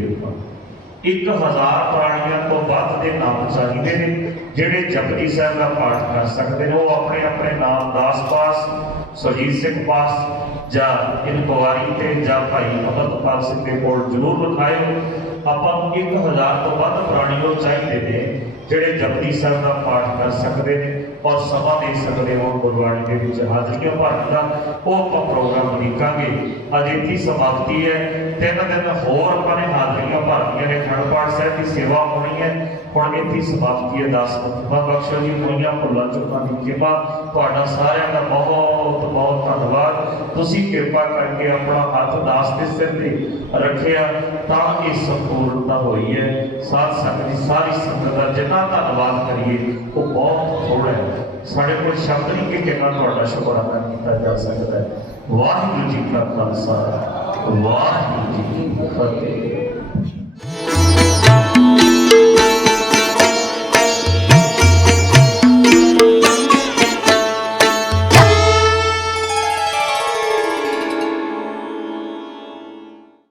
1000 ਪ੍ਰਾਣੀਆਂ ਤੋਂ ਵੱਧ ਦੇ ਨਾਮ ਚਾਹੀਦੇ ਨੇ ਜਿਹੜੇ ਜਪਜੀ ਸਾਹਿਬ ਦਾ ਪਾਠ ਕਰ ਸਕਦੇ ਨੇ। ਉਹ ਆਪਣੇ ਆਪਣੇ ਨਾਮ ਦਾਸ ਪਾਸ, ਸੁਰਜੀਤ ਸਿੰਘ ਪਾਸ ਜਾਂ ਇਨਕੁਆਰੀ ਤੇ ਜਾਂ ਭਾਈ ਅਮਰਪਾਲ ਸਿੰਘ ਦੇ ਕੋਲ ਜ਼ਰੂਰ ਲਿਖਾਇਓ। ਆਪਾਂ ਨੂੰ 1000 ਤੋਂ ਵੱਧ ਪ੍ਰਾਣੀ ਉਹ ਚਾਹੀਦੇ ਨੇ ਜਿਹੜੇ ਜਪਜੀ ਸਾਹਿਬ ਦਾ ਪਾਠ ਕਰ ਸਕਦੇ ਨੇ ਔਰ ਸਮਾਂ ਦੇ ਸਕਦੇ ਹੋ ਗੁਰਬਾਣੀ ਦੇ ਵਿੱਚ ਹਾਜ਼ਰੀਆਂ ਭਰਨ ਦਾ, ਉਹ ਆਪਾਂ ਪ੍ਰੋਗਰਾਮ ਉਲੀਕਾਂਗੇ। ਅੱਜ ਇੱਥੇ ਸਮਾਪਤੀ ਹੈ। 3 ਦਿਨ ਹੋਰ ਆਪਾਂ ਨੇ ਹਾਜ਼ਰੀਆਂ ਭਰਨੀਆਂ ਨੇ, ਅਖੰਡ ਪਾਠ ਸਾਹਿਬ ਦੀ ਸੇਵਾ ਹੋਣੀ ਹੈ। ਹੁਣ ਇੱਥੇ ਸਮਾਪਤੀ ਹੈ। ਦਾਸ ਮੁਖਬਾ ਬਖਸ਼ੋ ਜੀ, ਹੋਈਆਂ ਭੁੱਲਾਂ ਚੁੱਕਾਂ ਦੀ ਕਿਰਪਾ। ਤੁਹਾਡਾ ਸਾਰਿਆਂ ਦਾ ਬਹੁਤ ਬਹੁਤ ਧੰਨਵਾਦ। ਤੁਸੀਂ ਕਿਰਪਾ ਕਰਕੇ ਆਪਣਾ ਹੱਥ ਦਾਸ ਦੇ ਸਿਰ ਤੇ ਰੱਖਿਆ ਤਾਂ ਇਹ ਸੰਪੂਰਨਤਾ ਹੋਈ ਹੈ। ਸਾਧ ਸੰਗਤ ਦੀ ਸਾਰੀ ਸੰਗਤ ਦਾ ਜਿੰਨਾ ਧੰਨਵਾਦ ਕਰੀਏ ਉਹ ਬਹੁਤ ਥੋੜ੍ਹਾ ਹੈ। ਸਾਡੇ ਕੋਲ ਸ਼ਬਦ ਨਹੀਂ ਕਿ ਕਿੰਨਾ ਤੁਹਾਡਾ ਸ਼ੁਕਰਾਨਾ ਕੀਤਾ ਜਾ ਸਕਦਾ ਹੈ। ਵਾਹਿਗੁਰੂ ਜੀ ਕਾ ਖਾਲਸਾ, ਵਾਹਿਗੁਰੂ ਜੀ ਕੀ ਫਤਿਹ।